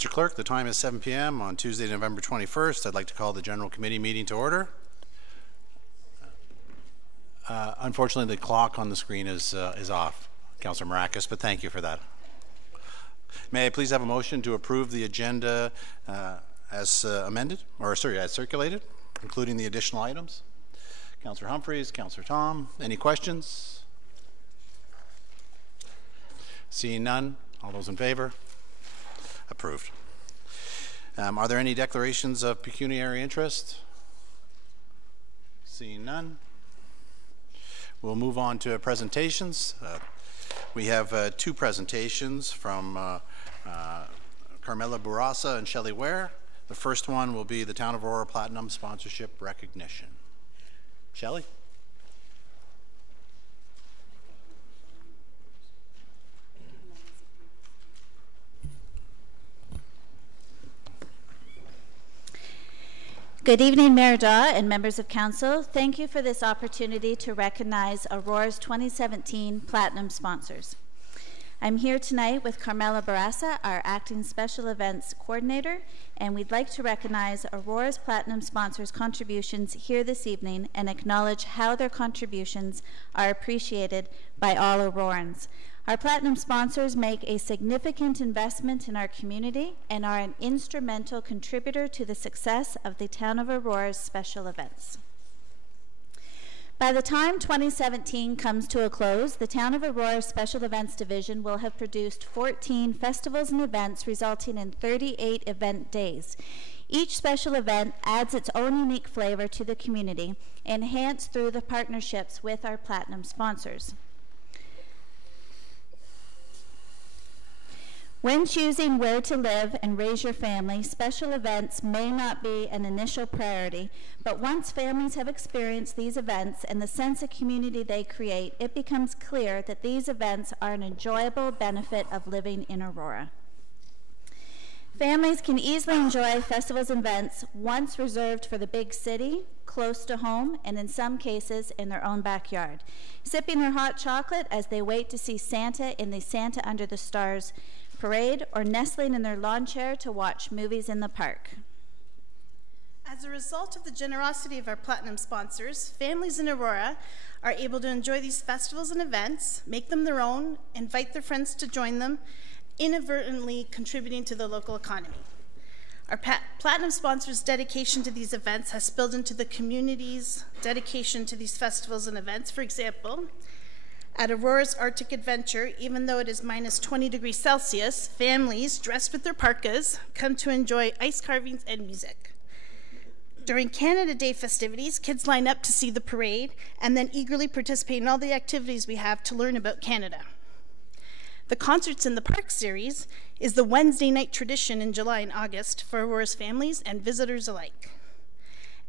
Mr. Clerk, the time is 7 p.m. on Tuesday, November 21st. I'd like to call the General Committee meeting to order. Unfortunately, the clock on the screen is off, Councillor Marakis, but thank you for that. May I please have a motion to approve the agenda as amended, or sorry, as circulated, including the additional items? Councillor Humphreys, Councillor Tom, any questions? Seeing none, all those in favor? Approved. Are there any declarations of pecuniary interest? Seeing none. We'll move on to presentations. We have two presentations from Carmela Bourassa and Shelley Ware. The first one will be the Town of Aurora Platinum Sponsorship Recognition. Shelley? Good evening, Mayor Daw and members of council. Thank you for this opportunity to recognize Aurora's 2017 Platinum sponsors. I'm here tonight with Carmela Bourassa, our Acting Special Events Coordinator, and we'd like to recognize Aurora's Platinum sponsors' contributions here this evening and acknowledge how their contributions are appreciated by all Aurorans. Our Platinum sponsors make a significant investment in our community and are an instrumental contributor to the success of the Town of Aurora's special events. By the time 2017 comes to a close, the Town of Aurora's Special Events Division will have produced 14 festivals and events, resulting in 38 event days. Each special event adds its own unique flavor to the community, enhanced through the partnerships with our Platinum sponsors. When choosing where to live and raise your family, special events may not be an initial priority, but once families have experienced these events and the sense of community they create, it becomes clear that these events are an enjoyable benefit of living in Aurora. Families can easily enjoy festivals and events once reserved for the big city, close to home, and in some cases in their own backyard, sipping their hot chocolate as they wait to see Santa in the Santa Under the Stars parade, or nestling in their lawn chair to watch movies in the park. As a result of the generosity of our Platinum sponsors, families in Aurora are able to enjoy these festivals and events, make them their own, invite their friends to join them, inadvertently contributing to the local economy. Our Platinum sponsors' dedication to these events has spilled into the community's dedication to these festivals and events. For example, at Aurora's Arctic Adventure, even though it is minus 20 degrees Celsius, families dressed with their parkas come to enjoy ice carvings and music. During Canada Day festivities, kids line up to see the parade and then eagerly participate in all the activities we have to learn about Canada. The Concerts in the Park series is the Wednesday night tradition in July and August for Aurora's families and visitors alike.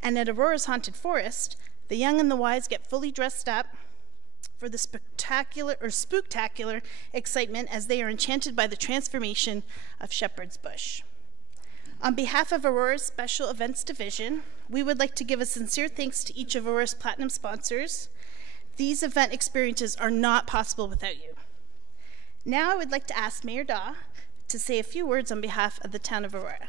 And at Aurora's Haunted Forest, the young and the wise get fully dressed up for the spooktacular excitement as they are enchanted by the transformation of Shepherd's Bush. On behalf of Aurora's Special Events Division, we would like to give a sincere thanks to each of Aurora's Platinum sponsors. These event experiences are not possible without you. Now I would like to ask Mayor Daw to say a few words on behalf of the Town of Aurora.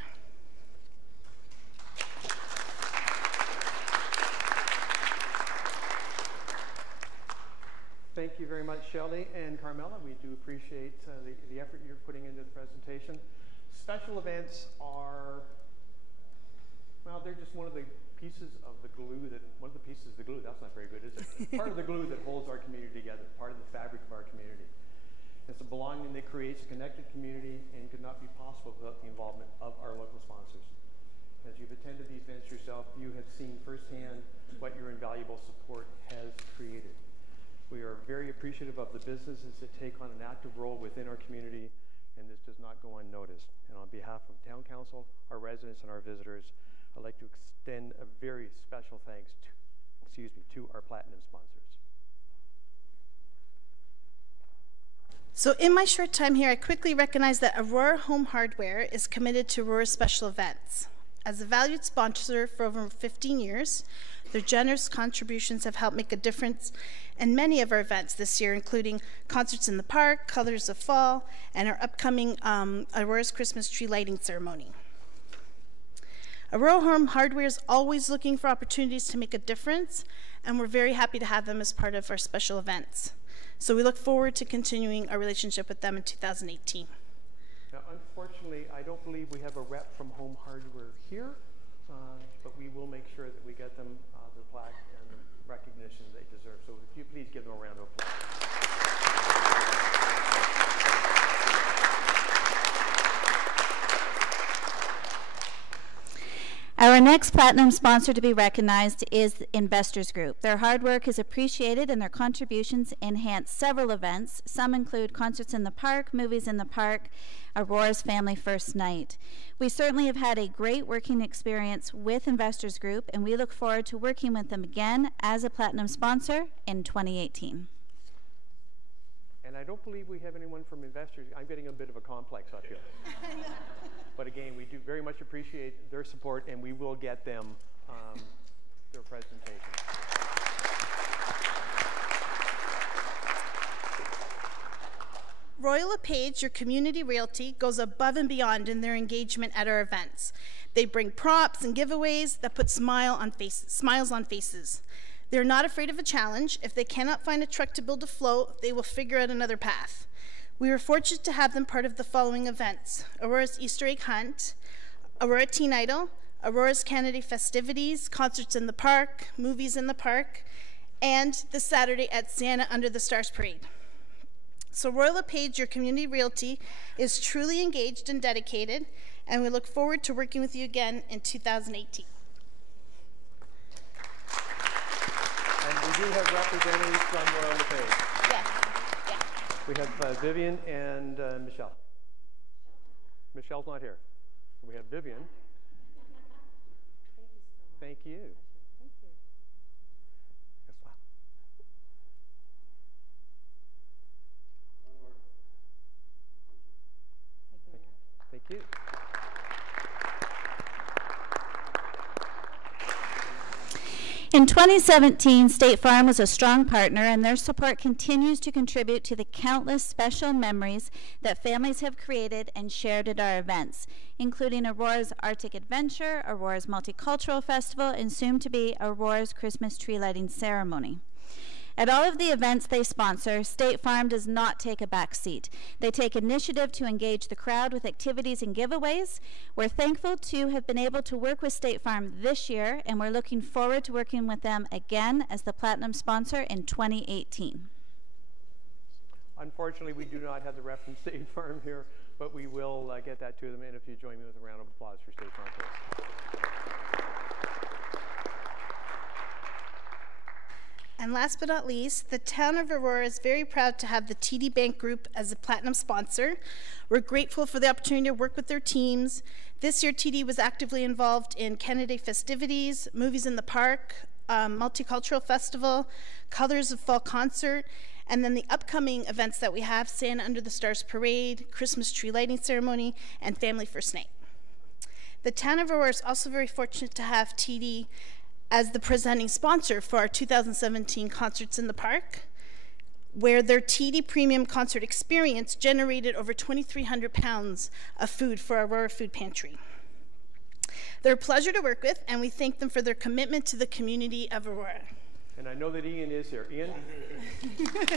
Thank you very much, Shelley and Carmela. We do appreciate the effort you're putting into the presentation. Special events are, well, they're just one of the pieces of the glue that's not very good, is it? Part of the glue that holds our community together, part of the fabric of our community. It's a belonging that creates a connected community and could not be possible without the involvement of our local sponsors. As you've attended these events yourself, you have seen firsthand what your invaluable support has created. We are very appreciative of the businesses that take on an active role within our community, and this does not go unnoticed. And on behalf of Town Council, our residents, and our visitors, I'd like to extend a very special thanks to our Platinum sponsors. So in my short time here, I quickly recognize that Aurora Home Hardware is committed to Aurora's special events. As a valued sponsor for over 15 years, their generous contributions have helped make a difference in many of our events this year, including Concerts in the Park, Colors of Fall, and our upcoming Aurora's Christmas tree lighting ceremony. Aurora Home Hardware is always looking for opportunities to make a difference, and we're very happy to have them as part of our special events. So we look forward to continuing our relationship with them in 2018. Now, unfortunately, I don't believe we have a rep from Home Hardware here, but we will make sure that we get them the plaque and the recognition they deserve. So if you please give them a round of applause. Our next Platinum sponsor to be recognized is Investors Group. Their hard work is appreciated and their contributions enhance several events. Some include Concerts in the Park, Movies in the Park, Aurora's Family First Night. We certainly have had a great working experience with Investors Group, and we look forward to working with them again as a Platinum sponsor in 2018. And I don't believe we have anyone from Investors. I'm getting a bit of a complex up here. But again, we do very much appreciate their support, and we will get them their presentation. Royal LePage, your community realty, goes above and beyond in their engagement at our events. They bring props and giveaways that put smiles on faces. They're not afraid of a challenge. If they cannot find a truck to build a float, they will figure out another path. We were fortunate to have them part of the following events: Aurora's Easter egg hunt, Aurora Teen Idol, Aurora's Canada festivities, Concerts in the Park, Movies in the Park, and this Saturday at Santa Under the Stars Parade. So Royal LePage, your community realty, is truly engaged and dedicated, and we look forward to working with you again in 2018. And we do have representatives from Royal LePage. Yes. Yeah. We have Vivian and Michelle. Michelle's not here. So we have Vivian. Thank you. Thank you. Yes, wow. Thank you. In 2017, State Farm was a strong partner, and their support continues to contribute to the countless special memories that families have created and shared at our events, including Aurora's Arctic Adventure, Aurora's Multicultural Festival, and soon to be Aurora's Christmas tree lighting ceremony. At all of the events they sponsor, State Farm does not take a back seat. They take initiative to engage the crowd with activities and giveaways. We're thankful to have been able to work with State Farm this year, and we're looking forward to working with them again as the Platinum sponsor in 2018. Unfortunately, we do not have the rep from State Farm here, but we will get that to them. And if you join me with a round of applause for State Farm, please. And last but not least, the town of Aurora is very proud to have the TD Bank Group as a Platinum sponsor. We're grateful for the opportunity to work with their teams. This year, TD was actively involved in Canada festivities, Movies in the Park, Multicultural Festival, Colors of Fall Concert, and then the upcoming events that we have, Santa Under the Stars Parade, Christmas tree lighting ceremony, and Family First Night. The town of Aurora is also very fortunate to have TD as the presenting sponsor for our 2017 Concerts in the Park, where their TD Premium Concert Experience generated over 2,300 pounds of food for Aurora Food Pantry. They're a pleasure to work with, and we thank them for their commitment to the community of Aurora. And I know that Ian is here. Ian? Thank you very much.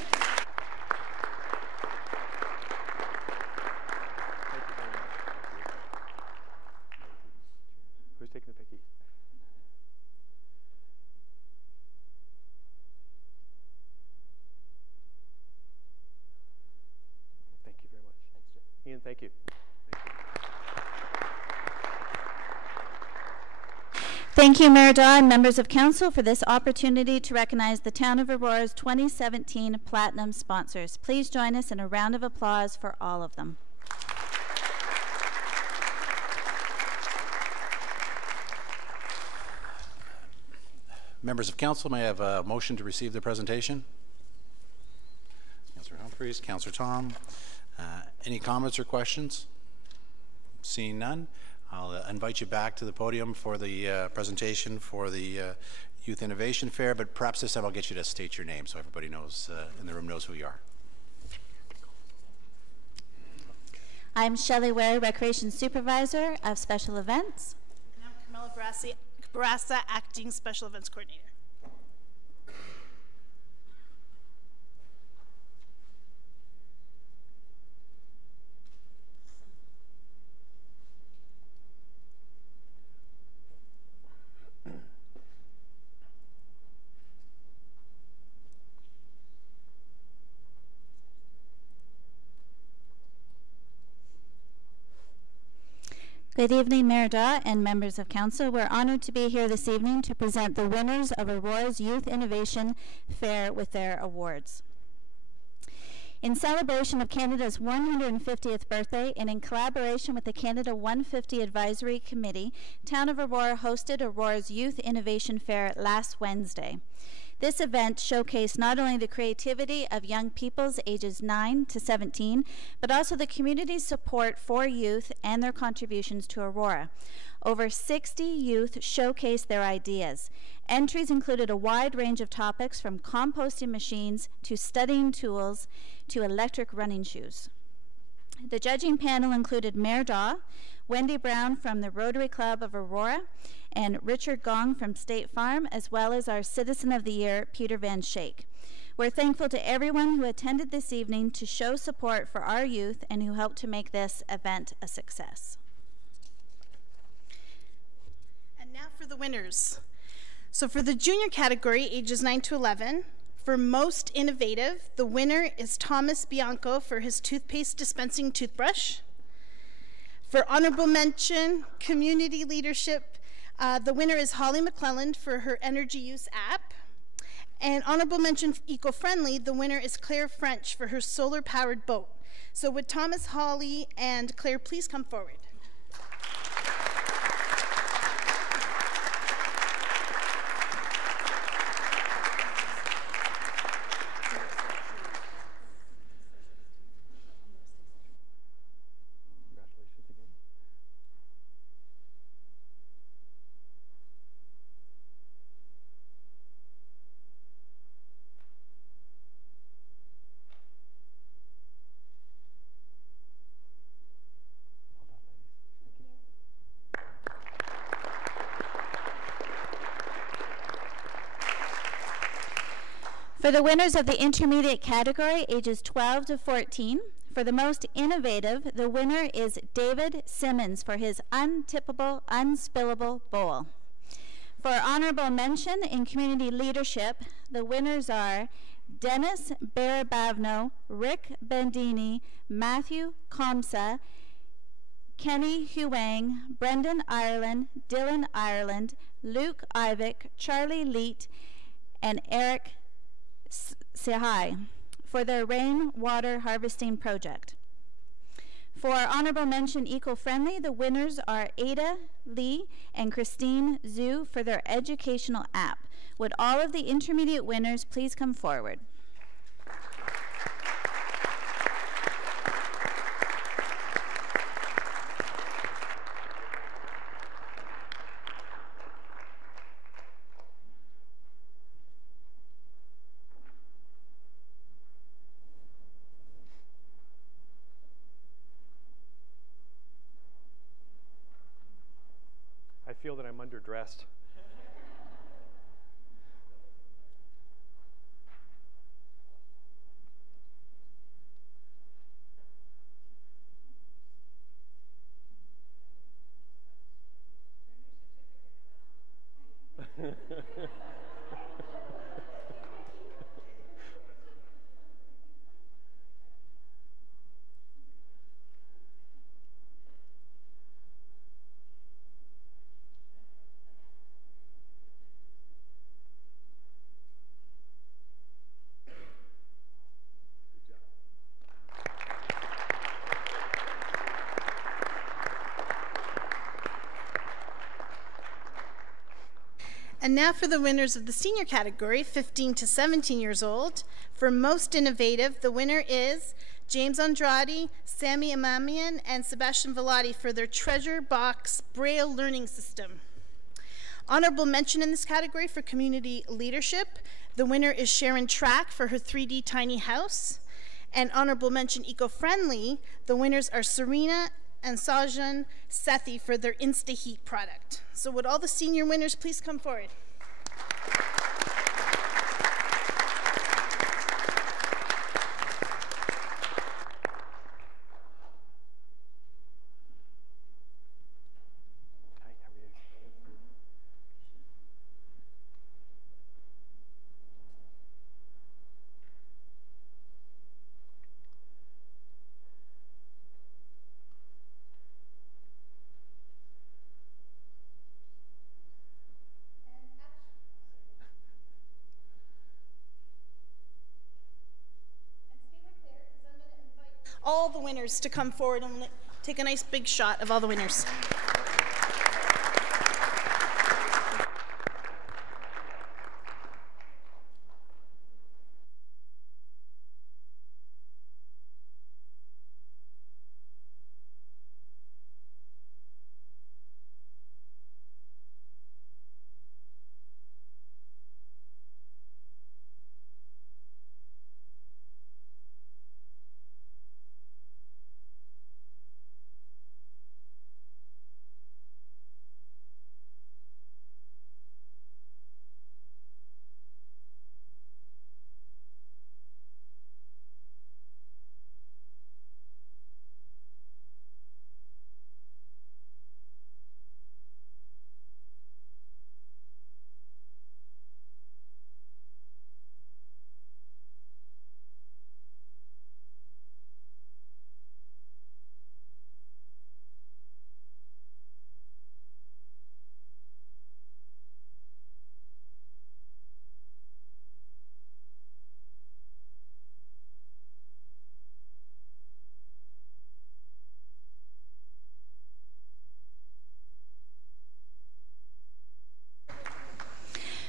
Who's taking the picky? Thank you very much. Thanks, Jeff. Ian, thank you. Thank you, Mayor Daw and members of council, for this opportunity to recognize the town of Aurora's 2017 Platinum sponsors. Please join us in a round of applause for all of them. Members of council, may I have a motion to receive the presentation? Councillor Humphreys, Councillor Tom. Any comments or questions? Seeing none, I'll invite you back to the podium for the presentation for the Youth Innovation Fair, but perhaps this time I'll get you to state your name so everybody knows in the room knows who you are. I'm Shelley Wary, Recreation Supervisor of Special Events. And I'm Carmela Barassa, Acting Special Events Coordinator. Good evening, Mayor Daw and members of council. We're honored to be here this evening to present the winners of Aurora's Youth Innovation Fair with their awards. In celebration of Canada's 150th birthday and in collaboration with the Canada 150 Advisory Committee, Town of Aurora hosted Aurora's Youth Innovation Fair last Wednesday. This event showcased not only the creativity of young peoples ages 9 to 17, but also the community's support for youth and their contributions to Aurora. Over 60 youth showcased their ideas. Entries included a wide range of topics from composting machines to studying tools to electric running shoes. The judging panel included Mayor Daw, Wendy Brown from the Rotary Club of Aurora, and Richard Gong from State Farm, as well as our Citizen of the Year, Peter Van Schaik. We're thankful to everyone who attended this evening to show support for our youth and who helped to make this event a success. And now for the winners. So for the junior category, ages 9 to 11, for most innovative, the winner is Thomas Bianco for his toothpaste dispensing toothbrush. For honorable mention, community leadership, the winner is Holly McClelland for her energy use app. And honorable mention, eco-friendly, the winner is Claire French for her solar-powered boat. So would Thomas, Holly, and Claire please come forward? For the winners of the intermediate category, ages 12 to 14, for the most innovative, the winner is David Simmons for his untippable, unspillable bowl. For honorable mention in community leadership, the winners are Dennis Barabavno, Rick Bandini, Matthew Komsa, Kenny Huang, Brendan Ireland, Dylan Ireland, Luke Ivick, Charlie Leet, and Eric Sahai for their rainwater harvesting project. For honorable mention eco-friendly, the winners are Ada Lee and Christine Zhu for their educational app. Would all of the intermediate winners please come forward? I feel that I'm underdressed. And now for the winners of the senior category, 15 to 17 years old. For most innovative, the winner is James Andrade, Sammy Amamian, and Sebastian Velati for their Treasure Box Braille Learning System. Honorable mention in this category for community leadership. The winner is Sharon Track for her 3D tiny house. And honorable mention eco-friendly, the winners are Serena and Sajan Sethi for their InstaHeat product. So would all the senior winners please come forward? All the winners to come forward and take a nice big shot of all the winners.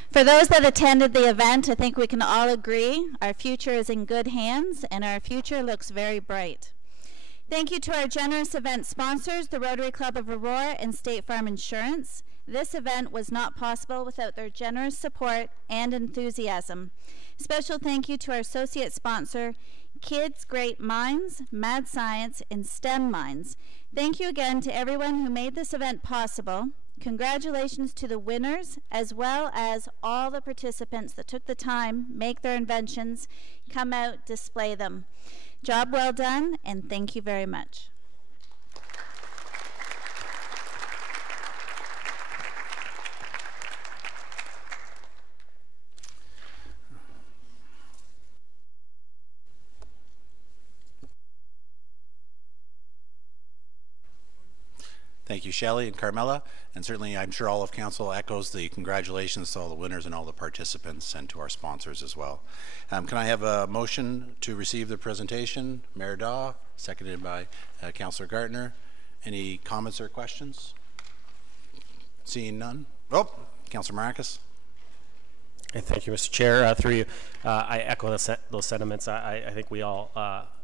For those that attended the event, I think we can all agree our future is in good hands and our future looks very bright. Thank you to our generous event sponsors, the Rotary Club of Aurora and State Farm Insurance. This event was not possible without their generous support and enthusiasm. Special thank you to our associate sponsor, Kids Great Minds, Mad Science, and STEM Minds. Thank you again to everyone who made this event possible. Congratulations to the winners, as well as all the participants that took the time, make their inventions, come out, display them. Job well done, and thank you very much. Thank you, Shelley and Carmela, and certainly I'm sure all of council echoes the congratulations to all the winners and all the participants and to our sponsors as well. Can I have a motion to receive the presentation? Mayor Daw, seconded by Councillor Gartner. Any comments or questions? Seeing none. Oh, Councillor Marcus. Thank you, Mr. Chair. Through you, I echo those sentiments. I think we all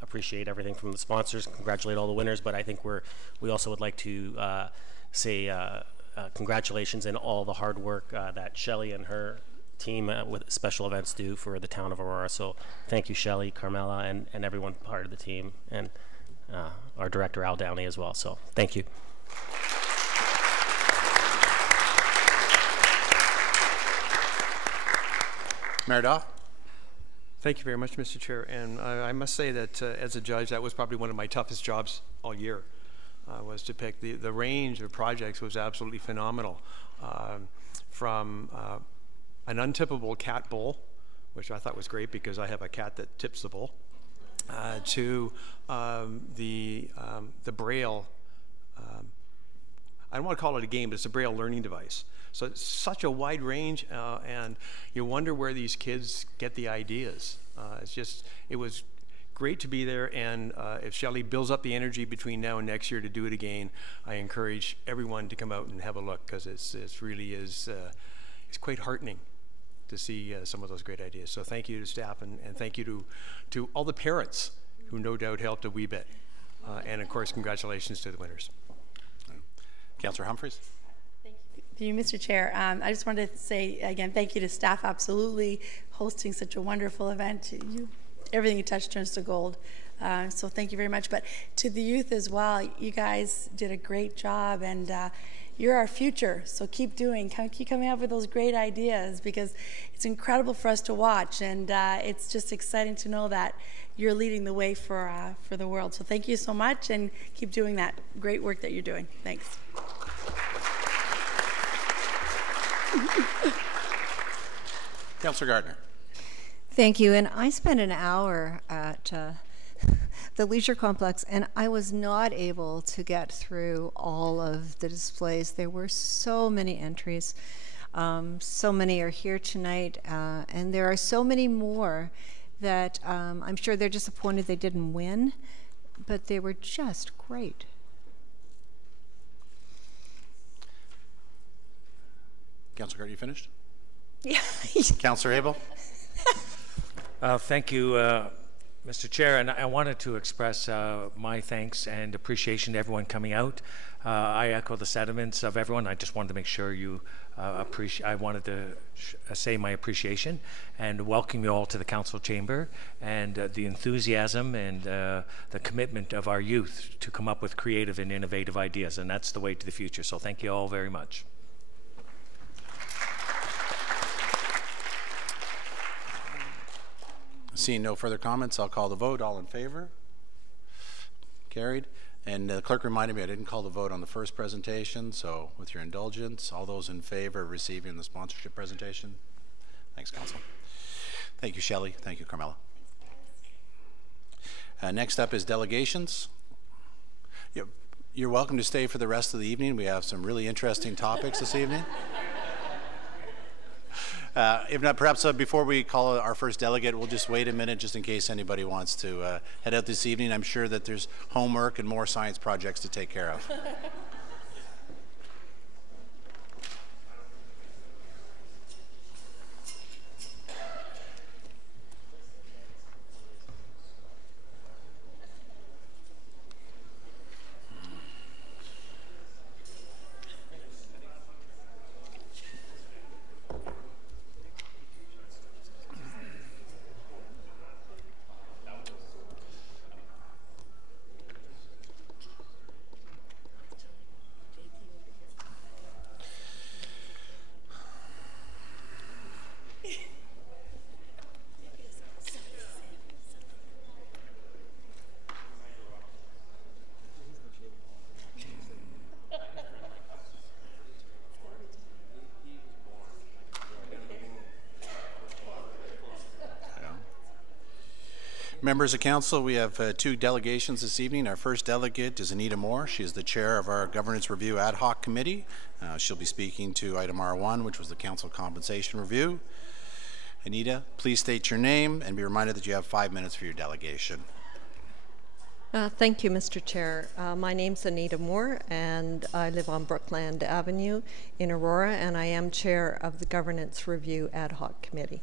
appreciate everything from the sponsors, congratulate all the winners, but I think we also would like to say congratulations and all the hard work that Shelley and her team with special events do for the town of Aurora. So thank you, Shelley, Carmela, and everyone part of the team, and our director, Al Downey, as well. So thank you. Mayor Daw. Thank you very much, Mr. Chair. And I must say that as a judge, that was probably one of my toughest jobs all year, was to pick. The range of projects was absolutely phenomenal. From an untippable cat bowl, which I thought was great because I have a cat that tips the bowl, to the Braille, I don't want to call it a game, but it's a Braille learning device. So it's such a wide range, and you wonder where these kids get the ideas. It was great to be there, and if Shelley builds up the energy between now and next year to do it again, I encourage everyone to come out and have a look, because it's really is it's quite heartening to see some of those great ideas. So thank you to staff, and thank you to all the parents who no doubt helped a wee bit. And of course, congratulations to the winners. Councillor Humphreys. Thank you, Mr. Chair. I just wanted to say again, thank you to staff, absolutely, hosting such a wonderful event. Everything you touch turns to gold. So thank you very much. But to the youth as well, you guys did a great job, and you're our future. So keep coming up with those great ideas, because it's incredible for us to watch, and it's just exciting to know that you're leading the way for the world. So thank you so much, and keep doing that great work that you're doing. Thanks. Councillor Gardner. Thank you. And I spent an hour at the Leisure Complex, and I was not able to get through all of the displays. There were so many entries. So many are here tonight, and there are so many more that I'm sure they're disappointed they didn't win, but they were just great. Councillor Gardner, you finished? Yeah. Councillor Abel. Thank you, Mr. Chair, and I wanted to express my thanks and appreciation to everyone coming out. I echo the sentiments of everyone. I just wanted to make sure you I wanted to say my appreciation and welcome you all to the council chamber, and the enthusiasm and the commitment of our youth to come up with creative and innovative ideas, and that's the way to the future. So thank you all very much. Seeing no further comments, I'll call the vote. All in favor? Carried. And the clerk reminded me I didn't call the vote on the first presentation, so with your indulgence, all those in favor of receiving the sponsorship presentation? Thanks, Council. Thank you, Shelley. Thank you, Carmela. Next up is delegations. You're welcome to stay for the rest of the evening. We have some really interesting topics this evening. If not, perhaps before we call our first delegate, we'll just wait a minute just in case anybody wants to head out this evening. I'm sure that there's homework and more science projects to take care of. Members of Council, we have two delegations this evening. Our first delegate is Anita Moore. She is the chair of our Governance Review Ad Hoc Committee. She'll be speaking to item R1, which was the Council Compensation Review. Anita, please state your name and be reminded that you have 5 minutes for your delegation. Thank you, Mr. Chair. My name's Anita Moore, and I live on Brookland Avenue in Aurora, and I am chair of the Governance Review Ad Hoc Committee.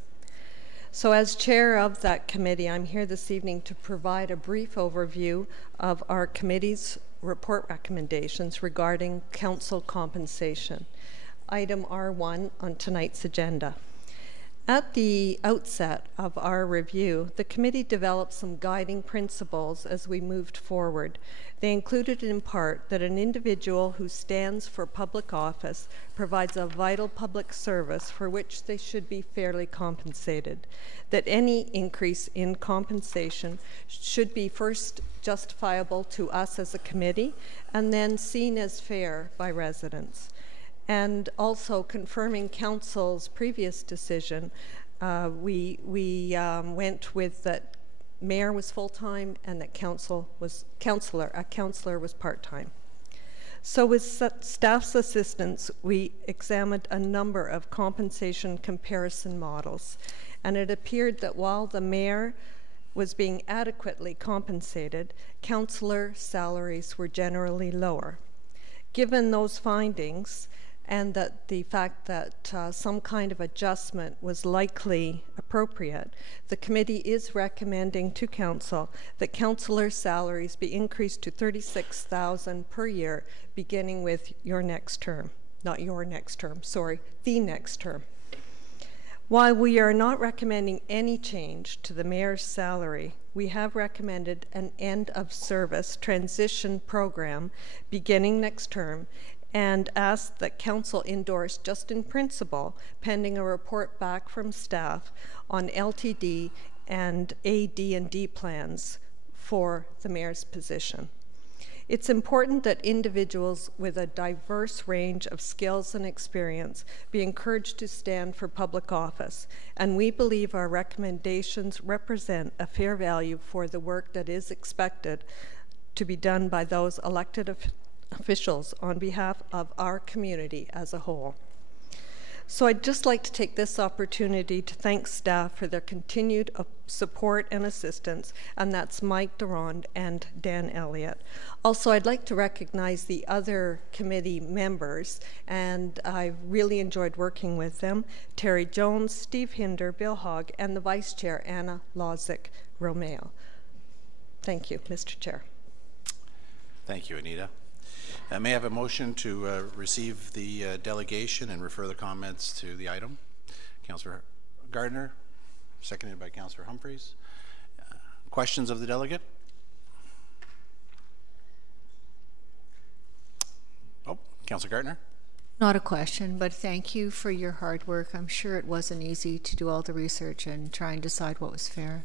So as chair of that committee, I'm here this evening to provide a brief overview of our committee's report recommendations regarding council compensation. Item R1 on tonight's agenda. At the outset of our review, the committee developed some guiding principles as we moved forward. They included in part that an individual who stands for public office provides a vital public service for which they should be fairly compensated, that any increase in compensation should be first justifiable to us as a committee and then seen as fair by residents. And also confirming council's previous decision, we went with that mayor was full-time and that a councillor was part-time. So with staff's assistance, we examined a number of compensation comparison models, and it appeared that while the mayor was being adequately compensated, councillor salaries were generally lower. Given those findings, and that the fact that some kind of adjustment was likely appropriate, the committee is recommending to council that councillors' salaries be increased to $36,000 per year, beginning with your next term. Not your next term, sorry, the next term. While we are not recommending any change to the mayor's salary, we have recommended an end-of-service transition program beginning next term and asked that council endorse just in principle, pending a report back from staff on LTD and AD&D plans for the mayor's position. It's important that individuals with a diverse range of skills and experience be encouraged to stand for public office, and we believe our recommendations represent a fair value for the work that is expected to be done by those elected officials on behalf of our community as a whole. So I'd just like to take this opportunity to thank staff for their continued support and assistance, and that's Mike Durand and Dan Elliott. Also, I'd like to recognize the other committee members, and I've really enjoyed working with them: Terry Jones, Steve Hinder, Bill Hogg, and the Vice Chair, Anna Lozic-Romeo. Thank you, Mr. Chair. Thank you, Anita. May I have a motion to receive the delegation and refer the comments to the item? Councillor Gardner, seconded by Councillor Humphreys. Questions of the delegate? Oh, Councillor Gardner. Not a question, but thank you for your hard work. I'm sure it wasn't easy to do all the research and try and decide what was fair.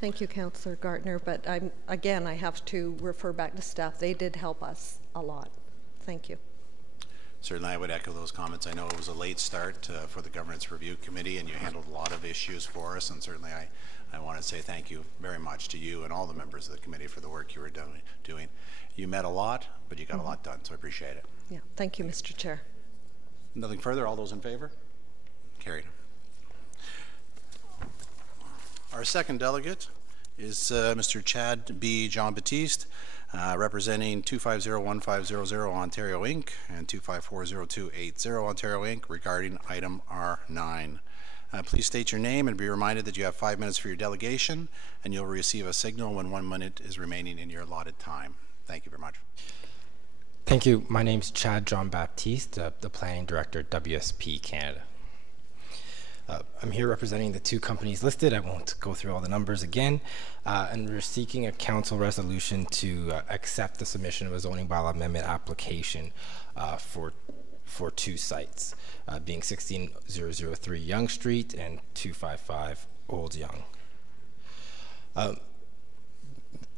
Thank you, Councillor Gardner, but again, I have to refer back to staff. They did help us a lot. Thank you. Certainly, I would echo those comments. I know it was a late start for the Governance Review Committee, and you handled a lot of issues for us, and certainly I want to say thank you very much to you and all the members of the committee for the work you were doing. You met a lot, but you got a lot done, so I appreciate it. Yeah, thank you, Mr. Chair. Nothing further. All those in favor? Carried. Our second delegate is Mr. Chad B. Jean-Baptiste, representing 2501500 Ontario Inc. and 2540280 Ontario Inc. regarding item R9. Please state your name and be reminded that you have 5 minutes for your delegation, and you'll receive a signal when 1 minute is remaining in your allotted time. Thank you very much. Thank you. My name is Chad Jean-Baptiste, the Planning Director at WSP Canada. I'm here representing the two companies listed. I won't go through all the numbers again. And we're seeking a council resolution to accept the submission of a zoning bylaw amendment application for two sites, being 16003 Yonge Street and 255 Old Yonge.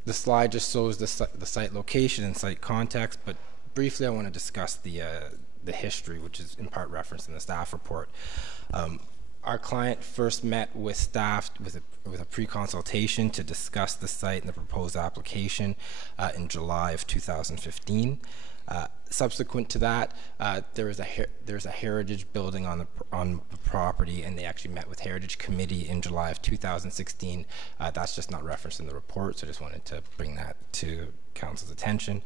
The slide just shows the site location and site context, but briefly I want to discuss the history, which is in part referenced in the staff report. Our client first met with staff with a pre-consultation to discuss the site and the proposed application in July of 2015. Subsequent to that, there's a heritage building on the property, and they actually met with Heritage Committee in July of 2016. That's just not referenced in the report, so I just wanted to bring that to council's attention.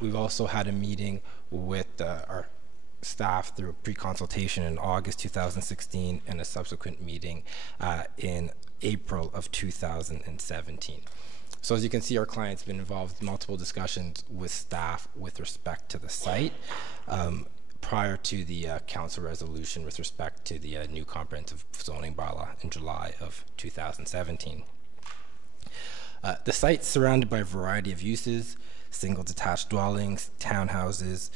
We've also had a meeting with our staff through a pre-consultation in August 2016 and a subsequent meeting in April of 2017. So as you can see, our client's been involved in multiple discussions with staff with respect to the site prior to the council resolution with respect to the new comprehensive zoning bylaw in July of 2017. The site's surrounded by a variety of uses: single detached dwellings, townhouses,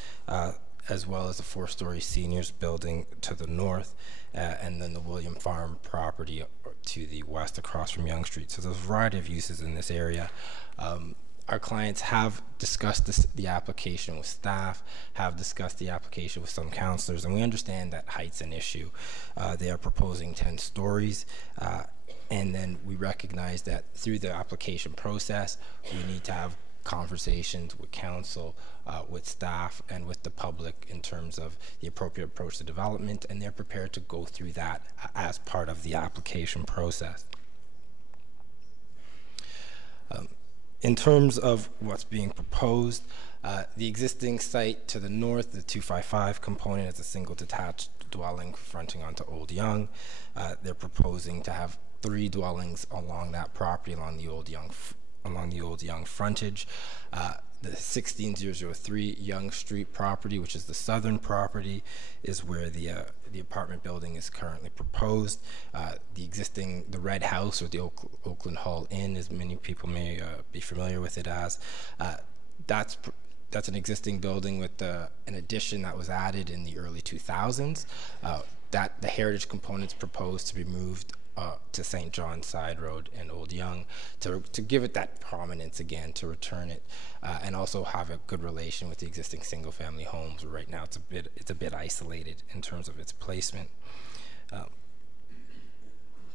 as well as a 4-story seniors building to the north, and then the William Farm property to the west across from Yonge Street. So there's a variety of uses in this area. Our clients have discussed the application with staff, have discussed the application with some councillors, and we understand that height's an issue. They are proposing 10 stories, and then we recognize that through the application process, we need to have conversations with council, with staff, and with the public in terms of the appropriate approach to development, and they're prepared to go through that as part of the application process. In terms of what's being proposed, The existing site to the north, the 255 component, is a single detached dwelling fronting onto Old Yonge. They're proposing to have 3 dwellings along that property along the Old Yonge frontage. The 16003 Yonge Street property, which is the southern property, is where the apartment building is currently proposed. The Red House, or the Oakland Hall Inn, as many people may be familiar with it as, that's an existing building with an addition that was added in the early 2000s. That the heritage components proposed to be moved to St. John's Side Road and Old Yonge to give it that prominence again, to return it, and also have a good relation with the existing single-family homes. Right now, it's a bit isolated in terms of its placement.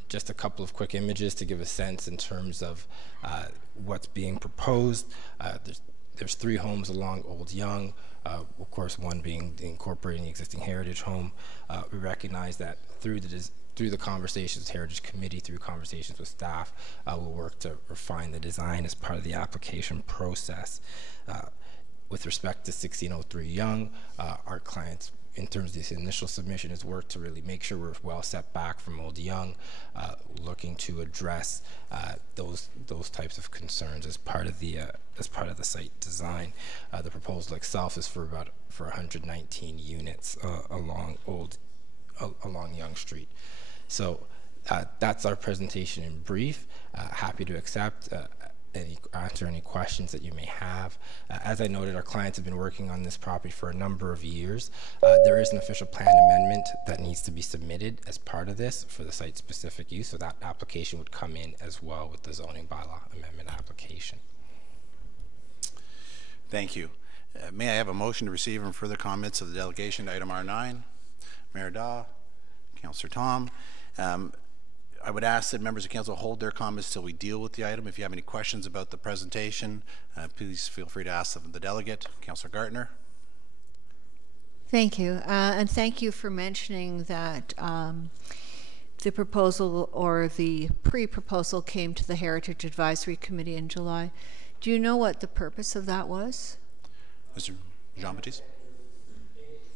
Just a couple of quick images to give a sense in terms of what's being proposed. There's 3 homes along Old Yonge. Of course, one being incorporating the existing heritage home. We recognize that through the conversations with Heritage Committee, through conversations with staff, we'll work to refine the design as part of the application process. With respect to 1603 Yonge, our clients, in terms of this initial submission, has worked to really make sure we're well set back from Old Yonge, looking to address those types of concerns as part of the site design. The proposal itself is for 119 units along Yonge Street. So that's our presentation in brief. Happy to accept answer any questions that you may have. As I noted, our clients have been working on this property for a number of years. There is an official plan amendment that needs to be submitted as part of this for the site-specific use, so that application would come in as well with the zoning bylaw amendment application. Thank you. May I have a motion to receive and further comments of the delegation to item R9? Mayor Daw, Councillor Tom. I would ask that members of council hold their comments till we deal with the item. If you have any questions about the presentation, please feel free to ask the delegate. Councillor Gartner. Thank you, and thank you for mentioning that the proposal or the pre-proposal came to the Heritage Advisory Committee in July. Do you know what the purpose of that was? Mr. Jean-Baptiste?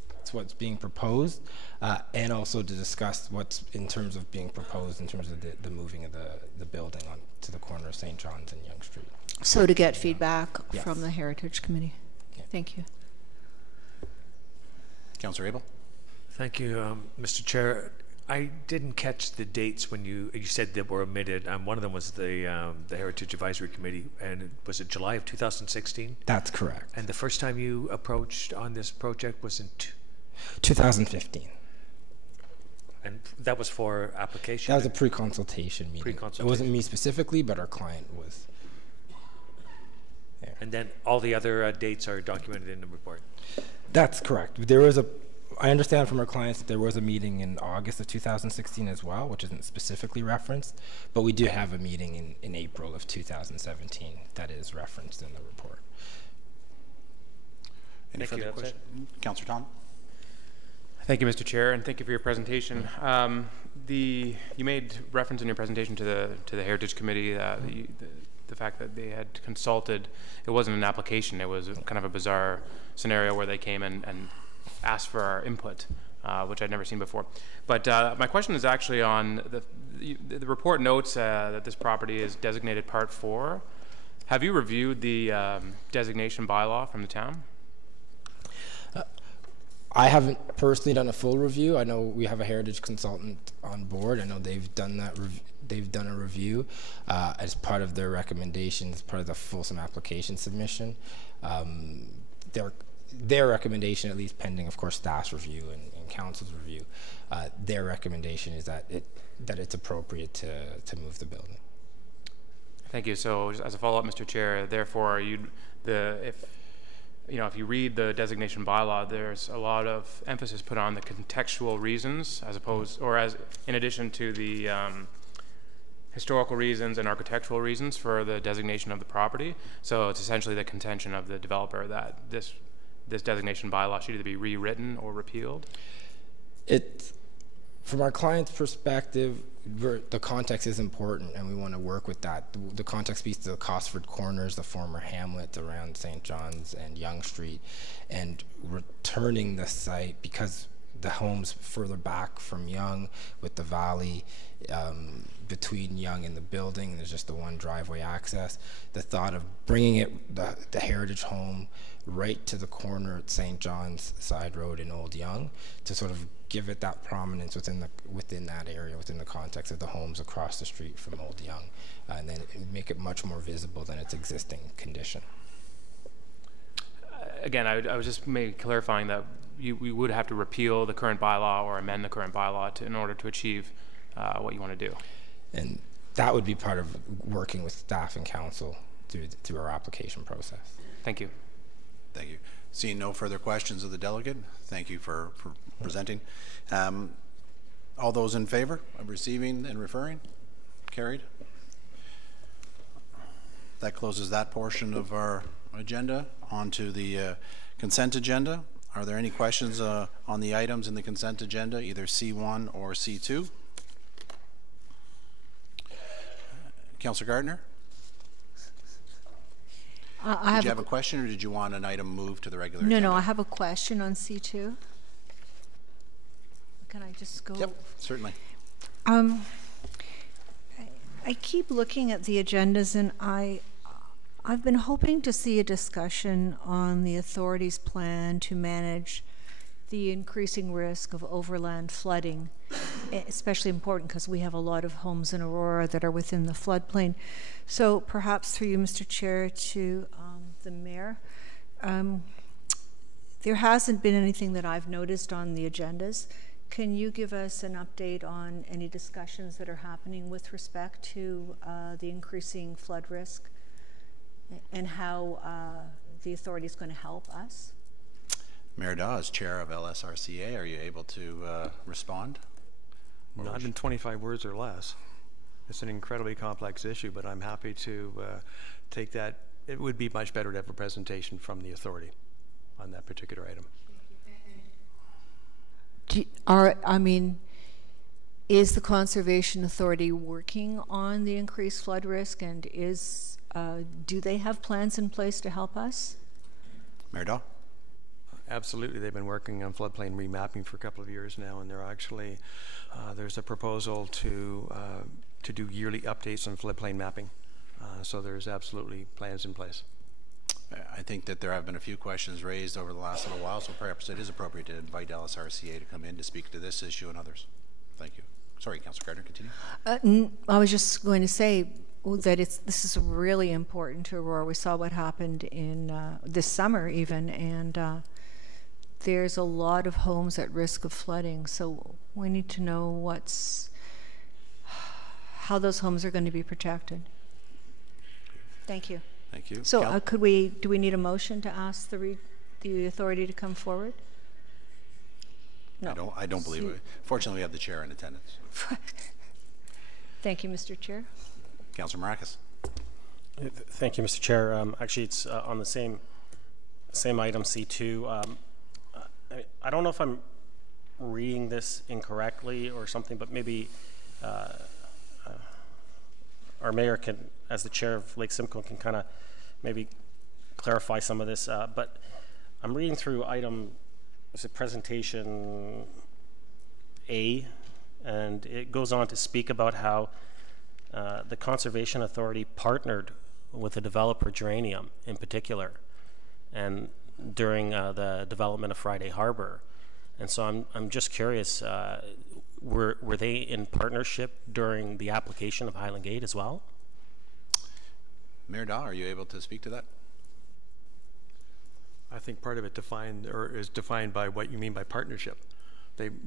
That's what's being proposed, and also to discuss what's in terms of being proposed in terms of the moving of the building on to the corner of St. John's and Yonge Street. So to get feedback Yes. from the Heritage Committee. Yeah. Thank you. Councillor Abel. Thank you, Mr. Chair. I didn't catch the dates when you said that were omitted. One of them was the Heritage Advisory Committee, and was it July of 2016? That's correct. And the first time you approached on this project was in 2015. and that was for application? That was a pre-consultation meeting. Pre-consultation. It wasn't me specifically, but our client was there. And then all the other dates are documented in the report? That's correct. I understand from our clients that there was a meeting in August of 2016 as well, which isn't specifically referenced, but we do have a meeting in April of 2017 that is referenced in the report. Any further questions? Councillor Tom. Thank you, Mr. Chair, and thank you for your presentation. You made reference in your presentation to the Heritage Committee, the fact that they had consulted. It wasn't an application. It was kind of a bizarre scenario where they came and asked for our input, which I'd never seen before. But my question is actually on the report notes that this property is designated Part 4. Have you reviewed the designation bylaw from the town? I haven't personally done a full review. I know we have a heritage consultant on board. I know they've done that. They've done a review as part of their recommendations, part of the fulsome application submission. Their recommendation, at least pending, of course, staff's review and council's review, their recommendation is that it's appropriate to move the building. Thank you. So, just as a follow-up, Mr. Chair, therefore, if you read the designation bylaw, there's a lot of emphasis put on the contextual reasons, in addition to the historical reasons and architectural reasons for the designation of the property. So it's essentially the contention of the developer that this designation bylaw should either be rewritten or repealed. From our client's perspective, the context is important, and we want to work with that. The context speaks to the Cosford Corners, the former hamlet around St. John's and Yonge Street, and returning the site because the homes further back from Yonge with the valley between Yonge and the building, and there's just the one driveway access. The thought of bringing it, the heritage home, right to the corner at St. John's Side Road in Old Yonge to sort of give it that prominence within that area, within the context of the homes across the street from Old Yonge, and then make it much more visible than its existing condition. Again, I was just maybe clarifying that we would have to repeal the current bylaw or amend the current bylaw in order to achieve what you want to do. And that would be part of working with staff and council through our application process. Thank you. Thank you. Seeing no further questions of the delegate, thank you for presenting. All those in favor of receiving and referring? Carried. That closes that portion of our agenda. On to the consent agenda. Are there any questions on the items in the consent agenda, either C1 or C2? Councillor Gardner? Did you have a question, or did you want an item moved to the regular agenda? No, I have a question on C2. Can I just go? Yep, certainly. I keep looking at the agendas, and I've been hoping to see a discussion on the authority's plan to manage the increasing risk of overland flooding, especially important because we have a lot of homes in Aurora that are within the floodplain. So perhaps through you, Mr. Chair, to the Mayor, there hasn't been anything that I've noticed on the agendas. Can you give us an update on any discussions that are happening with respect to the increasing flood risk and how the authority is going to help us? Mayor Daw, as chair of LSRCA, are you able to respond? Not in 25 words or less. It's an incredibly complex issue, but I'm happy to take that. It would be much better to have a presentation from the authority on that particular item. Is the Conservation Authority working on the increased flood risk, and do they have plans in place to help us? Mayor Daw? Absolutely, they've been working on floodplain remapping for a couple of years now, and they're actually there's a proposal to do yearly updates on floodplain mapping. So there's absolutely plans in place. I think that there have been a few questions raised over the last little while, so perhaps it is appropriate to invite LSRCA to come in to speak to this issue and others. Thank you. Sorry, Councillor Gardner, continue. I was just going to say that this is really important to Aurora. We saw what happened in this summer even, and there's a lot of homes at risk of flooding, so we need to know how those homes are going to be protected. Thank you. Thank you. So do we need a motion to ask the authority to come forward? No. I don't believe it. Fortunately, we have the chair in attendance. Thank you, Mr. Chair. Councillor Maracus. Thank you, Mr. Chair. Actually, it's on the same item, C2. I don't know if I'm reading this incorrectly or something, but maybe our mayor can, as the chair of Lake Simcoe, can kind of maybe clarify some of this. But I'm reading through item, is it presentation A, and it goes on to speak about how the Conservation Authority partnered with the developer Geranium in particular, and during the development of Friday Harbor. And so I'm just curious, were they in partnership during the application of Highland Gate as well? Mayor Daw, are you able to speak to that? I think part of it is defined by what you mean by partnership.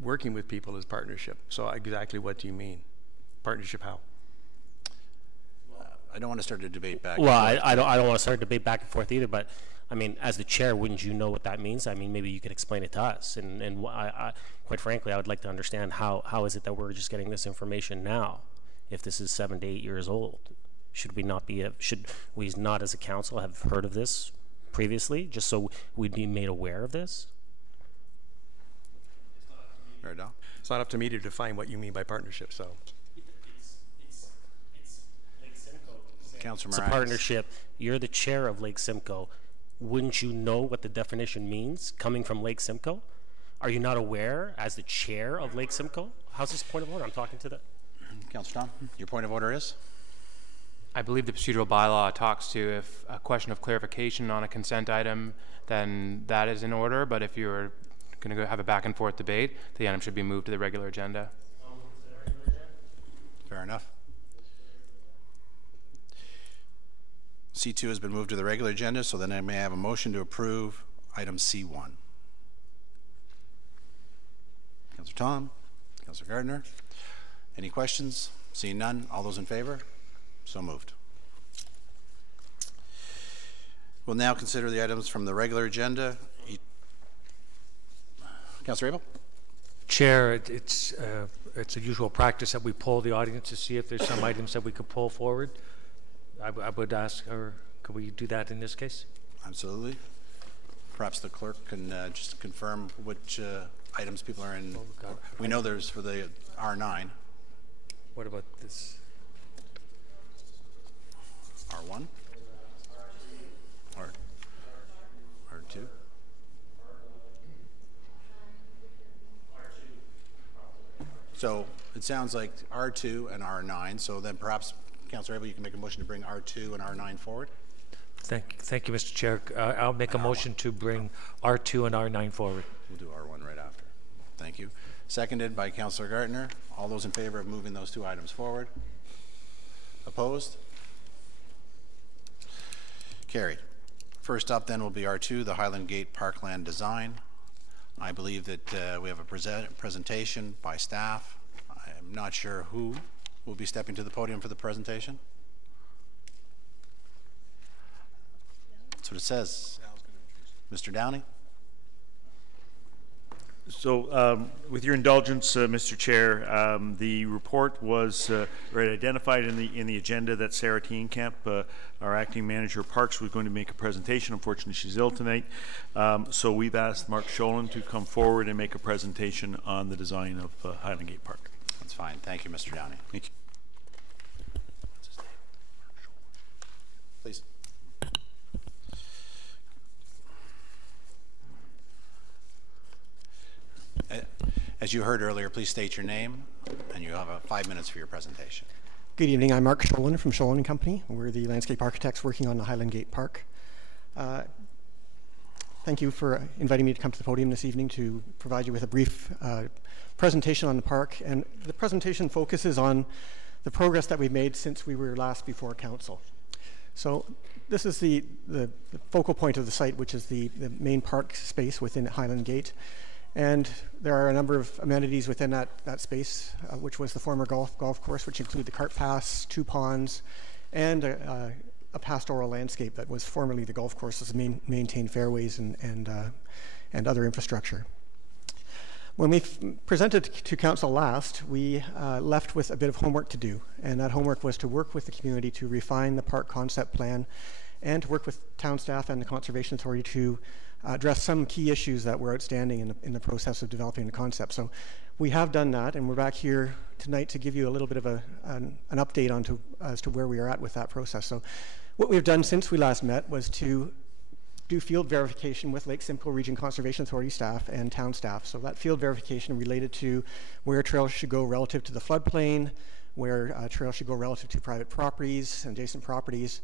Working with people is partnership. So exactly what do you mean? Partnership how? I don't want to start a debate back. Well, I don't want to start a debate back and forth either, but I mean, as the chair, wouldn't you know what that means? I mean, maybe you could explain it to us. And I quite frankly, I would like to understand how is it that we're just getting this information now, if this is 7 to 8 years old? Should we not as a council have heard of this previously, just so we'd be made aware of this? Verdell. It's not up to me to define what you mean by partnership, so. It's Lake Simcoe. Councillor It's a Maragos. partnership. You're the chair of Lake Simcoe. Wouldn't you know what the definition means coming from Lake Simcoe? Are you not aware as the chair of Lake Simcoe? How's this point of order? I'm talking to the... Councillor Tom, your point of order is? I believe the procedural bylaw talks to if a question of clarification on a consent item, then that is in order. But if you're going to go have a back and forth debate, the item should be moved to the regular agenda. Fair enough. C2 has been moved to the regular agenda, so then I may have a motion to approve item C1. Councillor Tom, Councillor Gardner, any questions? Seeing none, all those in favor? So moved. We'll now consider the items from the regular agenda. Councillor Abel? Chair, it's a usual practice that we poll the audience to see if there's some items that we could pull forward. I would ask her, could we do that in this case? Absolutely. Perhaps the clerk can just confirm which items people are in. We know there's for the R9. What about this? R1? R2? So it sounds like R2 and R9. So then perhaps, Councillor Abel, you can make a motion to bring R2 and R9 forward. Thank you, Mr. Chair. I'll make a motion to bring R2 and R9 forward. We'll do R1 right after. Thank you. Seconded by Councillor Gartner. All those in favor of moving those two items forward? Opposed? Carried. First up then will be R2, the Highland Gate Parkland design. I believe that we have a presentation by staff. I'm not sure who will be stepping to the podium for the presentation. That's what it says. Mr. Downey? So, with your indulgence, Mr. Chair, the report was identified in the agenda that Sarah Teenkamp, our acting manager of parks, was going to make a presentation. Unfortunately, she's ill tonight, so we've asked Mark Scholen to come forward and make a presentation on the design of Highland Gate Park. That's fine. Thank you, Mr. Downey. Thank you. What's his name? Mark Scholen. Please. As you heard earlier, please state your name, and you have 5 minutes for your presentation. Good evening. I'm Mark Scholen from Scholen & Company. We're the landscape architects working on the Highland Gate Park. Thank you for inviting me to come to the podium this evening to provide you with a brief presentation on the park. And the presentation focuses on the progress that we've made since we were last before Council. So this is the focal point of the site, which is the main park space within Highland Gate. And there are a number of amenities within that space, which was the former golf course, which include the cart paths, 2 ponds, and a pastoral landscape that was formerly the golf course's maintained fairways and other infrastructure. When we presented to Council last, we left with a bit of homework to do, and that homework was to work with the community to refine the park concept plan and to work with town staff and the Conservation Authority to address some key issues that were outstanding in the process of developing the concept. So we have done that, and we're back here tonight to give you a little bit of an update as to where we are at with that process. So what we've done since we last met was to do field verification with Lake Simcoe Region Conservation Authority staff and town staff. So that field verification related to where trails should go relative to the floodplain, where trails should go relative to private properties, adjacent properties,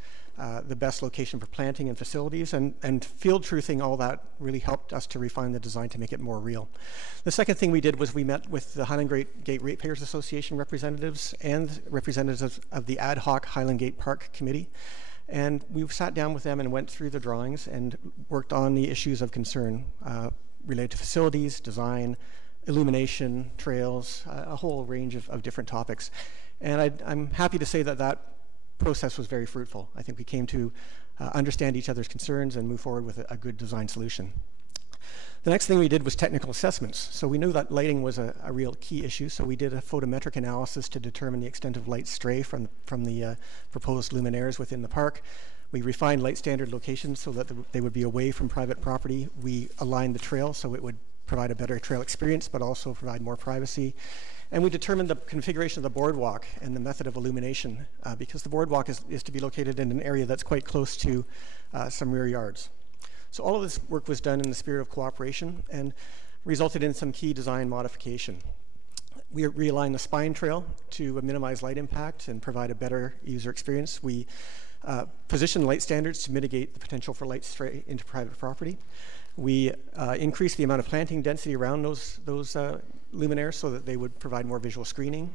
the best location for planting and facilities, and field truthing. All that really helped us to refine the design to make it more real. The second thing we did was we met with the Highland Gate Ratepayers Association representatives and representatives of the ad hoc Highland Gate Park Committee. And we sat down with them and went through the drawings and worked on the issues of concern related to facilities, design, illumination, trails, a whole range of different topics. And I'm happy to say that that process was very fruitful. I think we came to understand each other's concerns and move forward with a good design solution. The next thing we did was technical assessments. So we knew that lighting was a real key issue, so we did a photometric analysis to determine the extent of light stray from the proposed luminaires within the park. We refined light standard locations so that they would be away from private property. We aligned the trail so it would provide a better trail experience, but also provide more privacy. And we determined the configuration of the boardwalk and the method of illumination because the boardwalk is to be located in an area that's quite close to some rear yards. So all of this work was done in the spirit of cooperation and resulted in some key design modification. We realigned the spine trail to minimize light impact and provide a better user experience. We positioned light standards to mitigate the potential for light stray into private property. We increased the amount of planting density around those luminaires so that they would provide more visual screening.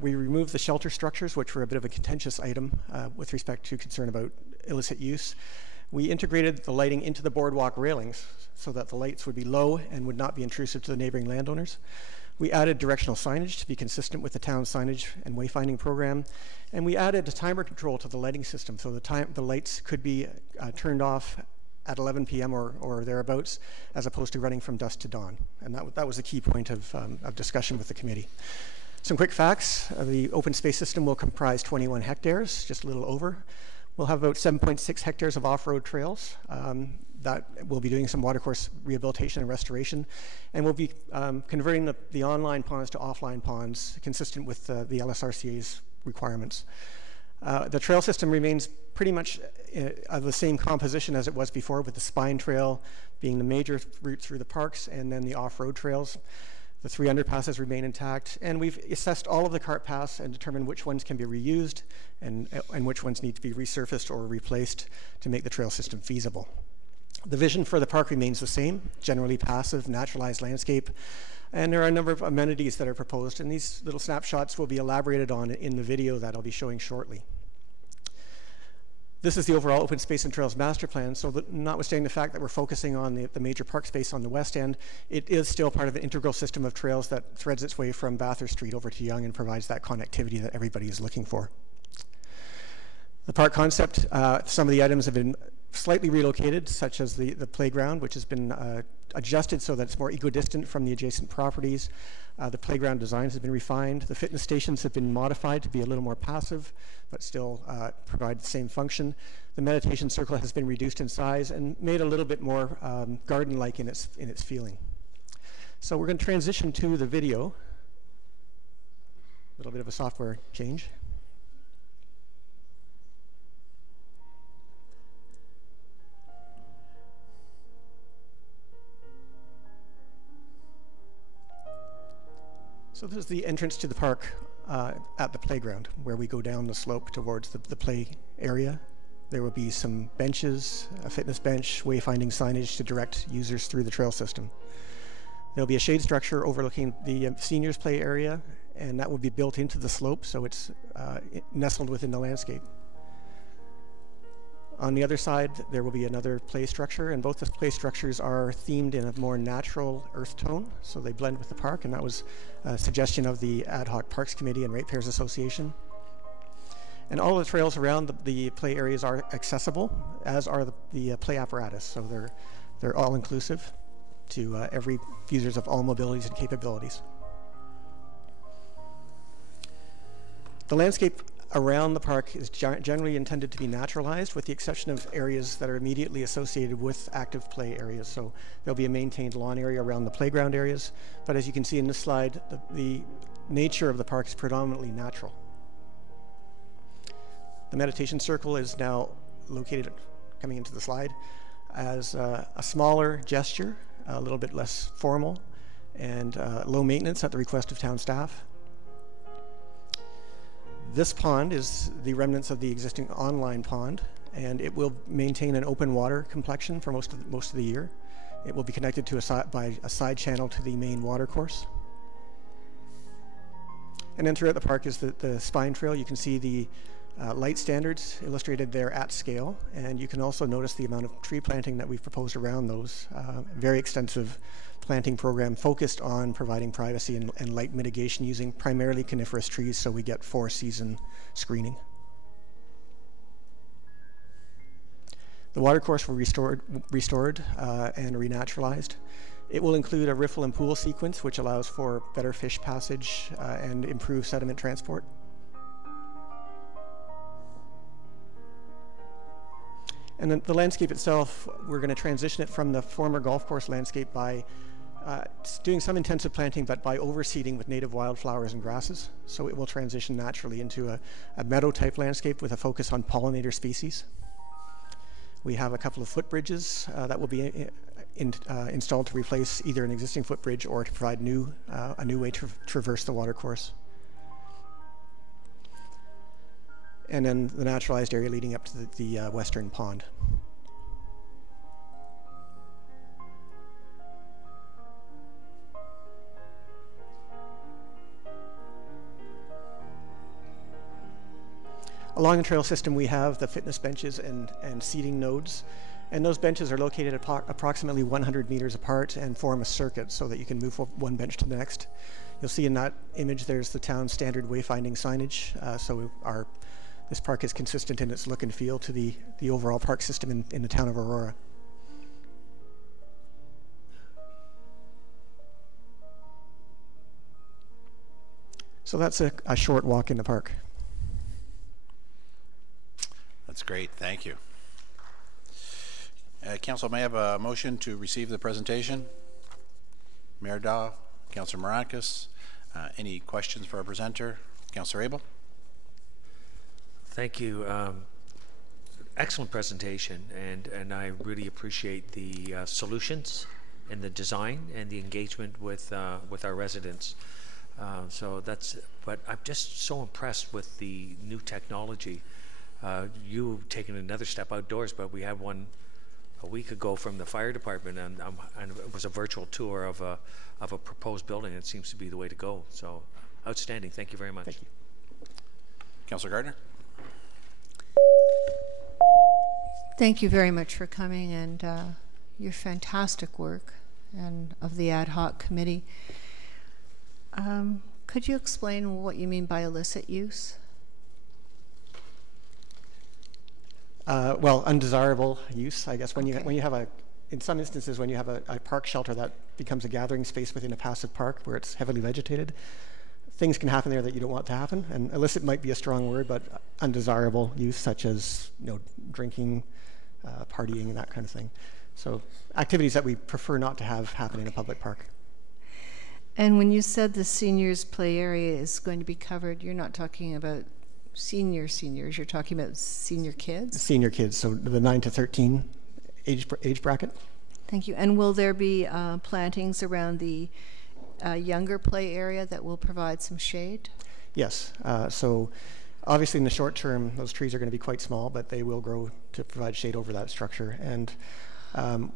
We removed the shelter structures, which were a bit of a contentious item with respect to concern about illicit use. We integrated the lighting into the boardwalk railings so that the lights would be low and would not be intrusive to the neighboring landowners. We added directional signage to be consistent with the town's signage and wayfinding program. And we added a timer control to the lighting system so the lights could be turned off at 11 p.m. or thereabouts, as opposed to running from dusk to dawn. And that was a key point of discussion with the committee. Some quick facts. The open space system will comprise 21 hectares, just a little over. We'll have about 7.6 hectares of off-road trails. That we'll be doing some watercourse rehabilitation and restoration. And we'll be converting the online ponds to offline ponds, consistent with the LSRCA's requirements. The trail system remains pretty much of the same composition as it was before, with the spine trail being the major route through the parks, and then the off-road trails. The 3 underpasses remain intact, and we've assessed all of the cart paths and determined which ones can be reused and which ones need to be resurfaced or replaced to make the trail system feasible. The vision for the park remains the same: generally passive, naturalized landscape. And there are a number of amenities that are proposed, and these little snapshots will be elaborated on in the video that I'll be showing shortly. This is the overall Open Space and Trails Master Plan, so that notwithstanding the fact that we're focusing on the major park space on the west end, it is still part of an integral system of trails that threads its way from Bathurst Street over to Yonge and provides that connectivity that everybody is looking for. The park concept, some of the items have been slightly relocated, such as the playground, which has been adjusted so that it's more equidistant from the adjacent properties. The playground designs have been refined. The fitness stations have been modified to be a little more passive, but still provide the same function. The meditation circle has been reduced in size and made a little bit more garden-like in its feeling. So we're going to transition to the video. A little bit of a software change. So this is the entrance to the park at the playground, where we go down the slope towards the play area. There will be some benches, a fitness bench, wayfinding signage to direct users through the trail system. There'll be a shade structure overlooking the seniors play area, and that will be built into the slope, so it's nestled within the landscape. On the other side, there will be another play structure, and both the play structures are themed in a more natural earth tone, so they blend with the park, and that was a suggestion of the Ad Hoc Parks Committee and Ratepayers Association. And all the trails around the play areas are accessible, as are the play apparatus, so they're all inclusive to every users of all mobilities and capabilities. The landscape around the park is generally intended to be naturalized, with the exception of areas that are immediately associated with active play areas. So there'll be a maintained lawn area around the playground areas, but as you can see in this slide, the nature of the park is predominantly natural. The meditation circle is now located, coming into the slide, as a smaller gesture, a little bit less formal, and low maintenance at the request of town staff. This pond is the remnants of the existing online pond, and it will maintain an open water complexion for most of the year. It will be connected to by a side channel to the main water course. And then throughout the park is the spine trail. You can see the light standards illustrated there at scale, and you can also notice the amount of tree planting that we've proposed around those. Very extensive planting program focused on providing privacy and light mitigation using primarily coniferous trees, so we get 4-season screening. The watercourse will be restored and renaturalized. It will include a riffle and pool sequence, which allows for better fish passage and improved sediment transport. And then the landscape itself, we're going to transition it from the former golf course landscape by It's doing some intensive planting, but by overseeding with native wildflowers and grasses. So it will transition naturally into a meadow-type landscape with a focus on pollinator species. We have a couple of footbridges that will be installed to replace either an existing footbridge or to provide a new way to traverse the watercourse. And then the naturalized area leading up to the western pond. Along the trail system, we have the fitness benches and seating nodes. And those benches are located approximately 100 meters apart and form a circuit so that you can move from one bench to the next. You'll see in that image there's the town's standard wayfinding signage. This park is consistent in its look and feel to the overall park system in the town of Aurora. So that's a short walk in the park. That's great. Thank you. Council, may I have a motion to receive the presentation? Mayor Daw, Councillor Marakis. Any questions for our presenter? Councillor Abel. Thank you. Excellent presentation, and I really appreciate the solutions and the design and the engagement with our residents. But I'm just so impressed with the new technology. You've taken another step outdoors, but we had one a week ago from the fire department, and it was a virtual tour of a proposed building. It seems to be the way to go. So, outstanding. Thank you very much. Thank you. Councillor Gardner. Thank you very much for coming and your fantastic work and of the ad hoc committee. Could you explain what you mean by illicit use? Well, undesirable use, I guess. When you have in some instances, when you have a park shelter that becomes a gathering space within a passive park where it's heavily vegetated, things can happen there that you don't want to happen. And illicit might be a strong word, but undesirable use, such as drinking, partying, and that kind of thing. So activities that we prefer not to have happen in a public park. And when you said the seniors' play area is going to be covered, you're not talking about seniors, you're talking about senior kids? Senior kids, so the 9 to 13 age bracket. Thank you. And will there be plantings around the younger play area that will provide some shade? Yes. So obviously in the short term, those trees are going to be quite small, but they will grow to provide shade over that structure. And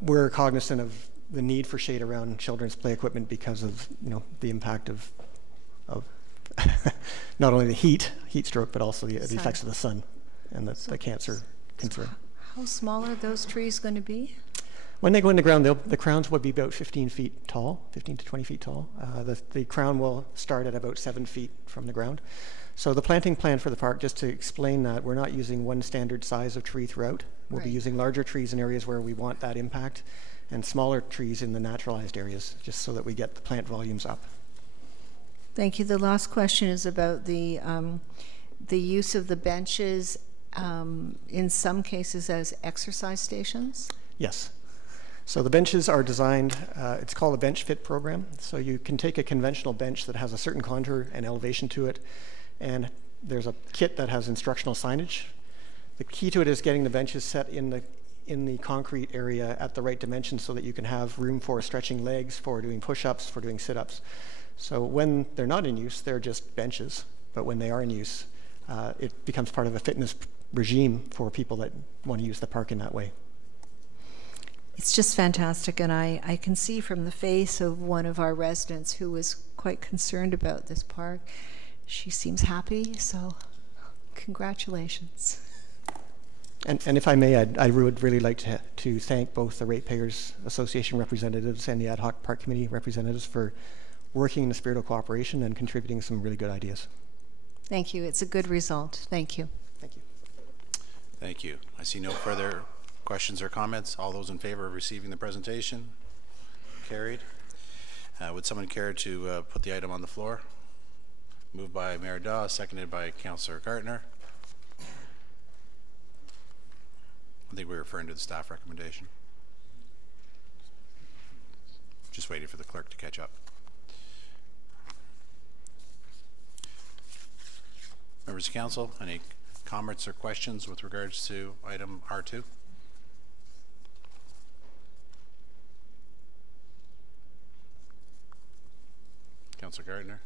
we're cognizant of the need for shade around children's play equipment because of the impact of not only the heat stroke, but also the effects of the sun and the cancer concern. How small are those trees going to be? When they go in the ground, the crowns will be about 15 feet tall, 15 to 20 feet tall. The crown will start at about 7 feet from the ground. So the planting plan for the park, just to explain that, we're not using one standard size of tree throughout. We'll be using larger trees in areas where we want that impact and smaller trees in the naturalized areas, just so that we get the plant volumes up. Thank you. The last question is about the use of the benches in some cases as exercise stations? Yes. So the benches are designed, it's called a bench fit program. So you can take a conventional bench that has a certain contour and elevation to it, and there's a kit that has instructional signage. The key to it is getting the benches set in the concrete area at the right dimension so that you can have room for stretching legs, for doing push-ups, for doing sit-ups. So when they're not in use, they're just benches. But when they are in use, it becomes part of a fitness regime for people that want to use the park in that way. It's just fantastic, and I can see from the face of one of our residents who was quite concerned about this park. She seems happy, so congratulations. And if I may, I would really like to thank both the Ratepayers Association representatives and the Ad Hoc Park Committee representatives for working in the spirit of cooperation and contributing some really good ideas. Thank you. It's a good result. Thank you. Thank you. Thank you. I see no further questions or comments. All those in favor of receiving the presentation? Carried. Would someone care to put the item on the floor? Moved by Mayor Daw, seconded by Councillor Gartner. I think we're referring to the staff recommendation. Just just waiting for the clerk to catch up. Members of council, any comments or questions with regards to item R2? Councillor Gardner.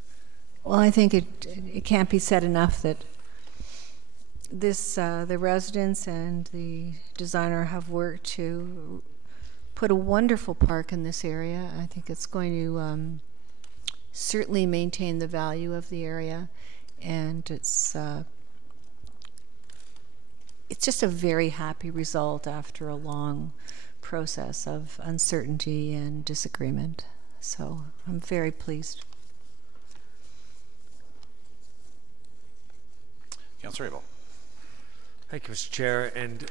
Well, I think it can't be said enough that this the residents and the designer have worked to put a wonderful park in this area. I think it's going to certainly maintain the value of the area, and it's just a very happy result after a long process of uncertainty and disagreement. So I'm very pleased. Councillor Abel. Thank you, Mr. Chair. And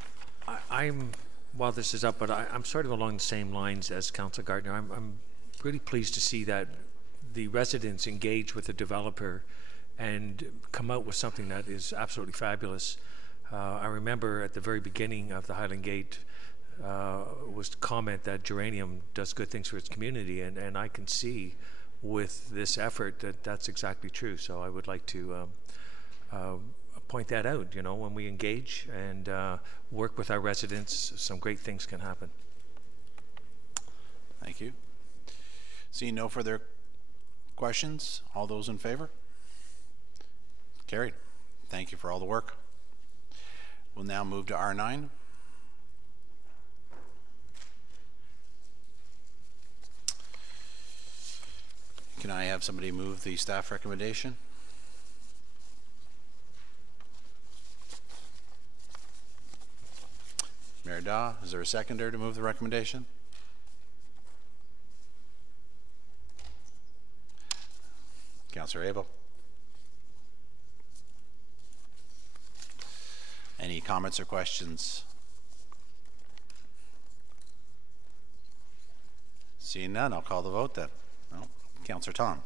I'm, while this is up, but I'm sort of along the same lines as Councillor Gardner. I'm really pleased to see that the residents engage with the developer and come out with something that is absolutely fabulous. I remember at the very beginning of the Highland Gate was the comment that Geranium does good things for its community, and I can see with this effort that that's exactly true. So I would like to point that out. You know, when we engage and work with our residents, some great things can happen. Thank you. Seeing no further questions, all those in favor? Carried. Thank you for all the work. We'll now move to R9. Can I have somebody move the staff recommendation? Mayor Daw, is there a seconder to move the recommendation? Councillor Abel. Any comments or questions? Seeing none, I'll call the vote then. No. Councillor Tom.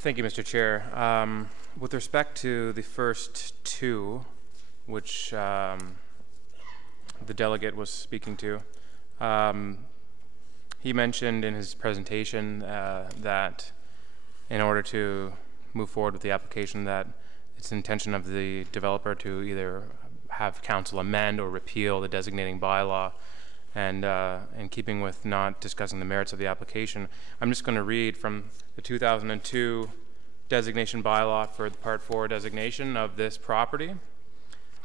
Thank you, Mr. Chair. With respect to the first two, which the delegate was speaking to, he mentioned in his presentation that in order to move forward with the application, that it's the intention of the developer to either have council amend or repeal the designating bylaw. And in keeping with not discussing the merits of the application, I'm just going to read from the 2002 designation bylaw for the Part 4 designation of this property.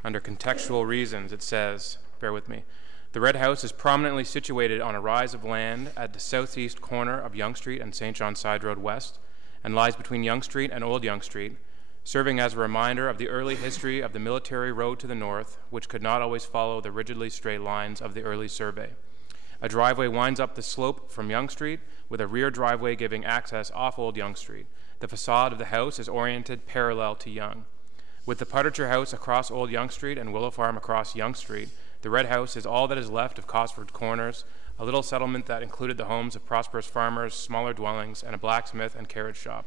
Under contextual reasons, it says, bear with me, the Red House is prominently situated on a rise of land at the southeast corner of Yonge Street and St. John Side Road West, and lies between Yonge Street and Old Yonge Street, serving as a reminder of the early history of the military road to the north, which could not always follow the rigidly straight lines of the early survey. A driveway winds up the slope from Yonge Street, with a rear driveway giving access off Old Yonge Street. The facade of the house is oriented parallel to Yonge. With the Putercher House across Old Yonge Street and Willow Farm across Yonge Street, the Red House is all that is left of Cosford Corners, a little settlement that included the homes of prosperous farmers, smaller dwellings, and a blacksmith and carriage shop.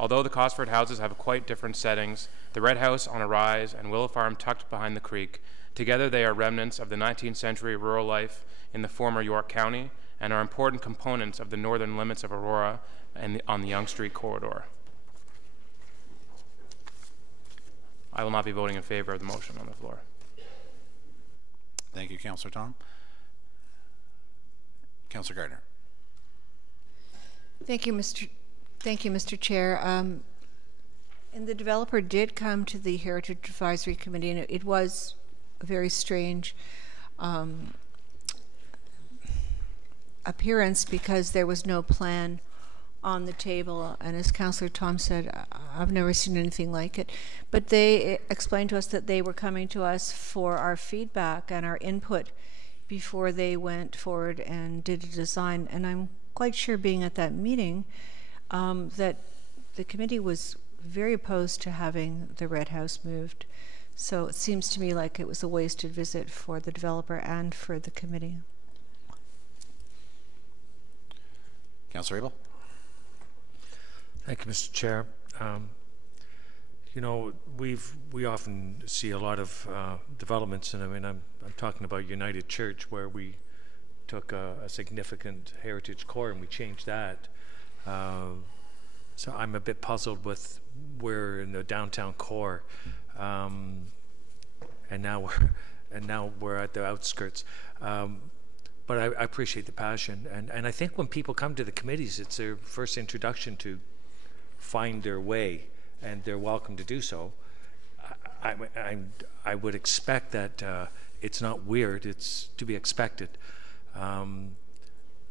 Although the Cosford houses have quite different settings, the Red House on a rise and Willow Farm tucked behind the creek, together they are remnants of the 19th century rural life in the former York County and are important components of the northern limits of Aurora and on the Yonge Street corridor. I will not be voting in favor of the motion on the floor. Thank you, Councillor Tom. Councillor Gardner. Thank you, Mr. Chair. And the developer did come to the Heritage Advisory Committee, and it was a very strange appearance because there was no plan on the table. And as Councillor Tom said, I've never seen anything like it. But they explained to us that they were coming to us for our feedback and our input before they went forward and did a design. And I'm quite sure, being at that meeting, that the committee was very opposed to having the Red House moved. So it seems to me like it was a wasted visit for the developer and for the committee. Councillor Abel. Thank you, Mr. Chair. You know, we often see a lot of developments, and I mean, I'm talking about United Church, where we took a significant heritage core and we changed that. So I'm a bit puzzled with we're in the downtown core, and now we're at the outskirts. But I appreciate the passion, and I think when people come to the committees, it's their first introduction to find their way, and they're welcome to do so. I would expect that it's not weird; it's to be expected.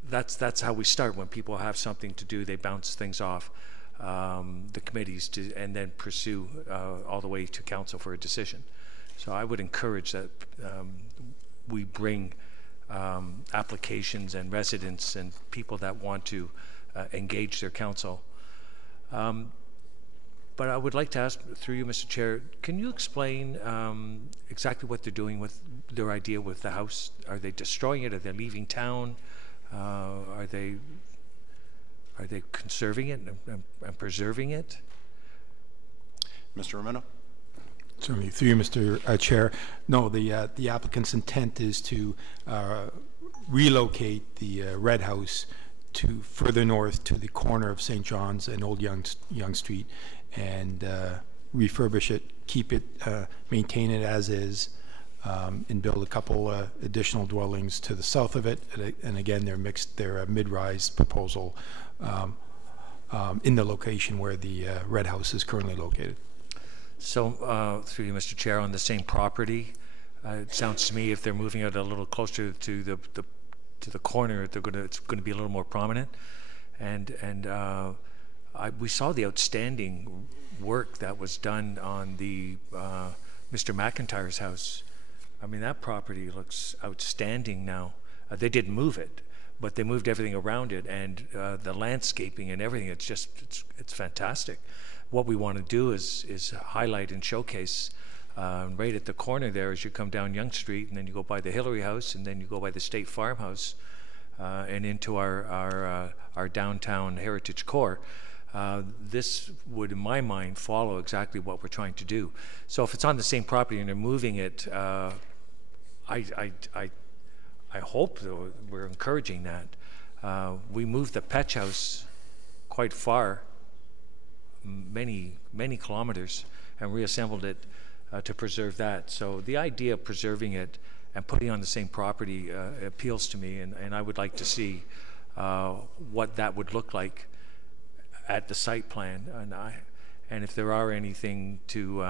That's how we start. When people have something to do, they bounce things off the committees and then pursue all the way to council for a decision. So I would encourage that we bring applications and residents and people that want to engage their council. But I would like to ask, through you, Mr. Chair, can you explain exactly what they're doing with their idea with the house? Are they destroying it? Are they leaving town? Are they conserving it and preserving it? Mr. Romano? Certainly, through you, Mr. Chair. No, the applicant's intent is to relocate the Red House to further north to the corner of St. John's and Old Yonge Street, and refurbish it, keep it, maintain it as is, and build a couple additional dwellings to the south of it. And again, their mid-rise proposal in the location where the Red House is currently located. So, through you, Mr. Chair, on the same property, it sounds to me if they're moving it a little closer to the corner, it's going to be a little more prominent. And we saw the outstanding work that was done on the Mr. McIntyre's house. I mean, that property looks outstanding now. They didn't move it, but they moved everything around it, and the landscaping and everything. It's fantastic. What we want to do is highlight and showcase right at the corner there as you come down Yonge Street, and then you go by the Hillary House, and then you go by the State Farmhouse, and into our downtown heritage core. This would, in my mind, follow exactly what we're trying to do. So if it's on the same property and they're moving it, I hope that we're encouraging that. We moved the Petch House quite far, many kilometers, and reassembled it to preserve that. So the idea of preserving it and putting it on the same property appeals to me, and I would like to see what that would look like at the site plan, and if there are anything to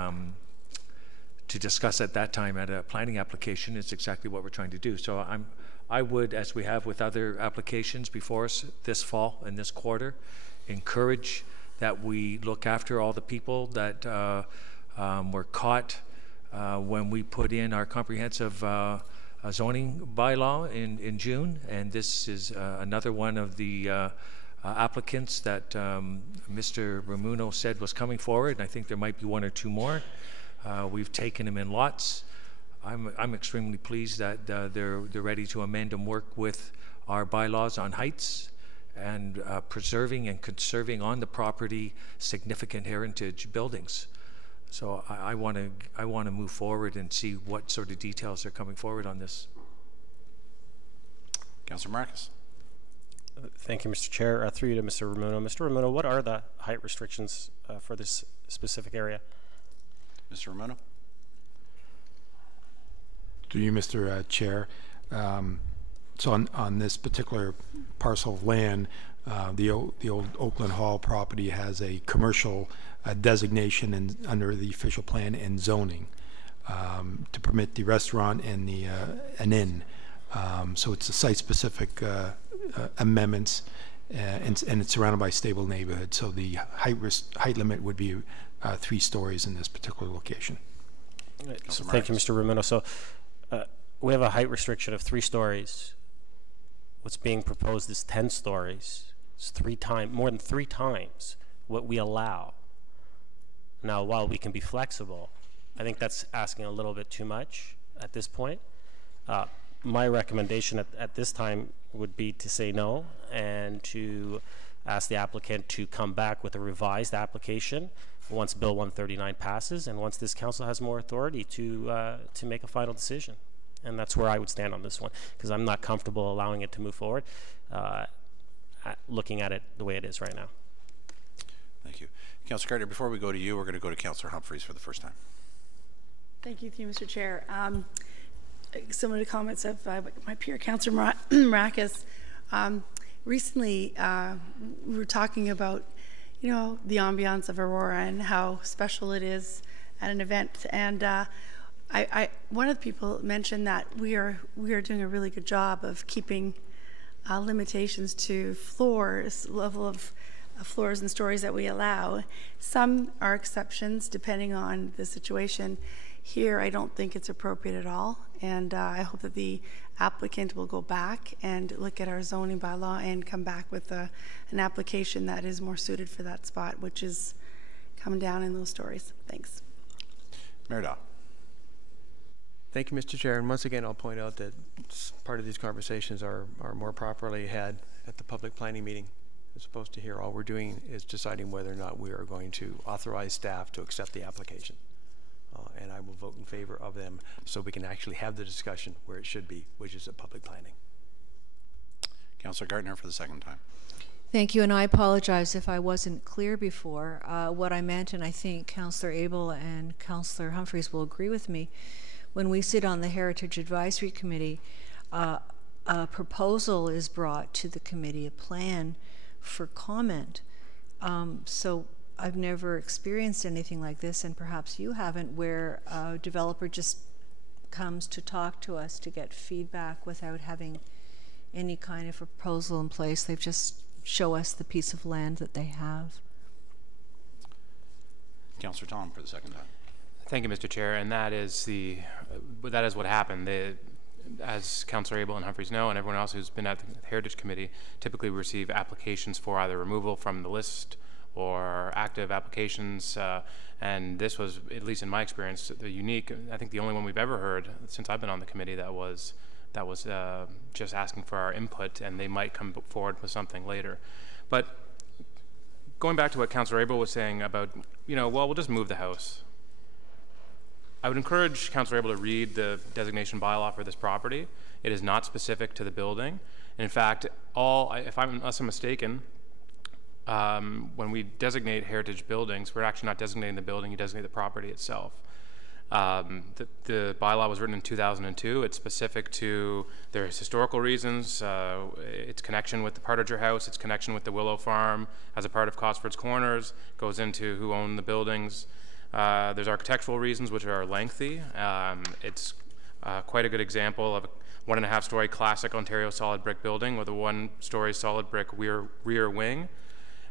discuss at that time at a planning application, it's exactly what we're trying to do. So I would, as we have with other applications before us this fall and this quarter, encourage that we look after all the people that were caught when we put in our comprehensive zoning bylaw in June, and this is another one of the applicants that Mr. Ramuno said was coming forward, and I think there might be one or two more. We've taken them in lots. I'm extremely pleased that they're ready to amend and work with our bylaws on heights and preserving and conserving on the property significant heritage buildings. So I want to move forward and see what sort of details are coming forward on this. Councillor Marcus. Thank you, Mr. Chair. Through you to Mr. Ramuno. Mr. Ramuno, what are the height restrictions for this specific area? Mr. Ramuno. To you, Mr. Chair. So on this particular parcel of land, the old Oakland Hall property has a commercial designation under the official plan and zoning to permit the restaurant and an inn. So it's a site-specific amendments, and it's surrounded by stable neighborhood. So the height limit would be 3 stories in this particular location. So thank you, Mr. Ramuno. So we have a height restriction of 3 stories. What's being proposed is 10 stories. It's more than 3 times what we allow. Now, while we can be flexible, I think that's asking a little bit too much at this point. My recommendation at this time would be to say no and to ask the applicant to come back with a revised application once Bill 139 passes and once this council has more authority to make a final decision. And that's where I would stand on this one, because I'm not comfortable allowing it to move forward, looking at it the way it is right now. Thank you. Councillor Gardner, before we go to you, we're going to go to Councillor Humphreys for the first time. Thank you, Mr. Chair. Similar to comments of my peer, Councillor Marakis, recently we were talking about, you know, the ambiance of Aurora and how special it is at an event. And one of the people mentioned that we are doing a really good job of keeping limitations to floors, level of floors and stories that we allow. Some are exceptions depending on the situation. Here, I don't think it's appropriate at all, and I hope that the applicant will go back and look at our zoning bylaw and come back with an application that is more suited for that spot, which is coming down in those stories. Thanks. Mayor Daw. Thank you, Mr. Chair. And once again, I'll point out that part of these conversations are more properly had at the public planning meeting, as opposed to here. All we're doing is deciding whether or not we are going to authorize staff to accept the application. And I will vote in favor of them so we can actually have the discussion where it should be, which is at public planning. Councillor Gardner for the second time. Thank you, and I apologize if I wasn't clear before. What I meant, and I think Councillor Abel and Councillor Humphreys will agree with me, when we sit on the Heritage Advisory Committee, a proposal is brought to the committee, a plan for comment. So I've never experienced anything like this, and perhaps you haven't, where a developer just comes to talk to us to get feedback without having any kind of proposal in place. They just show us the piece of land that they have. Councillor Tom for the second time. Thank you, Mr. Chair, and that is what happened. As Councillor Abel and Humphreys know, and everyone else who's been at the Heritage Committee, typically we receive applications for either removal from the list or active applications, and this was, at least in my experience, the unique, I think the only one we've ever heard since I've been on the committee that was just asking for our input, and they might come forward with something later. But going back to what Councillor Abel was saying about, well, we'll just move the house. I would encourage Councillor Abel to read the designation bylaw for this property. It is not specific to the building. And in fact, unless I'm mistaken, when we designate heritage buildings, we're actually not designating the building, you designate the property itself. The bylaw was written in 2002. It's specific to there's historical reasons, its connection with the Partager House, its connection with the Willow Farm as a part of Cosford's Corners, goes into who owned the buildings. There's architectural reasons, which are lengthy. It's quite a good example of a 1.5-story classic Ontario solid brick building with a 1-story solid brick rear wing.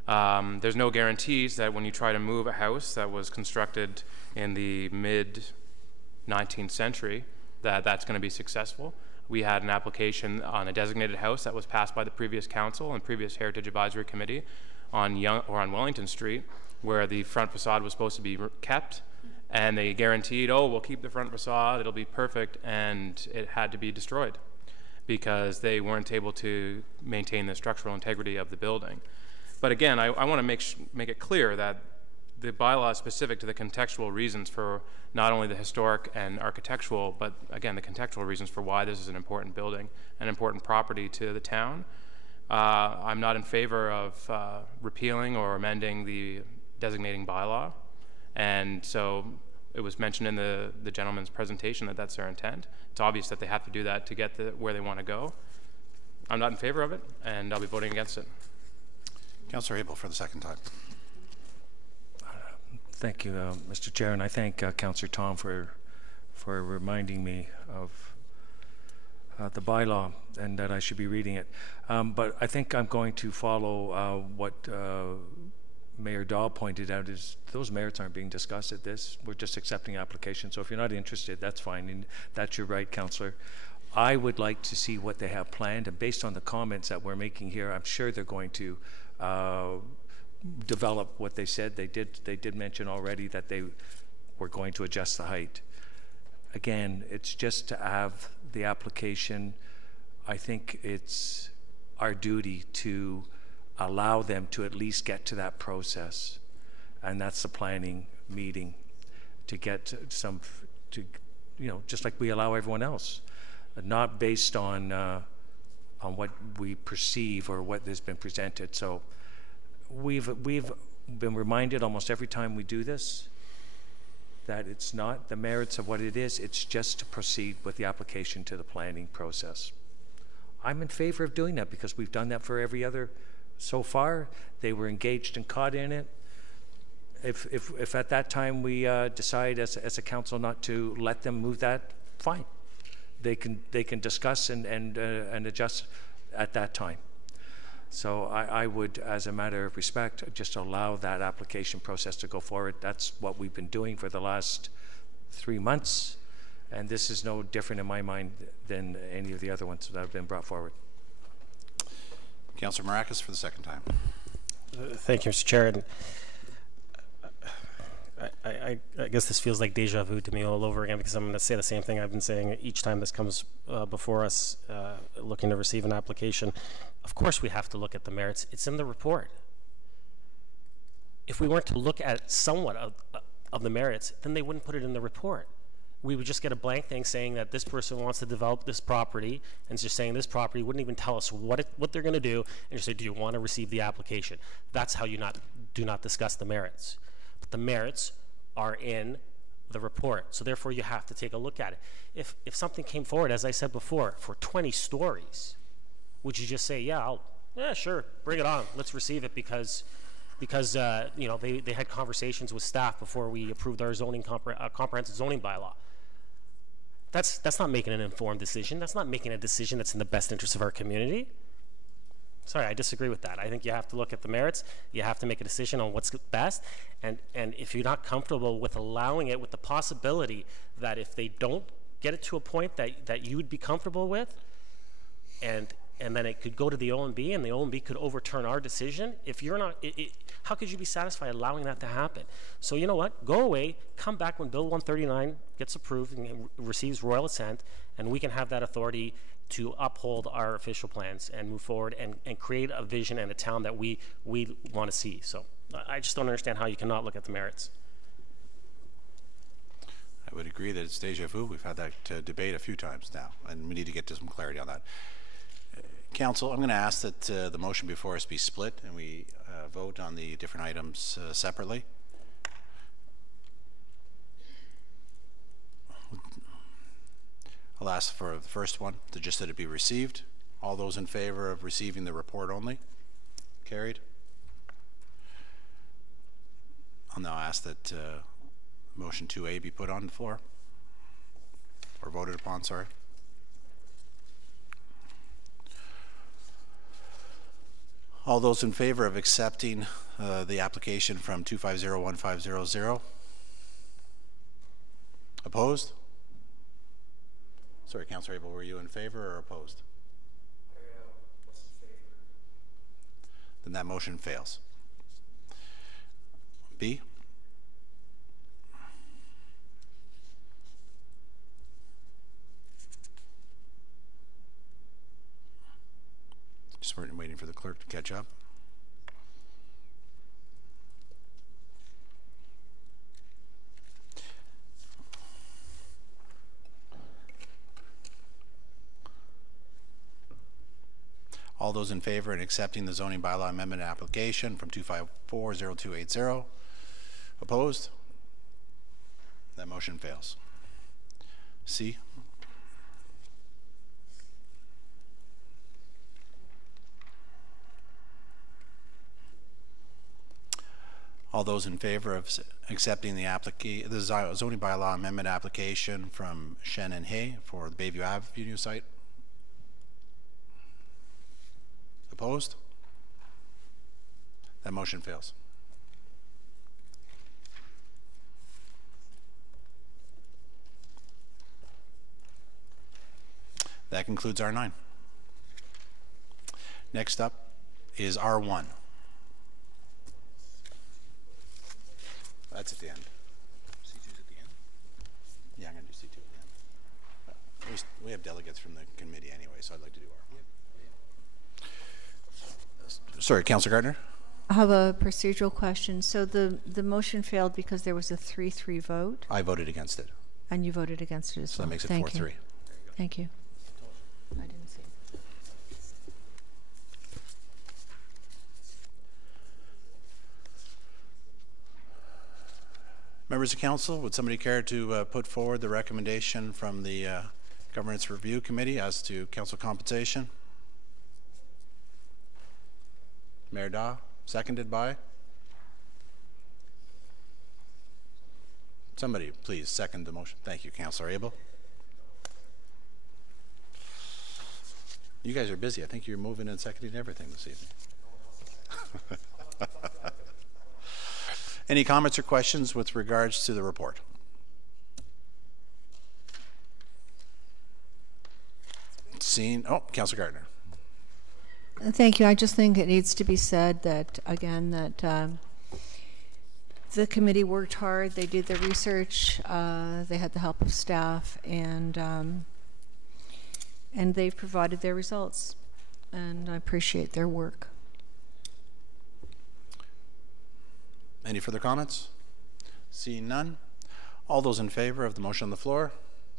There's no guarantees that when you try to move a house that was constructed in the mid-19th century that's going to be successful. We had an application on a designated house that was passed by the previous council and previous Heritage Advisory Committee on Wellington Street, where the front facade was supposed to be kept, and they guaranteed, we'll keep the front facade, it'll be perfect, and it had to be destroyed because they weren't able to maintain the structural integrity of the building. But again, I want to make it clear that the bylaw is specific to the contextual reasons for not only the historic and architectural, but again, the contextual reasons for why this is an important building, an important property to the town. I'm not in favor of repealing or amending the designating bylaw. And so it was mentioned in the gentleman's presentation that that's their intent. It's obvious that they have to do that to get where they want to go. I'm not in favor of it, and I'll be voting against it. Councillor Abel for the second time. Thank you, Mr. Chair, and I thank Councillor Tom for reminding me of the bylaw and that I should be reading it. But I think I'm going to follow what Mayor Dahl pointed out, is those merits aren't being discussed at this. We're just accepting applications. So if you're not interested, that's fine, and that's your right, Councillor. I would like to see what they have planned, and based on the comments that we're making here, I'm sure they're going to develop what they said. They did mention already that they were going to adjust the height. Again, it's just to have the application. I think it's our duty to allow them to at least get to that process, and that's the planning meeting, to get just like we allow everyone else. not based on what we perceive or what has been presented. So we've been reminded almost every time we do this that it's not the merits of what it is, it's just to proceed with the application to the planning process. I'm in favor of doing that because we've done that for every other so far. They were engaged and caught in it. If at that time we decide as a council not to let them move that, fine. They can discuss and adjust at that time. So I would, as a matter of respect, just allow that application process to go forward. That's what we've been doing for the last 3 months, and this is no different in my mind than any of the other ones that have been brought forward. Councillor Marakis for the second time. Thank you, Mr. Chair. And I guess this feels like deja vu to me all over again, because I'm going to say the same thing I've been saying each time this comes before us, looking to receive an application. Of course we have to look at the merits. It's in the report. If we weren't to look at somewhat of the merits, then they wouldn't put it in the report. We would just get a blank thing saying that this person wants to develop this property, and just saying this property, wouldn't even tell us what they're going to do, and just say, do you want to receive the application? That's how you do not discuss the merits. But the merits are in the report, so therefore you have to take a look at it. If something came forward, as I said before, for 20 stories, would you just say, yeah, sure, bring it on, let's receive it, because you know, they had conversations with staff before we approved our comprehensive zoning bylaw. That's not making an informed decision. That's not making a decision that's in the best interest of our community. Sorry, I disagree with that. I think you have to look at the merits. You have to make a decision on what's best. And if you're not comfortable with allowing it, with the possibility that if they don't get it to a point that you would be comfortable with, and then it could go to the OMB, and the OMB could overturn our decision. If you're not, how could you be satisfied allowing that to happen? So you know what? Go away, come back when Bill 139 gets approved and receives royal assent, and we can have that authority to uphold our official plans and move forward and create a vision and a town that we want to see. So I just don't understand how you cannot look at the merits. I would agree that it's deja vu. We've had that debate a few times now, and we need to get to some clarity on that. Council, I'm going to ask that the motion before us be split and we vote on the different items separately. I'll ask for the first one, just that it be received. All those in favor of receiving the report only? Carried. I'll now ask that motion 2A be put on the floor, or voted upon, sorry. All those in favor of accepting the application from 2501500? Opposed? Sorry, Councillor Abel, were you in favor or opposed? I was in favor. Then that motion fails. B? Just waiting for the clerk to catch up. All those in favor in accepting the zoning bylaw amendment application from 2540280? Opposed? That motion fails. C? All those in favor of accepting the zoning bylaw amendment application from Shen and Hay for the Bayview Avenue site? Opposed? That motion fails. That concludes R9. Next up is R1. That's at the end. C2's at the end? Yeah, I'm going to do C2 at the end. We have delegates from the committee anyway, so I'd like to do R1. Sorry, Councillor Gardner? I have a procedural question. So the motion failed because there was a 3-3 vote? I voted against it. And you voted against it as well. So that makes it 4-3. Thank you. I didn't see it. Members of council, would somebody care to put forward the recommendation from the Governance Review Committee as to council compensation? Mayor Daw, seconded by? Somebody please second the motion. Thank you, Councillor Abel. You guys are busy. I think you're moving and seconding everything this evening. Any comments or questions with regards to the report? Councillor Gardner. Thank you. I just think it needs to be said that, again, that the committee worked hard. They did the research. They had the help of staff, and they've provided their results. And I appreciate their work. Any further comments? Seeing none. All those in favor of the motion on the floor?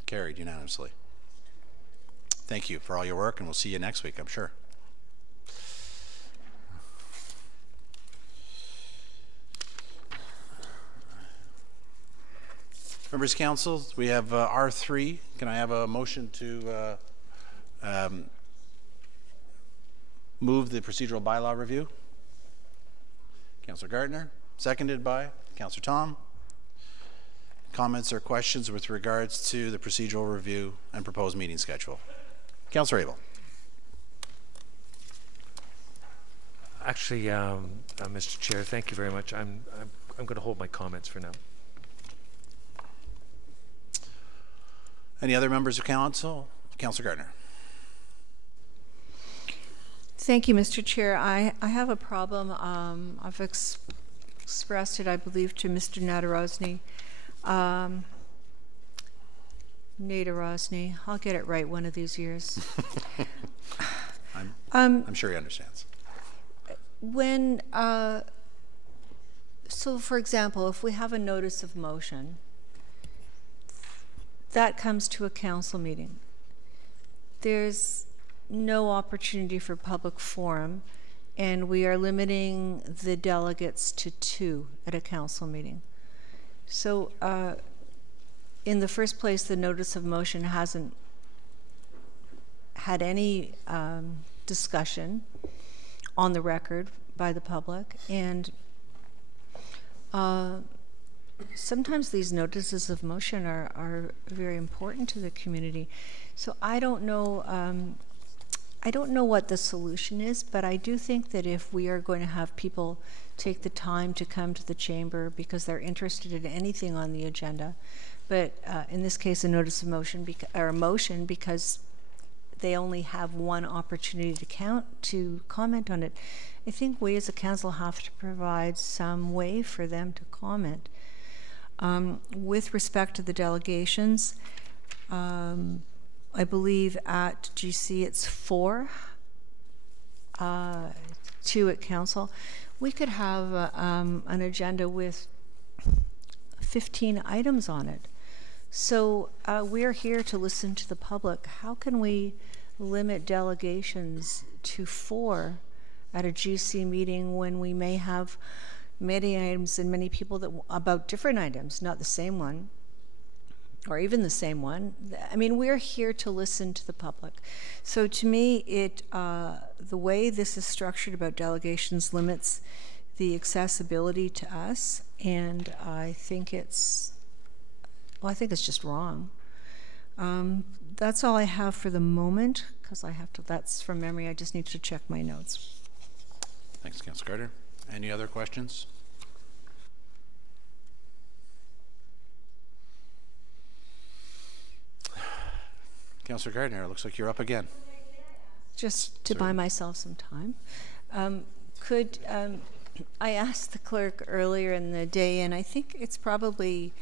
Carried unanimously. Thank you for all your work, and we'll see you next week, I'm sure. Members of council, we have R3. Can I have a motion to move the procedural bylaw review? Councillor Gardner, seconded by Councillor Tom. Comments or questions with regards to the procedural review and proposed meeting schedule? Councillor Abel. Actually, Mr. Chair, thank you very much. I'm going to hold my comments for now. Any other members of council? Councillor Gardner. Thank you, Mr. Chair. I have a problem. I've expressed it, I believe, to Mr. Nadarozny. Nadarozny. I'll get it right one of these years. I'm sure he understands. When, so for example, if we have a notice of motion, that comes to a council meeting. There's no opportunity for public forum, and we are limiting the delegates to 2 at a council meeting. So in the first place, the notice of motion hasn't had any discussion on the record by the public, and sometimes these notices of motion are very important to the community. So I don't know what the solution is, but I do think that if we are going to have people take the time to come to the chamber because they're interested in anything on the agenda, but in this case a notice of motion or a motion because they only have one opportunity to comment on it, I think we as a council have to provide some way for them to comment. With respect to the delegations, I believe at GC it's 4, 2 at council. We could have an agenda with 15 items on it. So we're here to listen to the public. How can we limit delegations to 4 at a GC meeting when we may have many items and many people that about different items, not the same one, or even the same one? I mean, we're here to listen to the public. So to me, the way this is structured about delegations limits the accessibility to us, and I think it's just wrong. That's all I have for the moment, because that's from memory. I just need to check my notes. Thanks, Councillor Gardner. Any other questions? Councillor Gardner, it looks like you're up again. Just to buy myself some time. I asked the clerk earlier in the day, and I think it's probably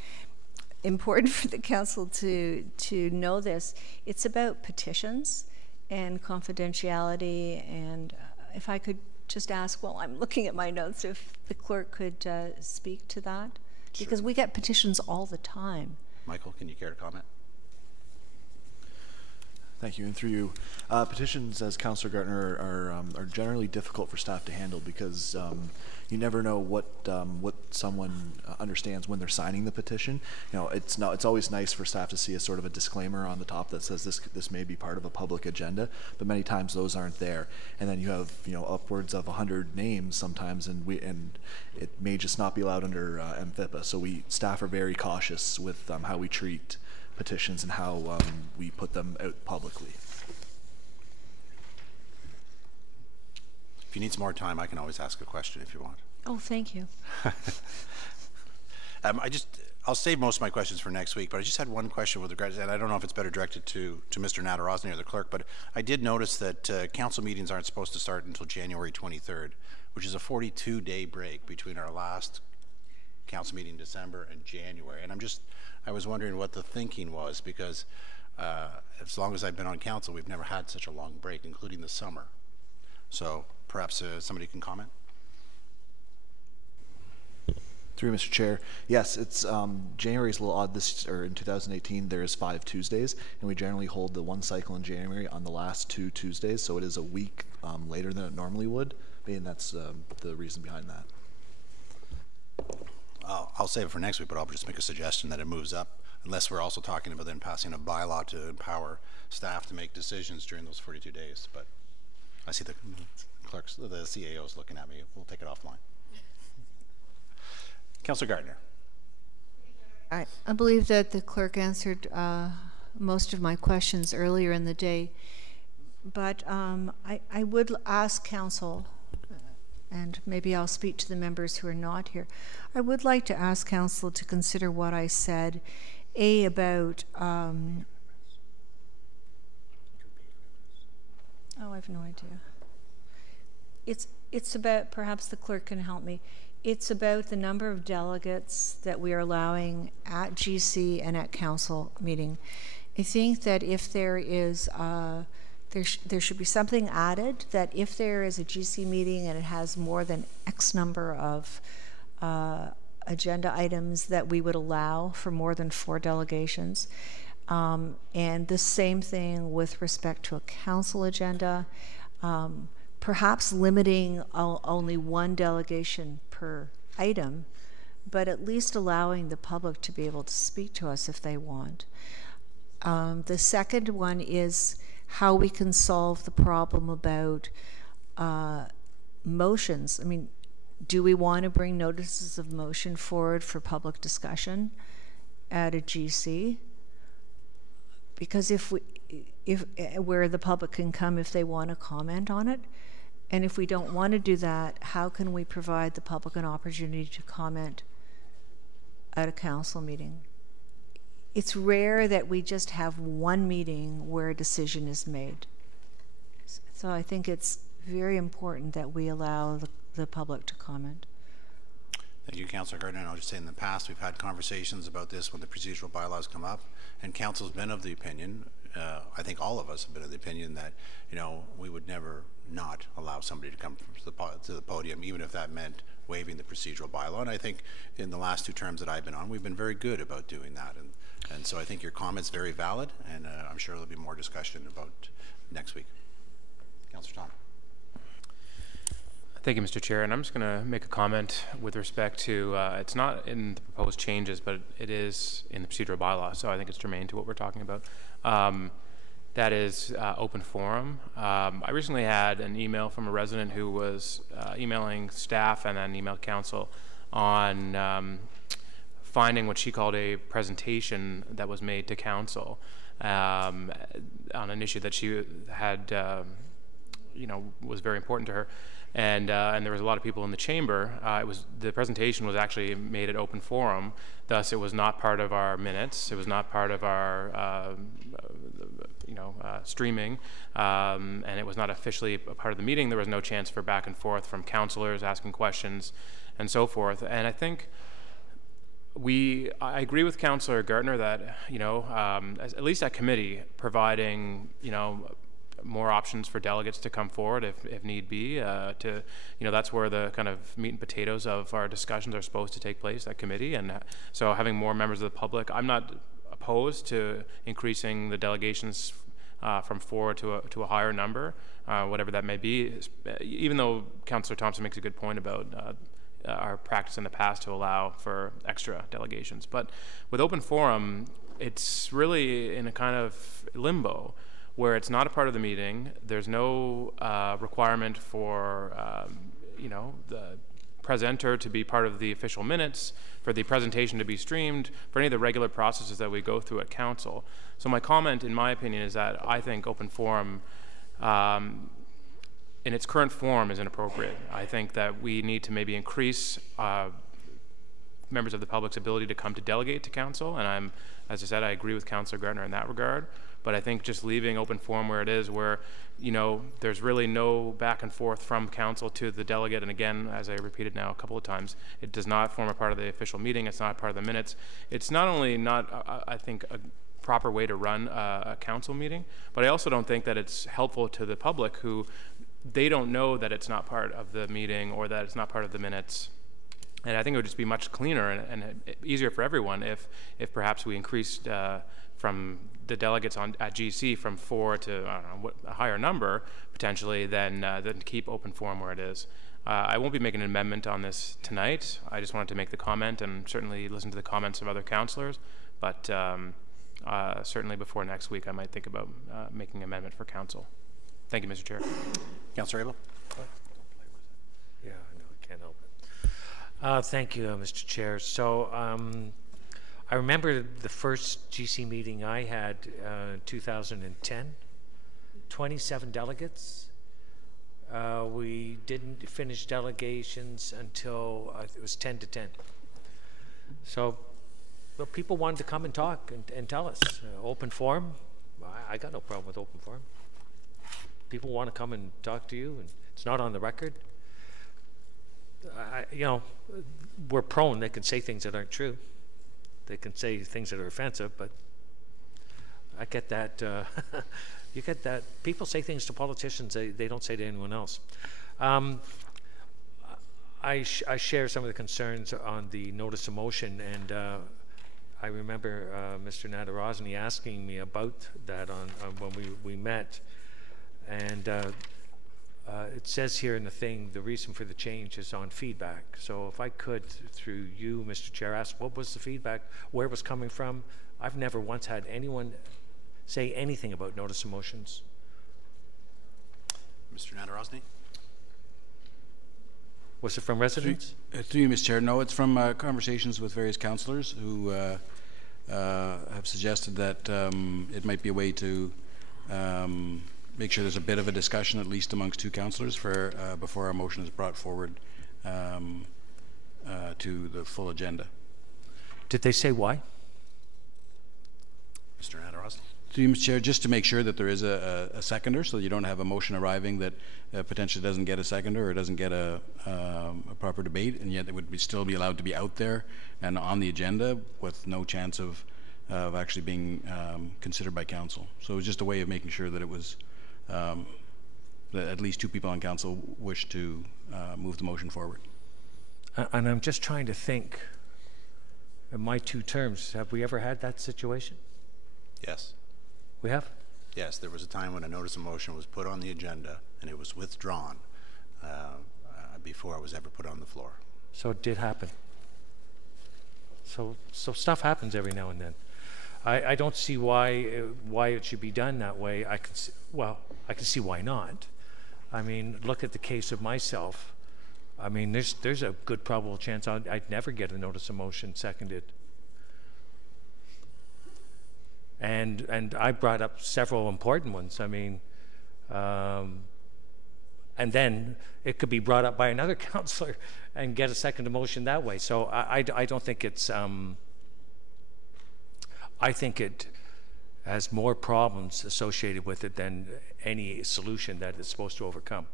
important for the council to know this. It's about petitions and confidentiality, and if I could just ask, while I'm looking at my notes, if the clerk could speak to that? Sure. Because we get petitions all the time. Michael, can you care to comment? Thank you. And through you, petitions, as Councillor Gartner, are generally difficult for staff to handle because you never know what someone understands when they're signing the petition. You know, it's always nice for staff to see a sort of a disclaimer on the top that says this may be part of a public agenda, but many times those aren't there. And then you have upwards of 100 names sometimes, and it may just not be allowed under MFIPA. So staff are very cautious with how we treat petitions and how we put them out publicly. If you need some more time, I can always ask a question if you want. Oh, thank you. I'll save most of my questions for next week, but I just had one question with regards, and I don't know if it's better directed to Mr. Nadarosny or the clerk, but I did notice that council meetings aren't supposed to start until January 23rd, which is a 42-day break between our last council meeting in December and January. And I was wondering what the thinking was, because as long as I've been on council, we've never had such a long break, including the summer. So perhaps somebody can comment. Through Mr. Chair, yes, it's January is a little odd. In 2018, there is 5 Tuesdays, and we generally hold the one cycle in January on the last 2 Tuesdays, so it is a week later than it normally would, and that's the reason behind that. I'll save it for next week, but I'll just make a suggestion that it moves up, unless we're also talking about then passing a bylaw to empower staff to make decisions during those 42 days. But I see the clerks, the CAOs looking at me. We'll take it offline. Councillor Gardner. I believe that the clerk answered most of my questions earlier in the day, but I would ask council, and maybe I'll speak to the members who are not here. I would like to ask council to consider what I said, about oh, I have no idea. It's about, perhaps the clerk can help me. It's about the number of delegates that we are allowing at GC and at council meeting. I think that if there is, there should be something added that if there is a GC meeting and it has more than X number of agenda items, that we would allow for more than 4 delegations. And the same thing with respect to a council agenda. Perhaps limiting only 1 delegation per item, but at least allowing the public to be able to speak to us if they want. The second one is how we can solve the problem about motions. I mean, do we want to bring notices of motion forward for public discussion at a GC? Because if where the public can come if they want to comment on it. And if we don't want to do that, how can we provide the public an opportunity to comment at a council meeting? It's rare that we just have one meeting where a decision is made. So I think it's very important that we allow the public to comment. Thank you, Councillor Gardner. And I'll just say in the past, we've had conversations about this when the procedural bylaws come up, and council's been of the opinion, I think all of us have been of the opinion that, we would never not allow somebody to come to the podium, even if that meant waiving the procedural bylaw. And I think in the last 2 terms that I've been on, we've been very good about doing that. And so I think your comment's very valid, and I'm sure there'll be more discussion about next week. Councillor Tom. Thank you, Mr. Chair. And I'm just going to make a comment with respect to, it's not in the proposed changes, but it is in the procedural bylaw. So I think it's germane to what we're talking about. That is open forum. I recently had an email from a resident who was emailing staff and then emailed council on finding what she called a presentation that was made to council on an issue that she had, was very important to her. And there was a lot of people in the chamber. The presentation was actually made at open forum, thus it was not part of our minutes. It was not part of our streaming, and it was not officially a part of the meeting. There was no chance for back and forth from councillors asking questions and so forth. And I think I agree with Councillor Gartner that, at least at committee, providing, more options for delegates to come forward if need be. That's where the kind of meat and potatoes of our discussions are supposed to take place at committee. And so having more members of the public, I'm not opposed to increasing the delegations from 4 to a higher number, whatever that may be. Even though Councillor Thompson makes a good point about our practice in the past to allow for extra delegations. But with open forum, it's really in a kind of limbo where it's not a part of the meeting. There's no requirement for the presenter to be part of the official minutes, for the presentation to be streamed, for any of the regular processes that we go through at council. So my comment, in my opinion, is that I think open forum in its current form is inappropriate. I think that we need to maybe increase members of the public's ability to come to delegate to council, and as I said, I agree with Councillor Gartner in that regard, but I think just leaving open forum where it is, where there's really no back and forth from council to the delegate, and again, as I repeated now a couple of times, it does not form a part of the official meeting, it's not a part of the minutes. It's not only not, I think, a proper way to run a council meeting, but I also don't think that it's helpful to the public who they don't know that it's not part of the meeting or that it's not part of the minutes. And I think it would just be much cleaner and easier for everyone if perhaps we increased from the delegates at GC from 4 to, I don't know, a higher number potentially than keep open forum where it is. I won't be making an amendment on this tonight. I just wanted to make the comment and certainly listen to the comments of other councillors. But certainly before next week, I might think about making an amendment for council. Thank you, Mr. Chair. Councillor Abel. Yeah, I know, I can't help it. Thank you, Mr. Chair. So I remember the first GC meeting I had in 2010, 27 delegates. We didn't finish delegations until it was 10 to 10. So well, people wanted to come and talk and tell us. Open forum, I got no problem with open forum. People want to come and talk to you, and it's not on the record. We're prone. They can say things that aren't true. They can say things that are offensive, but I get that. You get that. People say things to politicians they don't say to anyone else. I share some of the concerns on the notice of motion, and I remember Mr. Nadarozny asking me about that when we met. And it says here in the thing, the reason for the change is on feedback. So if I could, through you, Mr. Chair, ask what was the feedback, where it was coming from. I've never once had anyone say anything about notice of motions. Mr. Nadarozny. Was it from residents? Through you, Mr. Chair. No, it's from conversations with various councillors who have suggested that it might be a way to make sure there's a bit of a discussion, at least amongst two councillors, for before our motion is brought forward to the full agenda. Did they say why? Mr. Nadarozny. Through you, Mr. Chair, just to make sure that there is a seconder, so you don't have a motion arriving that potentially doesn't get a seconder or doesn't get a proper debate, and yet it would still be allowed to be out there and on the agenda with no chance of actually being considered by council. So it was just a way of making sure that it was that at least two people on council wish to move the motion forward. And I'm just trying to think, in my 2 terms, have we ever had that situation? Yes. We have? Yes, there was a time when a notice of motion was put on the agenda and it was withdrawn before it was ever put on the floor. So it did happen. So stuff happens every now and then. I don't see why it should be done that way. I can see why not. I mean, look at the case of myself. I mean, there's a good probable chance I'd never get a notice of motion seconded. And I brought up several important ones. I mean, and then it could be brought up by another councillor and get a second motion that way. So I don't think it's. I think it has more problems associated with it than any solution that it's supposed to overcome.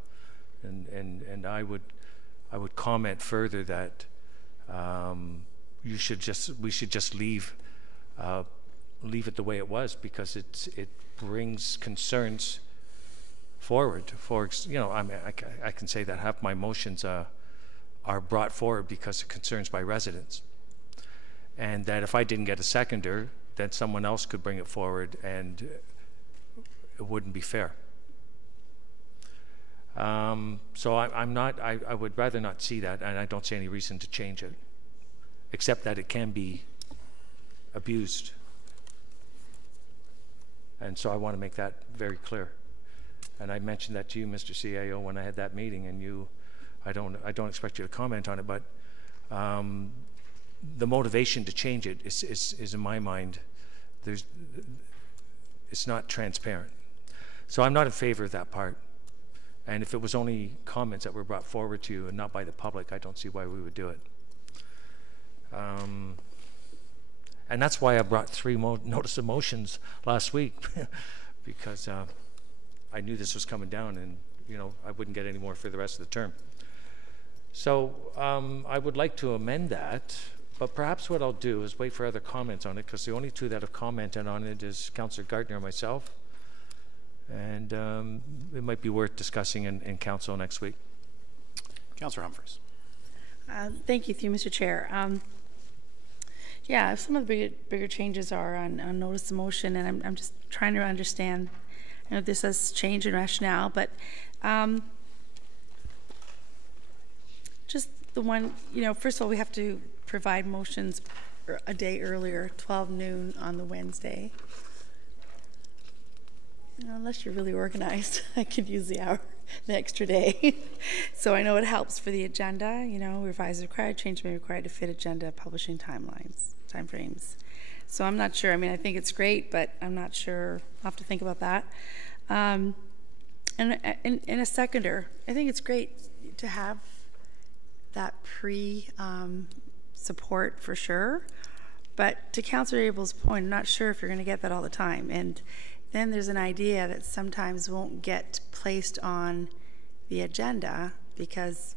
And I would comment further that we should just leave it the way it was, because it brings concerns forward. I can say that half my motions are brought forward because of concerns by residents, and that if I didn't get a seconder, then someone else could bring it forward, and it wouldn't be fair. So I would rather not see that, and I don't see any reason to change it, except that it can be abused. And so I want to make that very clear. And I mentioned that to you, Mr. CAO, when I had that meeting, and I don't expect you to comment on it, but the motivation to change it is in my mind, it's not transparent. So I'm not in favor of that part. And if it was only comments that were brought forward to you and not by the public, I don't see why we would do it. And that's why I brought 3 notice of motions last week, because I knew this was coming down, and I wouldn't get any more for the rest of the term. So I would like to amend that, but perhaps what I'll do is wait for other comments on it, because the only 2 that have commented on it is Councillor Gartner and myself. And it might be worth discussing in council next week. Councillor Humphreys. Thank you, Mr. Chair. Yeah, some of the bigger changes are on notice of motion, and I'm just trying to understand. I know this has change in rationale, but just the one, first of all, we have to provide motions a day earlier, 12 noon on the Wednesday. Unless you're really organized, I could use the extra day. So I know it helps for the agenda. Revise required, change may be required to fit agenda publishing timeframes. So I'm not sure. I think it's great, but I'm not sure. I'll have to think about that. And a seconder, I think it's great to have that support for sure. But to Councillor Abel's point, I'm not sure if you're going to get that all the time. And then there's an idea that sometimes won't get placed on the agenda because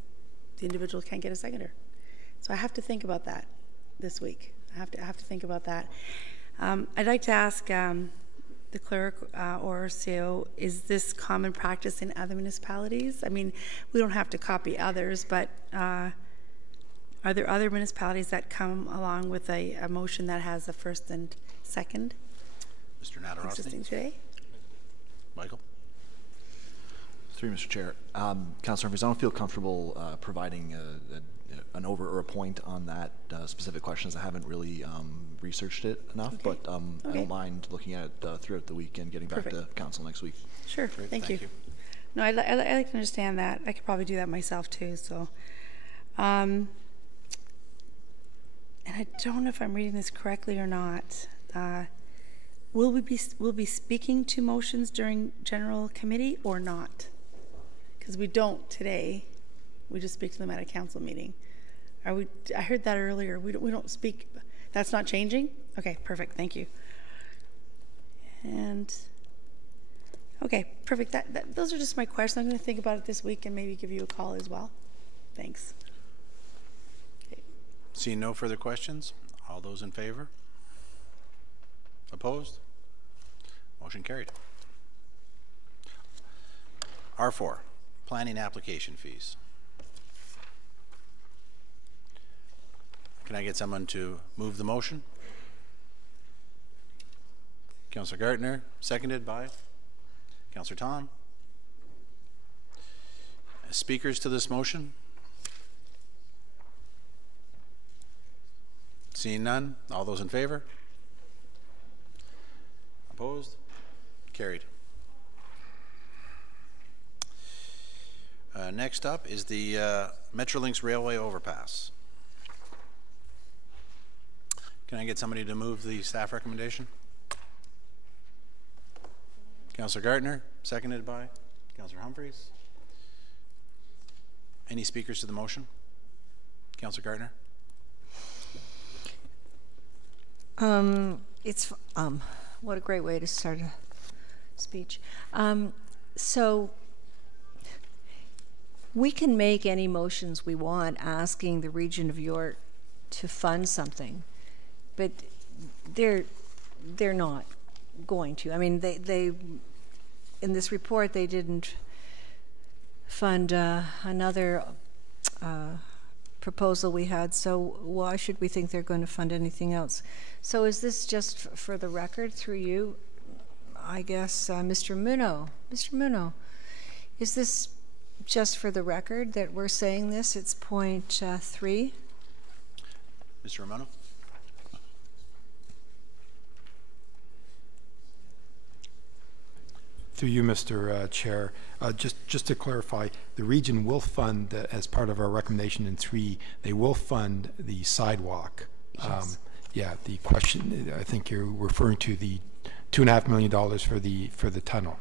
the individual can't get a seconder. So I have to think about that this week. I have to think about that. I'd like to ask the clerk or CO, is this common practice in other municipalities? We don't have to copy others, but are there other municipalities that come along with a motion that has a first and second? Mr. Nadarosny. Existing today. Michael. Through Mr. Chair, Councillor Humphreys, I don't feel comfortable providing an over or a point on that specific questions. I haven't really researched it enough, Okay. but I don't mind looking at it throughout the week and getting back to council next week. Sure. Great, Thank you. No, I like to understand that. I could probably do that myself too. So, and I don't know if I'm reading this correctly or not. Will we be speaking to motions during general committee or not? Because we don't today. We just speak to them at a council meeting. I heard that earlier. We don't speak. That's not changing? Okay, perfect. Thank you. And okay, perfect. Those are just my questions. I'm going to think about it this week and maybe give you a call as well. Thanks. Okay. Seeing no further questions, all those in favor? Opposed? Motion carried. R4, planning application fees. Can I get someone to move the motion? Councillor Gartner, seconded by Councillor Tom. Speakers to this motion? Seeing none, all those in favor? Opposed? Carried. Next up is the Metrolinx Railway Overpass. Can I get somebody to move the staff recommendation? Councillor Gartner, seconded by Councillor Humphreys. Any speakers to the motion? Councillor Gartner? What a great way to start a speech. So we can make any motions we want asking the Region of York to fund something, but they're not going to. I mean, they in this report they didn't fund another proposal we had, so why should we think they're going to fund anything else? So is this just for the record through you? I guess, Mr. Muno. Mr. Muno, is this just for the record that we're saying this? It's point 3. Mr. Romano? Through you, Mr. Chair, just to clarify, the region will fund, as part of our recommendation in 3, they will fund the sidewalk. Yes. Yeah, the question, I think you're referring to the $2.5 million for the tunnel.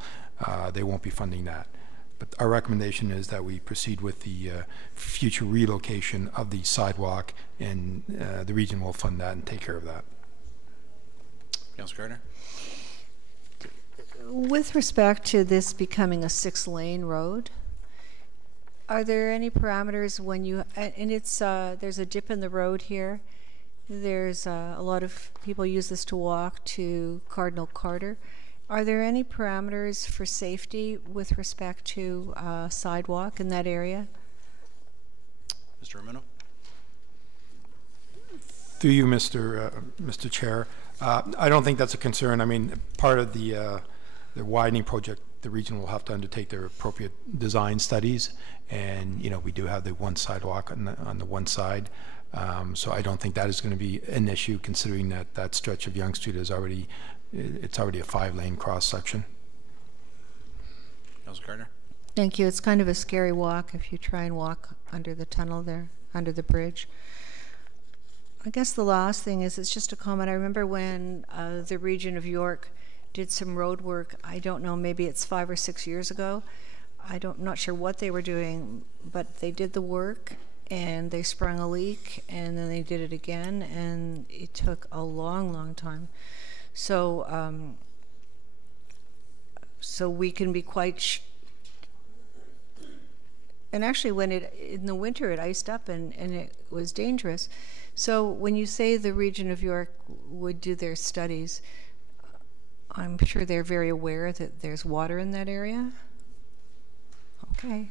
They won't be funding that. But our recommendation is that we proceed with the future relocation of the sidewalk, and the region will fund that and take care of that. Councilor Gardner? With respect to this becoming a 6-lane road, are there any parameters when you, and it's, there's a dip in the road here. There's a lot of people use this to walk to Cardinal Carter. Are there any parameters for safety with respect to sidewalk in that area? Mr. Romano? Through you, Mr. Chair, I don't think that's a concern. I mean, part of the widening project, the region will have to undertake their appropriate design studies, and we do have the one sidewalk on the one side. So I don't think that is going to be an issue, considering that stretch of Yonge Street is already a 5-lane cross section. Councilor Gardner? Thank you. It's kind of a scary walk if you try and walk under the tunnel there, under the bridge. I guess the last thing is, it's just a comment. I remember when the region of York did some road work. I don't know, maybe it's 5 or 6 years ago. I'm not sure what they were doing, but they did the work and they sprung a leak, and then they did it again, and it took a long time. So so we can be quite and actually when in the winter it iced up and it was dangerous. So when you say the region of York would do their studies, I'm sure they're very aware that there's water in that area. Okay.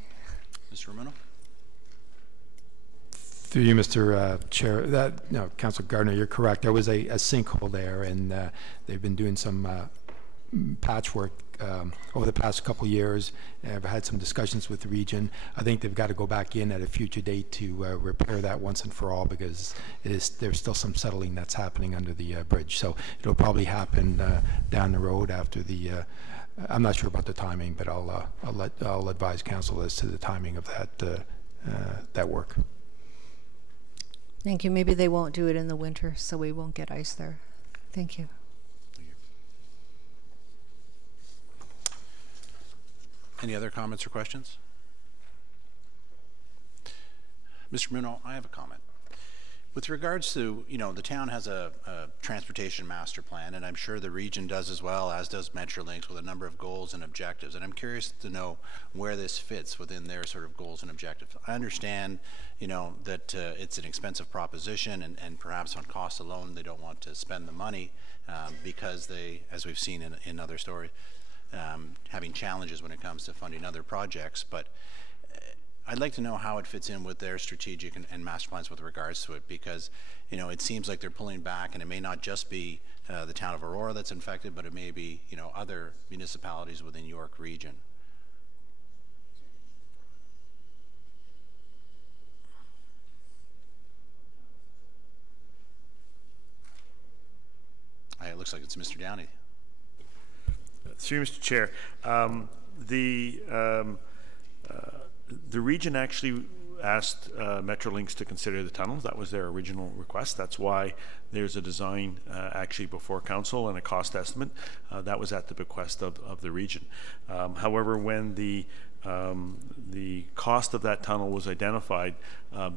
Mr. Romano? Through you, Mr. Chair, Councilor Gardner, you're correct. There was a sinkhole there, and they've been doing some patchwork over the past couple of years. I've had some discussions with the region. I think they've got to go back in at a future date to repair that once and for all, because there's still some settling that's happening under the bridge. So it'll probably happen down the road after the. I'm not sure about the timing, but I'll advise council as to the timing of that work. Thank you. Maybe they won't do it in the winter, so we won't get ice there. Thank you. Any other comments or questions? Mr. Muno, I have a comment. With regards to, the town has a transportation master plan, and I'm sure the region does as well, as does Metrolinx, with a number of goals and objectives. And I'm curious to know where this fits within their sort of goals and objectives. I understand, that it's an expensive proposition, and perhaps on cost alone they don't want to spend the money because they, as we've seen in other stories, having challenges when it comes to funding other projects. But I'd like to know how it fits in with their strategic and master plans with regards to it, because it seems like they're pulling back, and it may not just be the town of Aurora that's infected, but it may be other municipalities within York region. It looks like it's Mr. Downey. Through you, Mr. Chair, the region actually asked Metrolinx to consider the tunnel. That was their original request. That's why there's a design actually before council and a cost estimate. That was at the bequest of the region. However, when the cost of that tunnel was identified,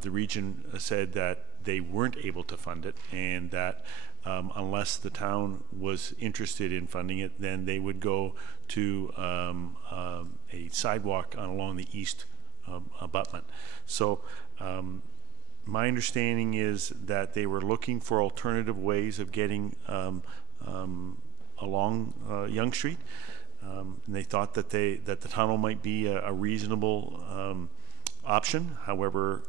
the region said that they weren't able to fund it, and that unless the town was interested in funding it, then they would go to a sidewalk along the east abutment. So my understanding is that they were looking for alternative ways of getting along Yonge Street. And they thought that the tunnel might be a reasonable option. However,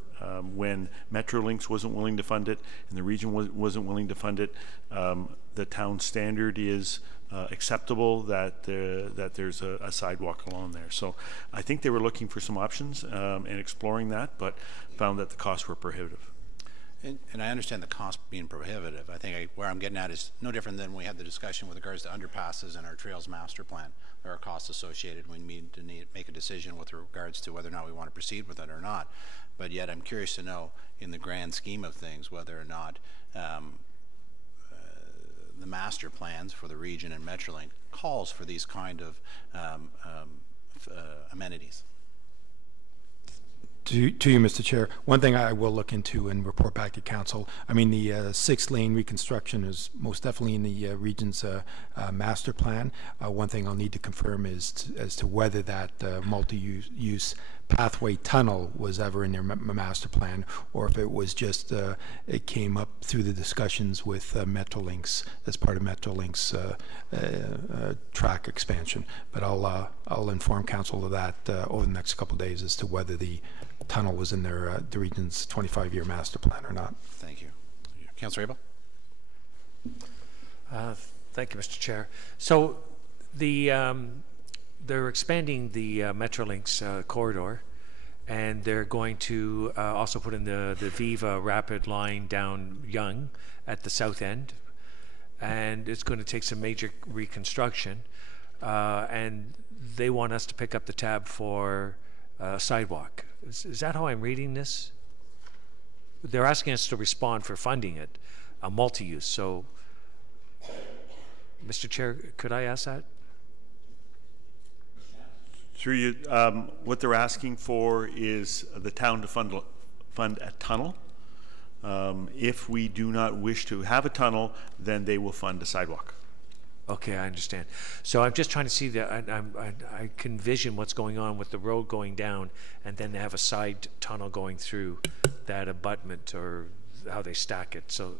when Metrolinx wasn't willing to fund it, and the region wasn't willing to fund it. The town standard is acceptable that there's a sidewalk along there. So I think they were looking for some options and exploring that, but found that the costs were prohibitive. And I understand the cost being prohibitive. I think where I'm getting at is no different than we had the discussion with regards to underpasses and our trails master plan. There are costs associated. We need to make a decision with regards to whether or not we want to proceed with it or not. But yet I'm curious to know, in the grand scheme of things, whether or not the master plans for the region and Metrolink calls for these kind of amenities. To you, Mr. Chair, one thing I will look into and report back to council. I mean, the 6-lane reconstruction is most definitely in the region's master plan. One thing I'll need to confirm is as to whether that multi-use pathway tunnel was ever in their master plan, or if it was just it came up through the discussions with Metrolinx as part of Metrolinx track expansion. But I'll inform council of that over the next couple of days as to whether the tunnel was in their the region's 25-year master plan or not. Thank you. Councillor Abel. Thank you, Mr. Chair. So they're expanding the Metrolinx corridor, and they're going to also put in the Viva Rapid line down Yonge at the south end, and it's going to take some major reconstruction, and they want us to pick up the tab for sidewalk. Is that how I'm reading this? They're asking us to respond for funding it, a multi-use. So, Mr. Chair, could I ask that? Through you, what they're asking for is the town to fund a tunnel. If we do not wish to have a tunnel, then they will fund a sidewalk. Okay, I understand. So I'm just trying to see that I can envision what's going on with the road going down, and then they have a side tunnel going through that abutment, or how they stack it. So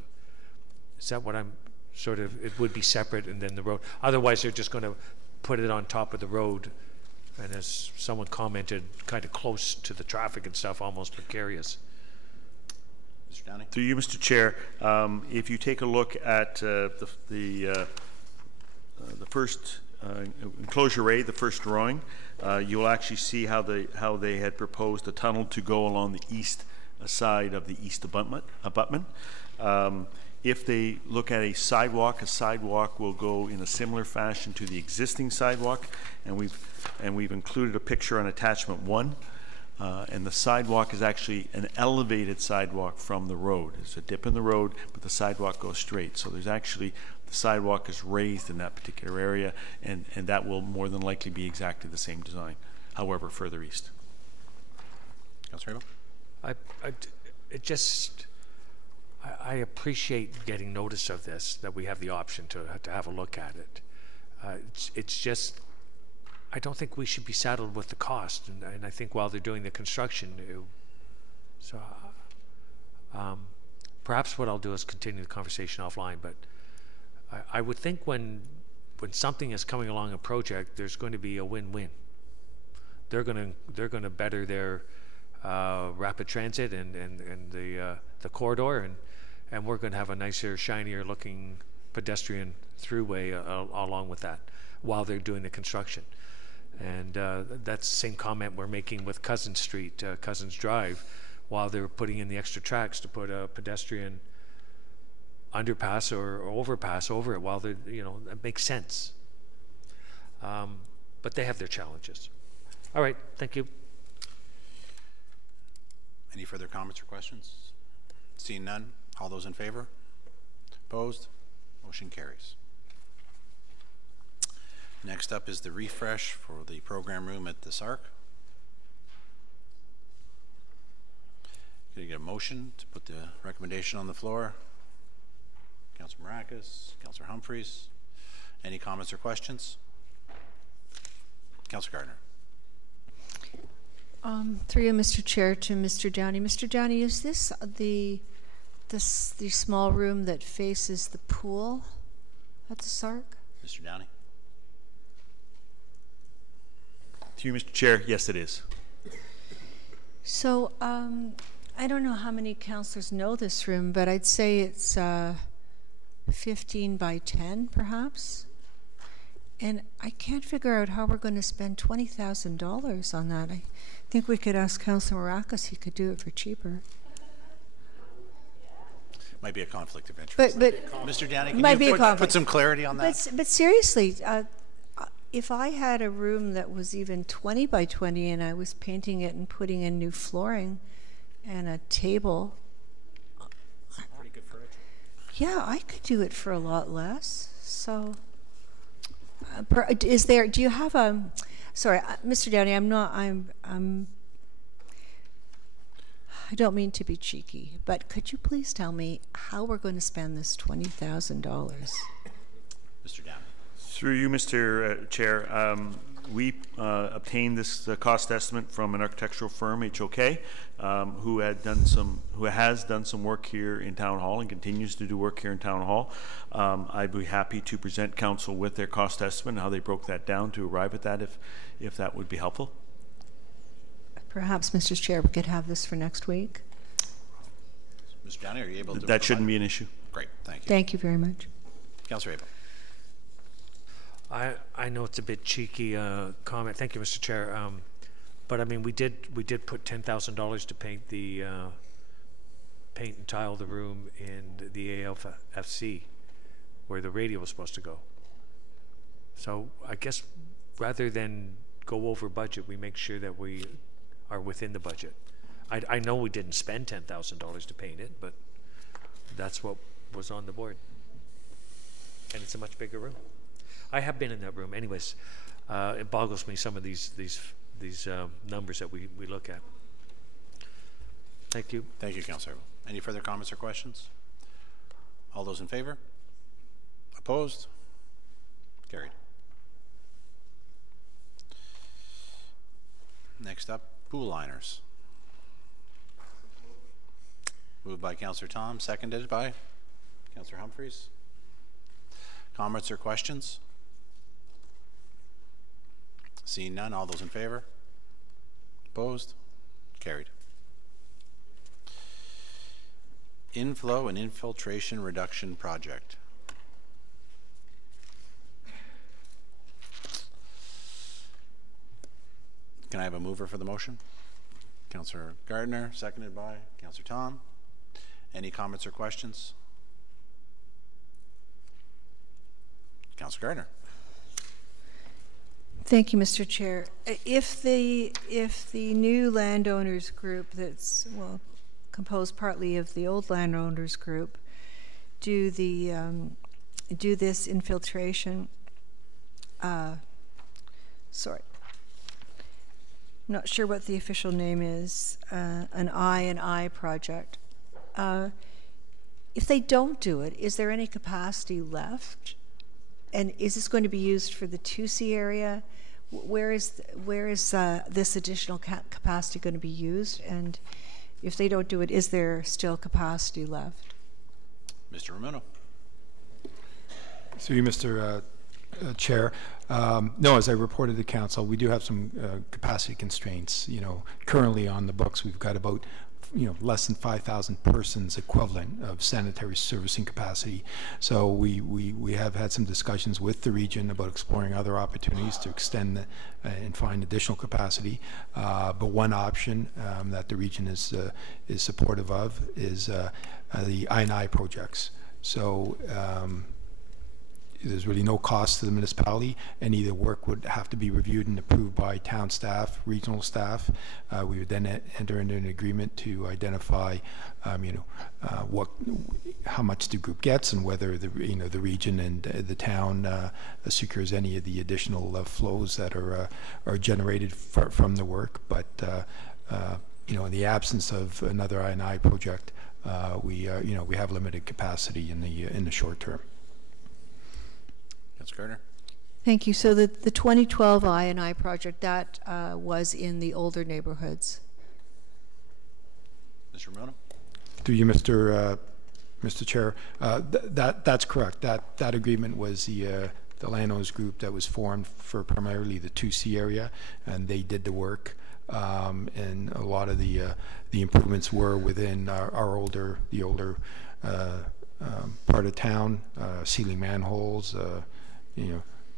is that what I'm sort of? It would be separate, and then the road. Otherwise, they're just going to put it on top of the road, and as someone commented, kind of close to the traffic and stuff, almost precarious. Mr. Downey. Through you, Mr. Chair, if you take a look at the first enclosure A, the first drawing, you'll actually see how they had proposed a tunnel to go along the east side of the east abutment. If they look at a sidewalk will go in a similar fashion to the existing sidewalk, and we've included a picture on attachment 1. And the sidewalk is actually an elevated sidewalk from the road. There's a dip in the road, but the sidewalk goes straight. So there's actually, the sidewalk is raised in that particular area, and that will more than likely be exactly the same design, however, further east. Councilor Abel? I appreciate getting notice of this, that we have the option to have a look at it. It's just, I don't think we should be saddled with the cost, and I think while they're doing the construction, perhaps what I'll do is continue the conversation offline. But I would think when something is coming along a project, there's going to be a win-win. They're going to better their rapid transit and the corridor, and we're going to have a nicer, shinier looking pedestrian throughway along with that while they're doing the construction. And that's the same comment we're making with Cousins Street, Cousins Drive, while they're putting in the extra tracks to put a pedestrian underpass or overpass over it. While they're, it makes sense. But they have their challenges. All right, thank you. Any further comments or questions? Seeing none, all those in favor? Opposed? Motion carries. Next up is the refresh for the program room at the SARC. Can I get a motion to put the recommendation on the floor? Councillor Maracas, Councillor Humphreys. Any comments or questions? Councillor Gardner. Through you, Mr. Chair, to Mr. Downey. Mr. Downey, is this the small room that faces the pool at the SARC? Mr. Downey. To you, Mr. Chair, yes, it is. So I don't know how many councillors know this room, but I'd say it's 15 by 10, perhaps. And I can't figure out how we're going to spend $20,000 on that. I think we could ask Councillor Maracas. He could do it for cheaper. Might be a conflict of interest. But Mr. Downey, can might be you a put some clarity on that? But seriously, if I had a room that was even 20 by 20 and I was painting it and putting in new flooring and a table, pretty good furniture. Yeah, I could do it for a lot less. So, is there? Do you have a? Sorry, Mr. Downey, I don't mean to be cheeky, but could you please tell me how we're going to spend this $20,000? Mr. Downey. Through you, Mr. Chair, we obtained this cost estimate from an architectural firm, HOK, who has done some work here in Town Hall and continues to do work here in Town Hall. I'd be happy to present council with their cost estimate and how they broke that down to arrive at that, if that would be helpful. Perhaps, Mr. Chair, we could have this for next week. Mr. Downey, are you able to? That shouldn't be an issue. Great, thank you. Thank you very much. Councillor Abel. I know it's a bit cheeky comment. Thank you, Mr. Chair. But I mean, we did put $10,000 to paint and tile the room in the ALFC, where the radio was supposed to go. So I guess rather than go over budget, we make sure that we are within the budget. I know we didn't spend $10,000 to paint it, but that's what was on the board, and it's a much bigger room. I have been in that room. Anyways, it boggles me, some of these numbers that we look at. Thank you. Thank you, Councillor. Any further comments or questions? All those in favor? Opposed? Carried. Next up, pool liners. Moved by Councillor Tom, seconded by Councillor Humphreys. Comments or questions? Seeing none, all those in favor? Opposed? Carried. Inflow and infiltration reduction project. Can I have a mover for the motion? Councillor Gardner, seconded by Councillor Tom. Any comments or questions? Councillor Gardner. Thank you, Mr. Chair. If the new landowners group that's composed partly of the old landowners group do this infiltration, sorry, I'm not sure what the official name is, an I&I project. If they don't do it, is there any capacity left? And is this going to be used for the 2C area? Where is this additional capacity going to be used? And if they don't do it, is there still capacity left? Mr. Ramuno. Through you, Mr. Chair. No, as I reported to council, we do have some capacity constraints. You know, currently on the books, we've got about less than 5,000 persons equivalent of sanitary servicing capacity. So we have had some discussions with the region about exploring other opportunities to extend and find additional capacity. But one option that the region is supportive of is the I&I projects. So there's really no cost to the municipality. Any of the work would have to be reviewed and approved by town staff, regional staff. We would then enter into an agreement to identify, how much the group gets and whether the region and the town secures any of the additional flows that are generated from the work. But in the absence of another I&I project, we have limited capacity in the short term. Gardner. Thank you. So the 2012 I&I project, that was in the older neighborhoods. Mr. Ramuno. Through you, Mr. Chair. That's correct. That agreement was the landowners group that was formed for primarily the 2C area, and they did the work. and a lot of the improvements were within the older part of town, sealing manholes,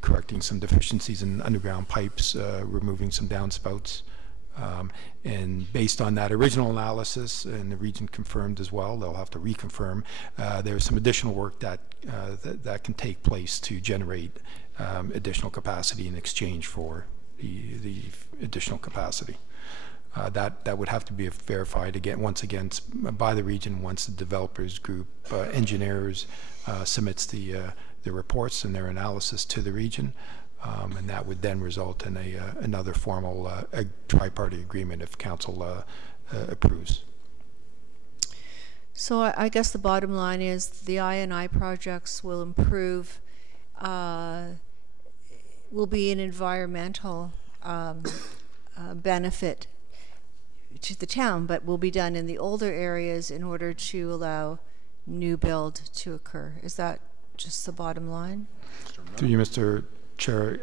correcting some deficiencies in underground pipes, removing some downspouts. And based on that original analysis, and the region confirmed as well, they'll have to reconfirm, there's some additional work that can take place to generate additional capacity in exchange for the additional capacity. That would have to be verified once again by the region once the developers group engineers submits the reports and their analysis to the region. And that would then result in another formal tri-party agreement if council approves. So I guess the bottom line is the I&I projects will improve, will be an environmental benefit to the town, but will be done in the older areas in order to allow new build to occur. Is that just the bottom line? Through you, Mr. Chair,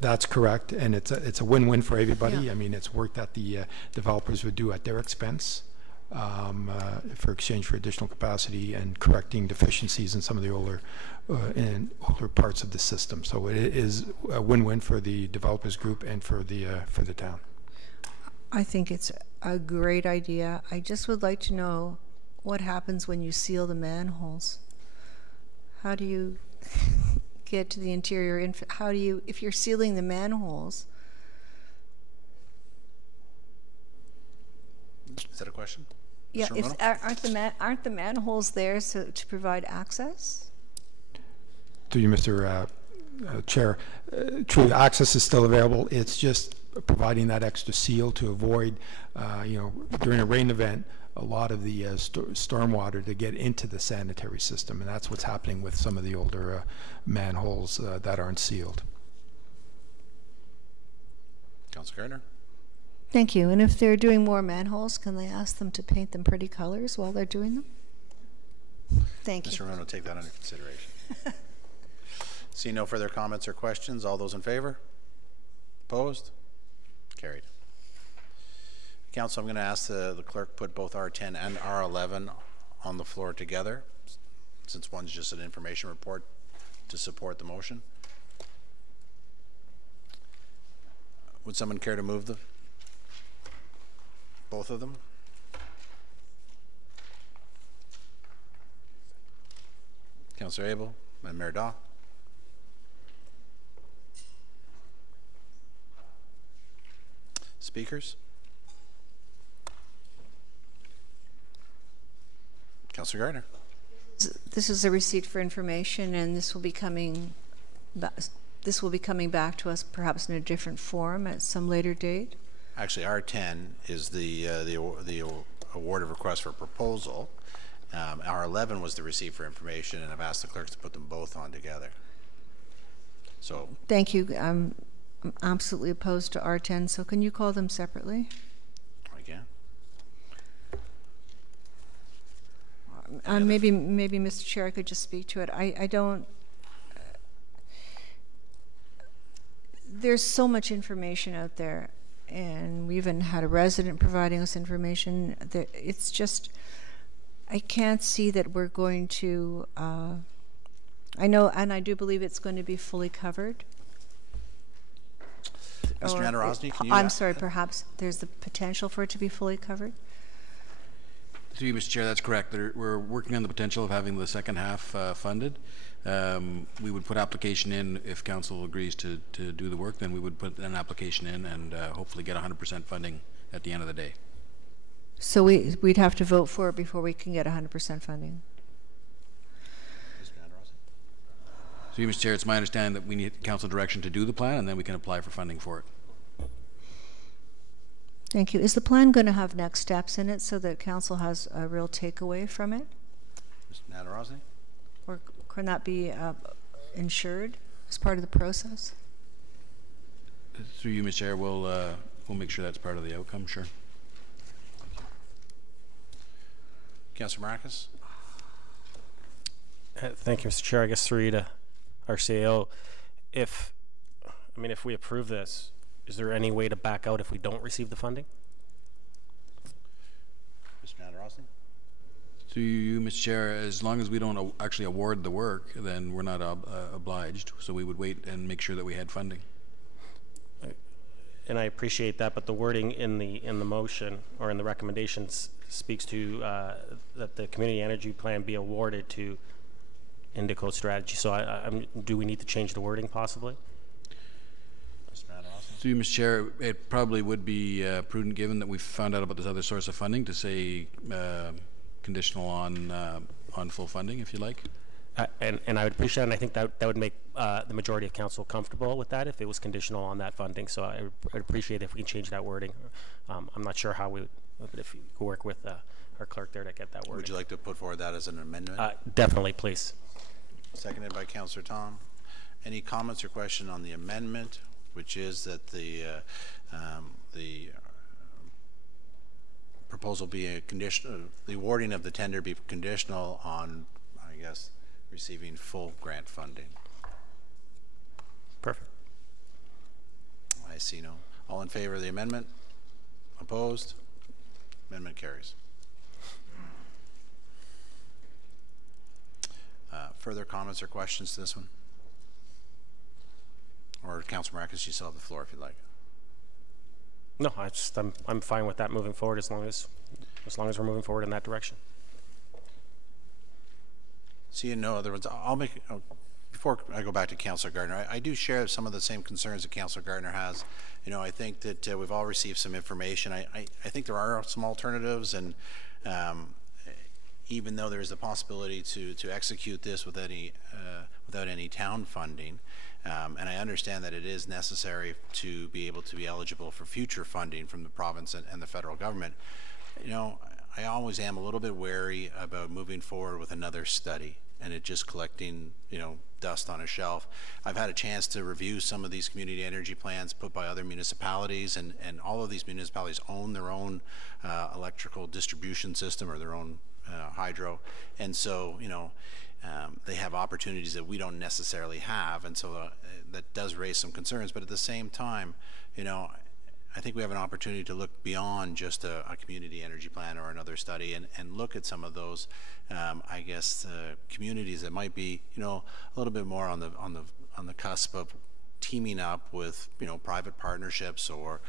that's correct, and it's a win-win for everybody. Yeah. I mean, it's work that the developers would do at their expense for exchange for additional capacity and correcting deficiencies in some of the older parts of the system. So it is a win-win for the developers group and for the town. I think it's a great idea. I just would like to know what happens when you seal the manholes. How do you get to the interior? How do you, if you're sealing the manholes? Is that a question? Yeah, aren't the manholes there to provide access? To you, Mr. Chair, true, access is still available. It's just providing that extra seal to avoid, during a rain event, a lot of the stormwater to get into the sanitary system, and that's what's happening with some of the older manholes that aren't sealed. Councilor Gardner. Thank you. And if they're doing more manholes, can they ask them to paint them pretty colors while they're doing them? Thank you. Mr. Rono, take that under consideration. See no further comments or questions. All those in favor? Opposed? Carried. Council, I'm going to ask the clerk put both R10 and R11 on the floor together, since one's just an information report to support the motion. Would someone care to move both of them? Councilor Abel and Mayor Daw. Speakers? Councilor Gardner. This is a receipt for information, and this will be coming back to us perhaps in a different form at some later date. Actually, R10 is the award of request for proposal. R11 was the receipt for information, and I've asked the clerks to put them both on together. So. Thank you. I'm absolutely opposed to R10, so can you call them separately? I can. Maybe Mr. Chair, I could just speak to it. I don't. There's so much information out there, and we even had a resident providing us information. It's just, I can't see that we're going to. I know, and I do believe it's going to be fully covered. Mr. Nadarozny, can you? I'm sorry, perhaps there's the potential for it to be fully covered? Through you, Mr. Chair, that's correct. We're working on the potential of having the second half funded. We would put application in if council agrees to do the work. Then we would put an application in and hopefully get 100% funding at the end of the day. So we'd have to vote for it before we can get 100% funding. Through you, Mr. Chair, it's my understanding that we need council direction to do the plan, and then we can apply for funding for it. Thank you. Is the plan going to have next steps in it so that council has a real takeaway from it? Mr. Nadarozny? Or can that be ensured as part of the process? Through you, Mr. Chair, we'll make sure that's part of the outcome, sure. Councilor Marcus? Thank you, Mr. Chair. I guess through you to our CAO, if we approve this, Is there any way to back out if we don't receive the funding? Mr. Nadarosny? Through you, Mr. Chair, as long as we don't actually award the work, then we're not obliged. So we would wait and make sure that we had funding. And I appreciate that, but the wording in the motion or in the recommendations speaks to that the community energy plan be awarded to Indico Strategy. So do we need to change the wording possibly? Through you, Mr. Chair, it probably would be prudent, given that we've found out about this other source of funding, to say conditional on full funding, if you like. And I would appreciate it, and I think that would make the majority of council comfortable with that if it was conditional on that funding. So I'd appreciate it if we can change that wording. I'm not sure how we would, but if you could work with our clerk there to get that wording. Would you like to put forward that as an amendment? Definitely, please. Seconded by Councillor Tom. Any comments or question on the amendment, which is that the proposal be a condition, the awarding of the tender be conditional on, I guess, receiving full grant funding? Perfect. I see no. All in favor of the amendment? Opposed? Amendment carries. Further comments or questions to this one? Or Councillor Marcus, you still have the floor if you'd like. No, I'm fine with that moving forward as long as we're moving forward in that direction. Seeing no other ones, I'll make, before I go back to Councillor Gardner, I do share some of the same concerns that Councillor Gardner has. You know, I think that we've all received some information. I think there are some alternatives, and even though there's the possibility to execute this without any town funding, and I understand that it is necessary to be able to be eligible for future funding from the province and the federal government, you know, I always am a little bit wary about moving forward with another study and it just collecting, you know, dust on a shelf. I've had a chance to review some of these community energy plans put by other municipalities, and all of these municipalities own their own electrical distribution system or their own hydro, and so, you know, they have opportunities that we don't necessarily have, and so that does raise some concerns. But at the same time, you know, I think we have an opportunity to look beyond just a community energy plan or another study, and look at some of those, I guess, communities that might be, you know, a little bit more on the cusp of teaming up with, you know, private partnerships or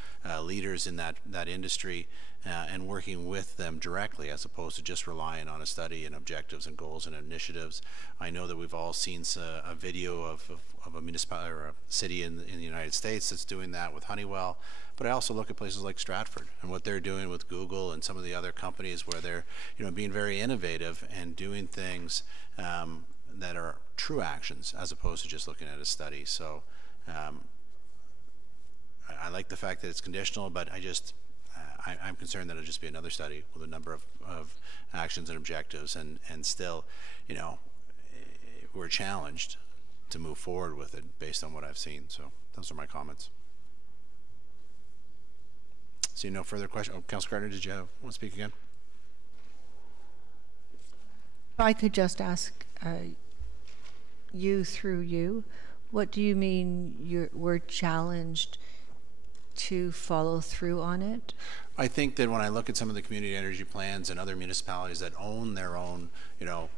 leaders in that industry, and working with them directly, as opposed to just relying on a study and objectives and goals and initiatives. I know that we've all seen a video of a municipality or a city in the United States that's doing that with Honeywell, but I also look at places like Stratford and what they're doing with Google and some of the other companies where they're, you know, being very innovative and doing things that are true actions as opposed to just looking at a study. So I like the fact that it's conditional, but I'm concerned that it'll just be another study with a number of actions and objectives, and still, you know, we're challenged to move forward with it based on what I've seen. So those are my comments. See no further questions. Oh, Councillor Gardner, did you want to speak again? If I could just ask you through you, what do you mean we're challenged to follow through on it? I think that when I look at some of the community energy plans and other municipalities that own their own, you know,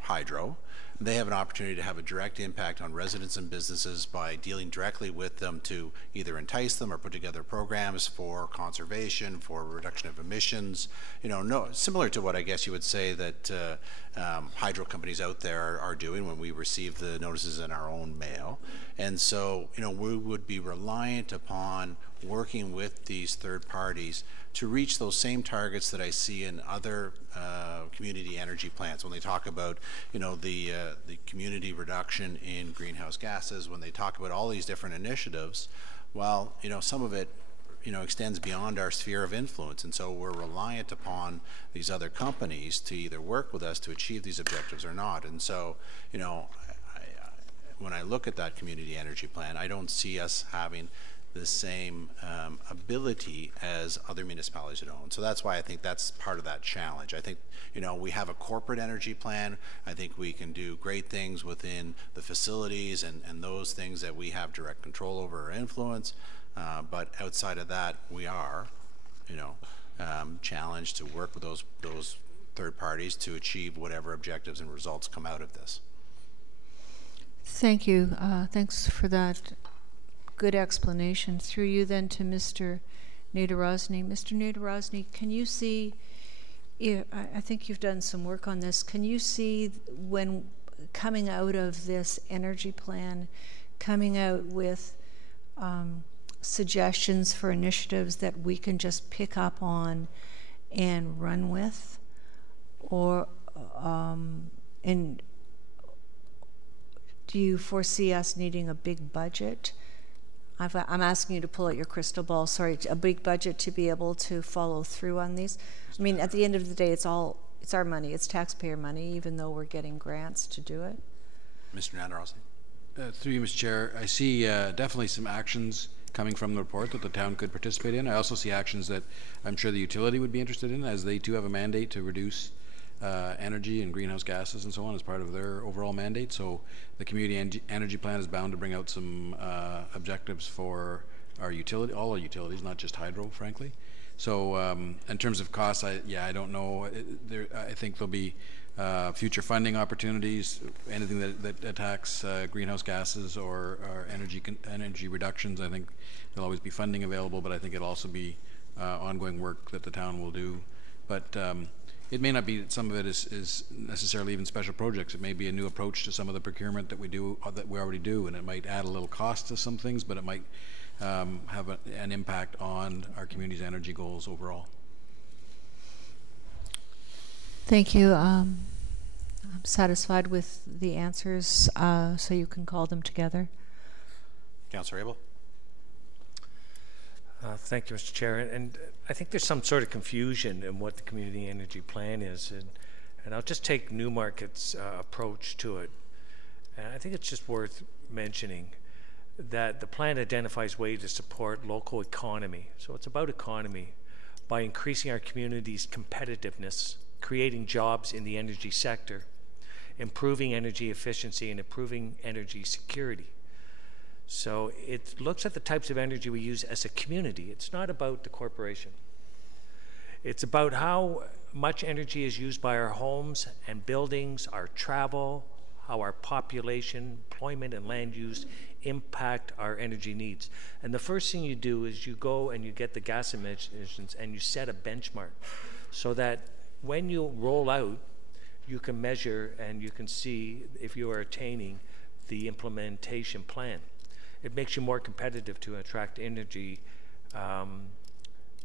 hydro, they have an opportunity to have a direct impact on residents and businesses by dealing directly with them to either entice them or put together programs for conservation, for reduction of emissions, you know, similar to what I guess you would say that hydro companies out there are doing when we receive the notices in our own mail. And so, you know, we would be reliant upon working with these third parties to reach those same targets that I see in other community energy plans when they talk about, you know, the community reduction in greenhouse gases, when they talk about all these different initiatives. Well, you know, some of it, you know, extends beyond our sphere of influence, and so we're reliant upon these other companies to either work with us to achieve these objectives or not. And so, you know, when I look at that community energy plan, I don't see us having the same ability as other municipalities that own. So that's why I think that's part of that challenge. I think, you know, we have a corporate energy plan. I think we can do great things within the facilities and those things that we have direct control over or influence. But outside of that, we are, challenged to work with those third parties to achieve whatever objectives and results come out of this. Thank you. Thanks for that good explanation. Through you then to Mr. Nadarozny. Mr. Nadarozny, can you see, I think you've done some work on this, can you see when coming out of this energy plan, coming out with suggestions for initiatives that we can just pick up on and run with? Or do you foresee us needing a big budget? I'm asking you to pull out your crystal ball, sorry, a big budget to be able to follow through on these. I mean, at the end of the day, it's our money, it's taxpayer money, even though we're getting grants to do it. Mr. Nadarozny. Through you, Mr. Chair, I see definitely some actions coming from the report that the town could participate in. I also see actions that I'm sure the utility would be interested in, as they too have a mandate to reduce energy and greenhouse gases and so on as part of their overall mandate. So the community energy plan is bound to bring out some objectives for our utility, all our utilities, not just hydro, frankly. So in terms of costs, I don't know. I think there'll be future funding opportunities, anything that attacks greenhouse gases or energy reductions. I think there'll always be funding available, but I think it'll also be ongoing work that the town will do. But it may not be that some of it is necessarily even special projects. It may be a new approach to some of the procurement that we already do, and it might add a little cost to some things, but it might have an impact on our community's energy goals overall. Thank you. I'm satisfied with the answers, so you can call them together. Councillor Abel. Thank you, Mr. Chair. And I think there's some sort of confusion in what the community energy plan is. And I'll just take Newmarket's approach to it. And I think it's just worth mentioning that the plan identifies ways to support local economy. So it's about economy by increasing our community's competitiveness, creating jobs in the energy sector, improving energy efficiency, and improving energy security. So it looks at the types of energy we use as a community. It's not about the corporation. It's about how much energy is used by our homes and buildings, our travel, how our population, employment, and land use impact our energy needs. And the first thing you do is you go and you get the gas emissions and you set a benchmark so that when you roll out, you can measure and you can see if you are attaining the implementation plan. It makes you more competitive to attract energy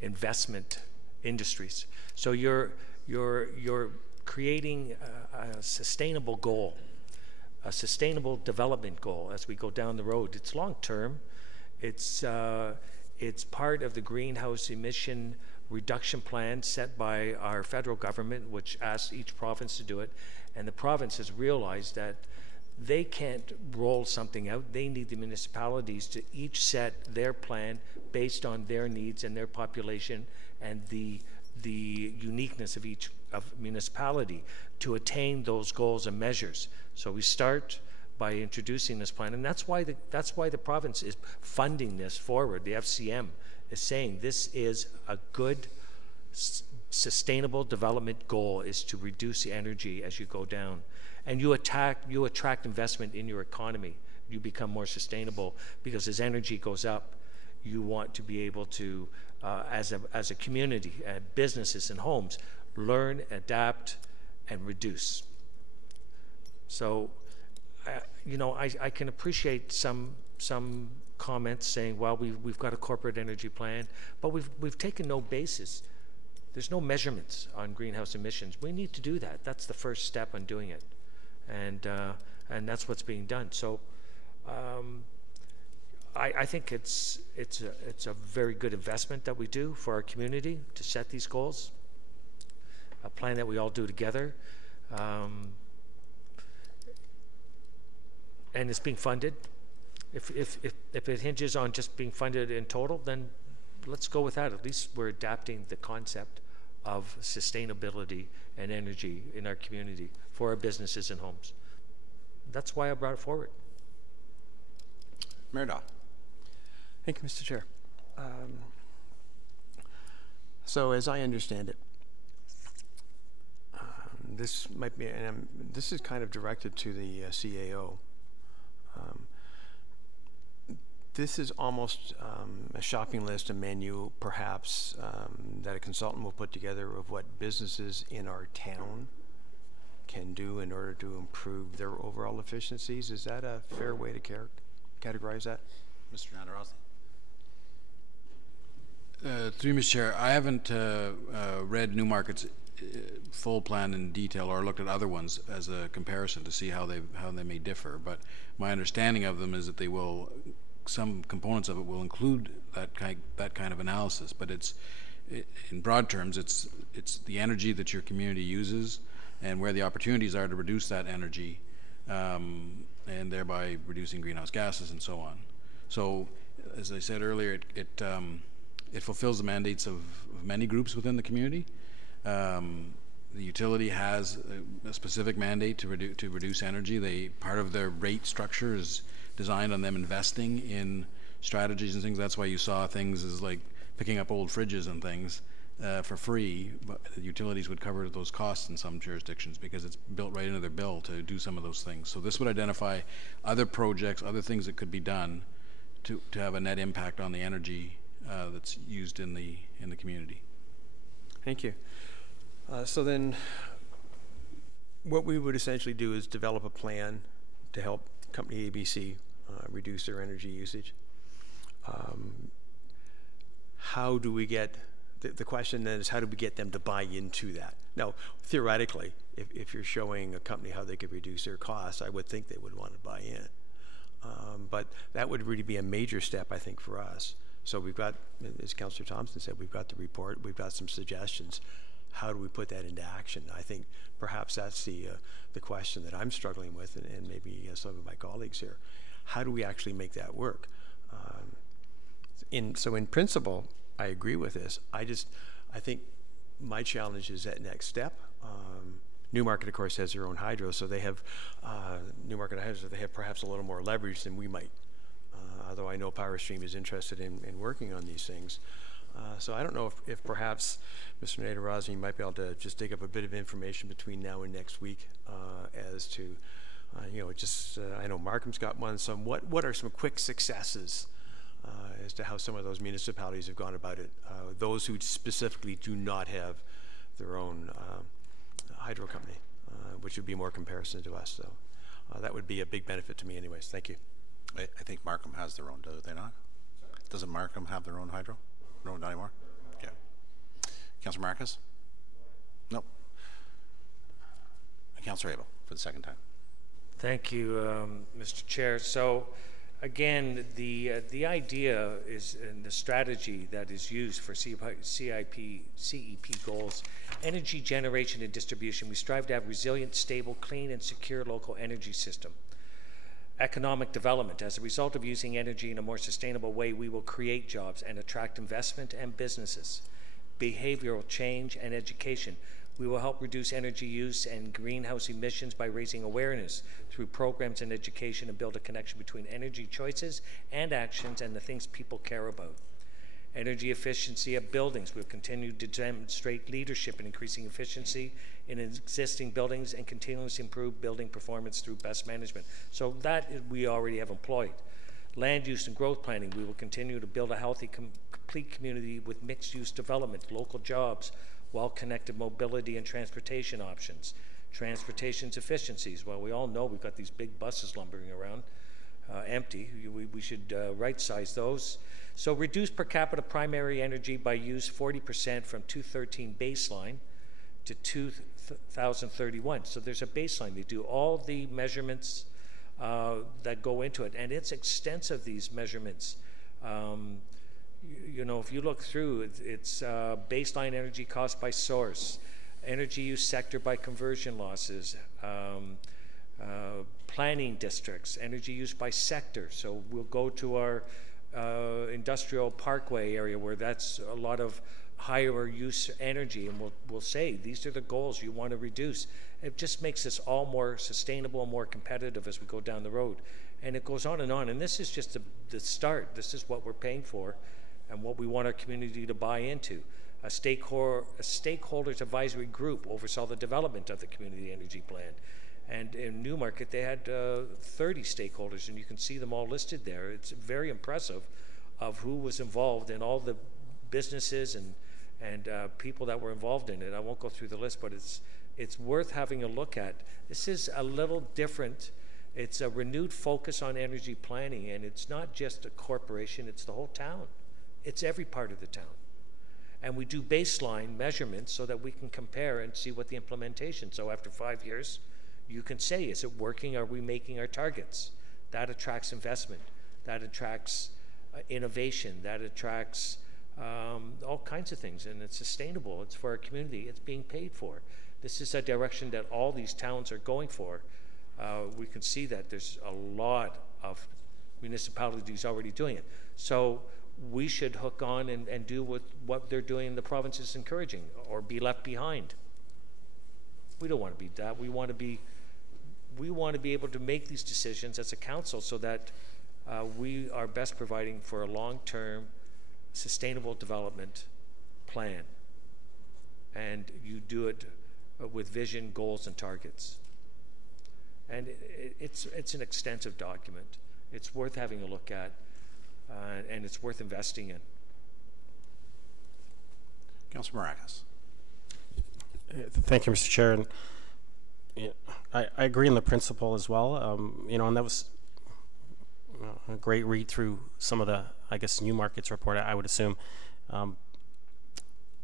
investment industries. So you're creating a sustainable goal, a sustainable development goal as we go down the road. It's long term. It's part of the greenhouse emission reduction plan set by our federal government, which asks each province to do it. And the province has realized that they can't roll something out. They need the municipalities to each set their plan based on their needs and their population and the uniqueness of each municipality to attain those goals and measures. So we start by introducing this plan, and that's why the province is funding this forward. The FCM is saying this is a good sustainable development goal, is to reduce the energy as you go down. And you attract investment in your economy. You become more sustainable because as energy goes up, you want to be able to, as a community, businesses and homes, learn, adapt, and reduce. So, I can appreciate some comments saying, well, we've got a corporate energy plan, but we've taken no basis. There's no measurements on greenhouse emissions. We need to do that. That's the first step on doing it. And that's what's being done. So I think it's a very good investment that we do for our community to set these goals, a plan that we all do together, and it's being funded. If it hinges on just being funded in total, then let's go with that. At least we're adapting the concept of sustainability and energy in our community for our businesses and homes. That's why I brought it forward. Mayor Daw. Thank you, Mr. Chair. So as I understand it, this might be, and this is kind of directed to the CAO. This is almost a shopping list, a menu, perhaps, that a consultant will put together of what businesses in our town can do in order to improve their overall efficiencies. Is that a fair way to categorize that? Mr. Nadarossi. Through Mr. Chair, I haven't read Newmarket's full plan in detail or looked at other ones as a comparison to see how they may differ. But my understanding of them is that they will, some components of it will include that kind of analysis. But in broad terms, it's the energy that your community uses and where the opportunities are to reduce that energy, and thereby reducing greenhouse gases and so on. So, as I said earlier, it fulfills the mandates of many groups within the community. The utility has a specific mandate to reduce energy. Part of their rate structure is designed on them investing in strategies and things. That's why you saw things as like picking up old fridges and things for free. But the utilities would cover those costs in some jurisdictions because it's built right into their bill to do some of those things. So this would identify other projects, other things that could be done to have a net impact on the energy that's used in the community. Thank you. So then what we would essentially do is develop a plan to help company ABC reduce their energy usage. How do we get, the question then is how do we get them to buy into that? Now, theoretically, if you're showing a company how they could reduce their costs, I would think they would want to buy in. But that would really be a major step, I think, for us. So we've got, as Councillor Thompson said, we've got the report, we've got some suggestions. How do we put that into action? I think perhaps that's the question that I'm struggling with, and maybe some of my colleagues here. How do we actually make that work? So in principle, I agree with this. I think my challenge is that next step. Newmarket, of course, has their own hydro, so they have Newmarket Hydro. They have perhaps a little more leverage than we might. Although I know PowerStream is interested in working on these things. So I don't know if perhaps Mr. Nadarossi might be able to just dig up a bit of information between now and next week as to, I know Markham's got one. What are some quick successes as to how some of those municipalities have gone about it? Those who specifically do not have their own hydro company, which would be more comparison to us. So that would be a big benefit to me anyways. Thank you. I think Markham has their own, do they not? Doesn't Markham have their own hydro? No, not anymore? Okay. Councillor Marcus? No. Councillor Abel for the second time. Thank you, Mr. Chair. So, again, the idea is, and the strategy that is used for CEP goals, energy generation and distribution. We strive to have resilient, stable, clean, and secure local energy system. Economic development. As a result of using energy in a more sustainable way, we will create jobs and attract investment and businesses. Behavioral change and education. We will help reduce energy use and greenhouse emissions by raising awareness through programs and education, and build a connection between energy choices and actions and the things people care about. Energy efficiency of buildings. We'll continue to demonstrate leadership in increasing efficiency in existing buildings and continuously improve building performance through best management. So that we already have employed. Land use and growth planning. We will continue to build a healthy, complete community with mixed-use development, local jobs, well-connected mobility and transportation options. Transportation's efficiencies. Well, we all know we've got these big buses lumbering around empty. We should right-size those. So reduce per capita primary energy by use 40% from 2013 baseline to 2031. So there's a baseline. They do all the measurements that go into it, and it's extensive, these measurements. You know, if you look through, it's baseline energy cost by source, energy use sector by conversion losses, planning districts, energy use by sector. So we'll go to our industrial parkway area where that's a lot of higher use energy, and we'll say these are the goals you want to reduce. It just makes us all more sustainable and more competitive as we go down the road. And it goes on, and this is just the start. This is what we're paying for. and what we want our community to buy into. A stakeholders advisory group oversaw the development of the community energy plan. And in Newmarket, they had 30 stakeholders, and you can see them all listed there. It's very impressive of who was involved in all the businesses and people that were involved in it. I won't go through the list, but it's worth having a look at. This is a little different. It's a renewed focus on energy planning, and it's not just a corporation, it's the whole town. It's every part of the town. And we do baseline measurements so that we can compare and see what the implementation. So after 5 years, you can say, is it working? Are we making our targets? That attracts investment. That attracts innovation. That attracts all kinds of things. And it's sustainable. It's for our community. It's being paid for. This is a direction that all these towns are going for. We can see that there's a lot of municipalities already doing it. So we should hook on and do what they're doing in the province is encouraging, or be left behind. We don't want to be that. We want to be able to make these decisions as a council so that we are best providing for a long-term sustainable development plan. And you do it with vision, goals, and targets. And it's an extensive document. It's worth having a look at, and it's worth investing in. Councillor Maracas. Thank you, Mr. Chair. And I agree in the principle as well. You know, and that was a great read through some of the, I guess, Newmarket's report, I would assume.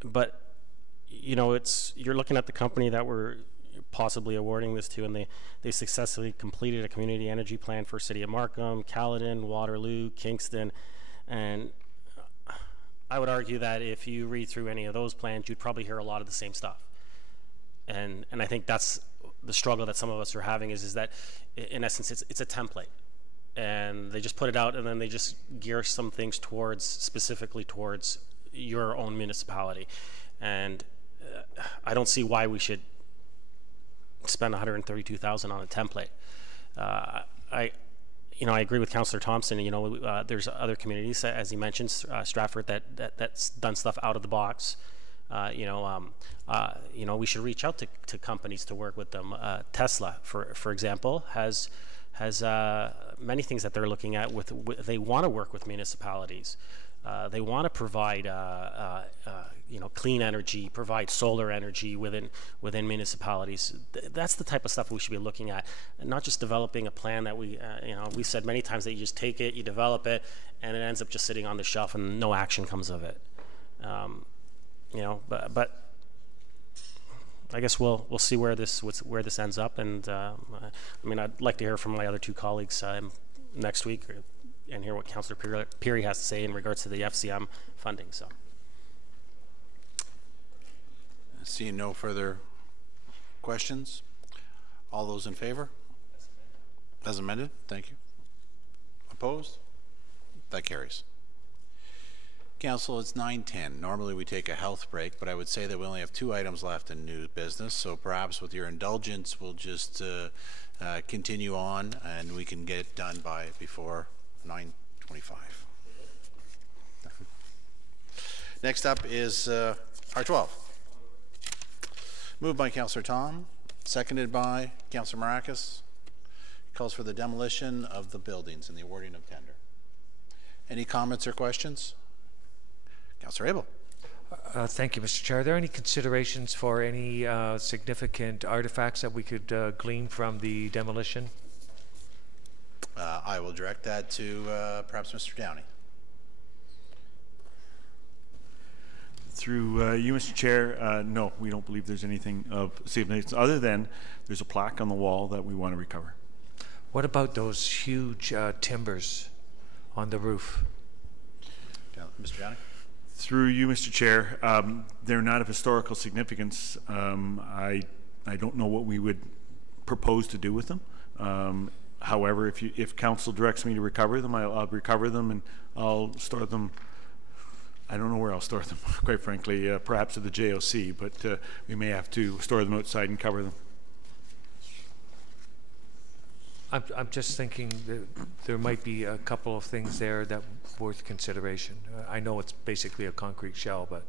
But you know, you're looking at the company that we're possibly awarding this to, and they successfully completed a community energy plan for City of Markham, Caledon, Waterloo, Kingston, and I would argue that if you read through any of those plans, you'd probably hear a lot of the same stuff. And I think that's the struggle that some of us are having is that, in essence, it's a template, and they just put it out, and then they just gear some things specifically towards your own municipality, and I don't see why we should spend $132,000 on a template. I agree with Councillor Thompson. You know, there's other communities, as he mentioned, Stratford, that's done stuff out of the box. You know, we should reach out to companies to work with them. Tesla, for example, has many things that they're looking at. They want to work with municipalities. They want to provide clean energy, provide solar energy within municipalities. That's the type of stuff we should be looking at, and not just developing a plan that we said many times that you just take it, you develop it, and it ends up just sitting on the shelf and no action comes of it. But I guess we'll see where this ends up, and I mean, I'd like to hear from my other two colleagues next week and hear what Councillor Peary has to say in regards to the FCM funding. So, seeing no further questions, all those in favor? As amended. Thank you. Opposed? That carries. Council, it's 9:10. Normally we take a health break, but I would say that we only have 2 items left in new business, so perhaps with your indulgence we'll just continue on and we can get it done before 9:25. Next up is R12. Moved by Councillor Tom, seconded by Councillor Maracas. Calls for the demolition of the buildings and the awarding of tender. Any comments or questions? Councillor Abel. Thank you, Mr. Chair. Are there any considerations for any significant artifacts that we could glean from the demolition? I will direct that to perhaps Mr. Downey. Through you, Mr. Chair, no, we don't believe there's anything of significance other than there's a plaque on the wall that we want to recover. What about those huge timbers on the roof? Mr. Downey? Through you, Mr. Chair, they're not of historical significance. I don't know what we would propose to do with them. However, if council directs me to recover them, I'll recover them and I'll store them. I don't know where I'll store them, quite frankly, perhaps at the JOC, but we may have to store them outside and cover them. I'm just thinking that there might be a couple of things there that worth consideration. I know it's basically a concrete shell, but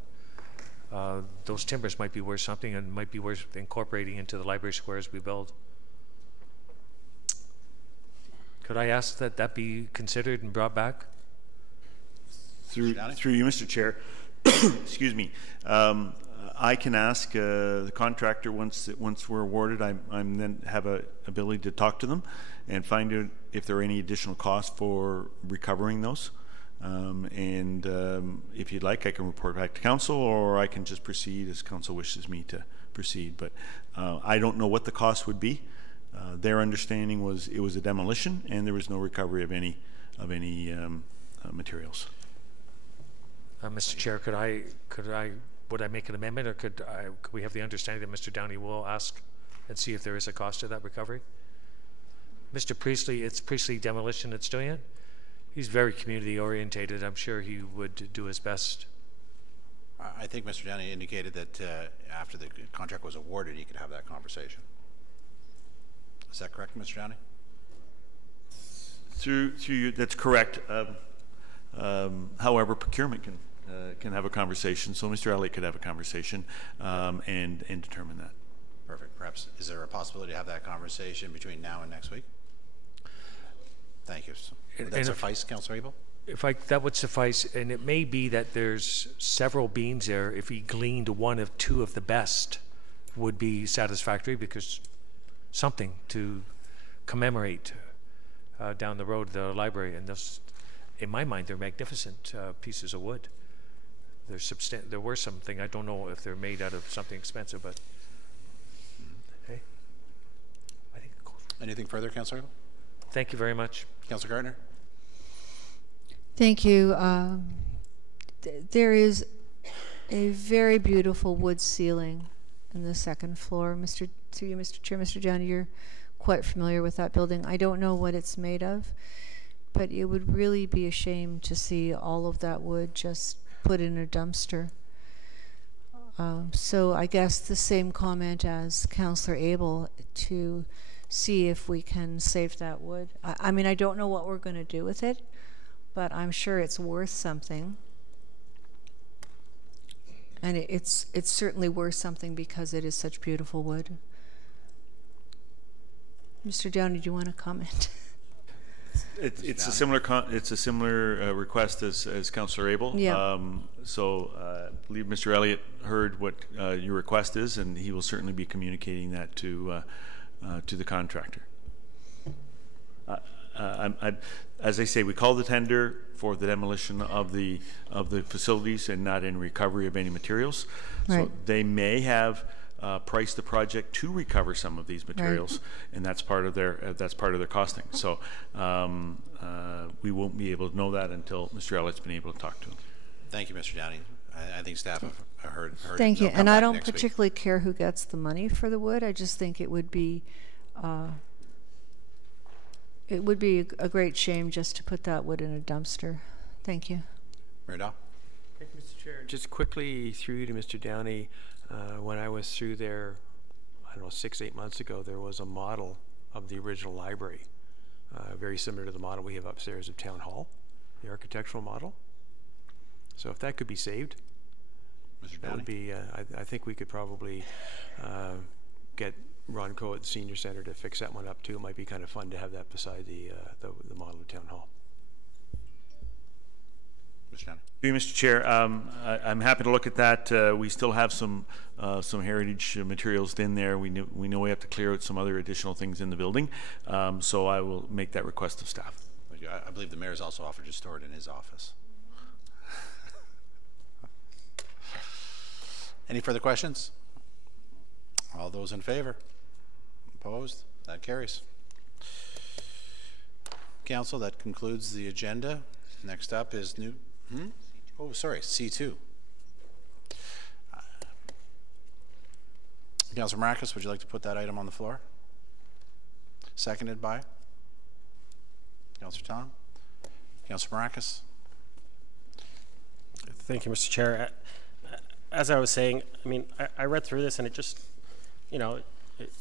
those timbers might be worth something and might be worth incorporating into the library squares we build. Could I ask that that be considered and brought back? Through you, Mr. Chair. Excuse me. I can ask the contractor once we're awarded. I'm then have a ability to talk to them and find out if there are any additional costs for recovering those. If you'd like, I can report back to council, or I can just proceed as council wishes me to proceed. But I don't know what the cost would be. Their understanding was it was a demolition and there was no recovery of any materials. Mr. Chair, would I make an amendment, or could we have the understanding that Mr. Downey will ask and see if there is a cost to that recovery? Mr. Priestley, it's Priestley Demolition that's doing it. He's very community orientated. I'm sure he would do his best. I think Mr. Downey indicated that after the contract was awarded, he could have that conversation. Is that correct, Mr. Downey? Through you, that's correct. However, procurement can have a conversation, so Mr. Elliott could have a conversation and determine that. Perfect. Perhaps, is there a possibility to have that conversation between now and next week? Thank you. Would that suffice, Councillor Abel? That would suffice, and it may be that there's several beams there. If he gleaned one of two of the best, would be satisfactory, because something to commemorate down the road the library. And this, in my mind, they're magnificent pieces of wood. There were something, I don't know if they're made out of something expensive, but hey, I think. Anything further, Councillor Abel? Thank you very much. Councillor Gardner? Thank you. There is a very beautiful wood ceiling in the second floor. Through you, Mr. Chair, Mr. Downey, you're quite familiar with that building. I don't know what it's made of, but it would really be a shame to see all of that wood just put in a dumpster. So I guess the same comment as Councillor Abel, to see if we can save that wood. I mean, I don't know what we're going to do with it, but I'm sure it's worth something. And it's certainly worth something because it is such beautiful wood. Mr. Downey, do you want to comment? It's a similar request as Councillor Abel. Yeah. I believe Mr. Elliott heard what your request is, and he will certainly be communicating that to the contractor. As I say, we call the tender for the demolition of the facilities and not in recovery of any materials. Right. So they may have priced the project to recover some of these materials, right, and that's part of their costing. So we won't be able to know that until Mr. Elliott's been able to talk to them. Thank you, Mr. Downey. I think staff have heard. Thank you. And I don't particularly care who gets the money for the wood. I just think it would be a great shame just to put that wood in a dumpster. Thank you. Mayor Dahl. Thank you, Mr. Chair. Just quickly through you to Mr. Downey, when I was through there, I don't know, 6-8 months ago, there was a model of the original library, very similar to the model we have upstairs of Town Hall, the architectural model. So if that could be saved, that would be, I think we could probably get Ron Coe at the Senior Center to fix that one up too. It might be kind of fun to have that beside the model of Town Hall. Mr. Downey. Thank you, Mr. Chair. I'm happy to look at that. We still have some heritage materials in there. We know we have to clear out some other additional things in the building, so I will make that request of staff. I believe the mayor's also offered to store it in his office. Any further questions? All those in favor? Opposed? That carries. Council, that concludes the agenda. Next up is new. Oh, sorry, C2. Councilor Marcus, would you like to put that item on the floor? Seconded by Councilor Tom. Councilor Marcus. Thank you, Mr. Chair. As I was saying, I mean, I read through this and it just, you know, it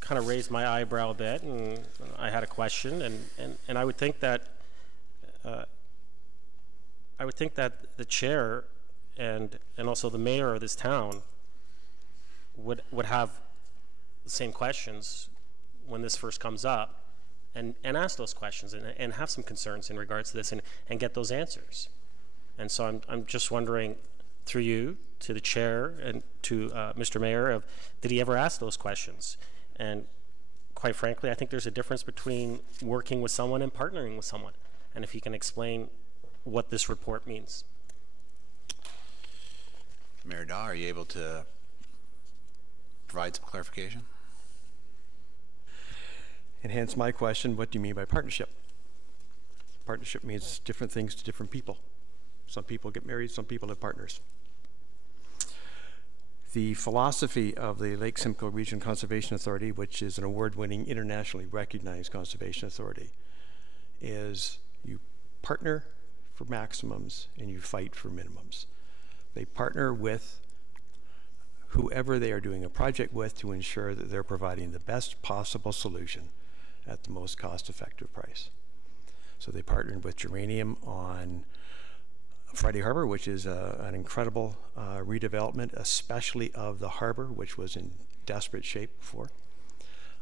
kind of raised my eyebrow a bit, and I had a question, and I would think that the chair and also the mayor of this town would have the same questions when this first comes up, and ask those questions and have some concerns in regards to this and get those answers. And so I'm just wondering, through you to the chair and to Mr. Mayor, did he ever ask those questions? And quite frankly, I think there's a difference between working with someone and partnering with someone. And if you can explain what this report means. Mayor Daw, are you able to provide some clarification? And hence my question, what do you mean by partnership? Partnership means different things to different people. Some people get married, some people have partners. The philosophy of the Lake Simcoe Region Conservation Authority, which is an award-winning, internationally recognized conservation authority, is you partner for maximums and you fight for minimums. They partner with whoever they are doing a project with to ensure that they're providing the best possible solution at the most cost-effective price. So they partnered with Geranium on Friday Harbor, which is an incredible redevelopment, especially of the harbor, which was in desperate shape before.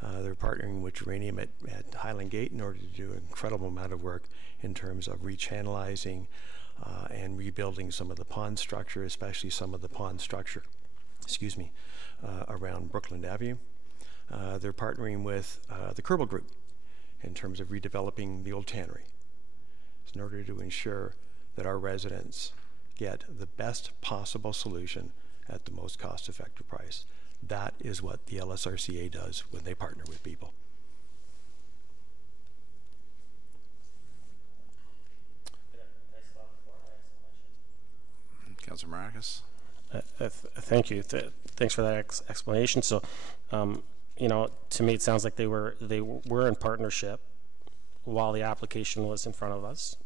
They're partnering with Geranium at Highland Gate in order to do an incredible amount of work in terms of rechannelizing and rebuilding some of the pond structure, especially some of the pond structure, around Brookland Avenue. They're partnering with the Kerbal Group in terms of redeveloping the old tannery in order to ensure that our residents get the best possible solution at the most cost-effective price. That is what the LSRCA does when they partner with people. Councilor Maracus. Thank you. Thanks for that explanation. So, you know, to me, it sounds like they were in partnership while the application was in front of us.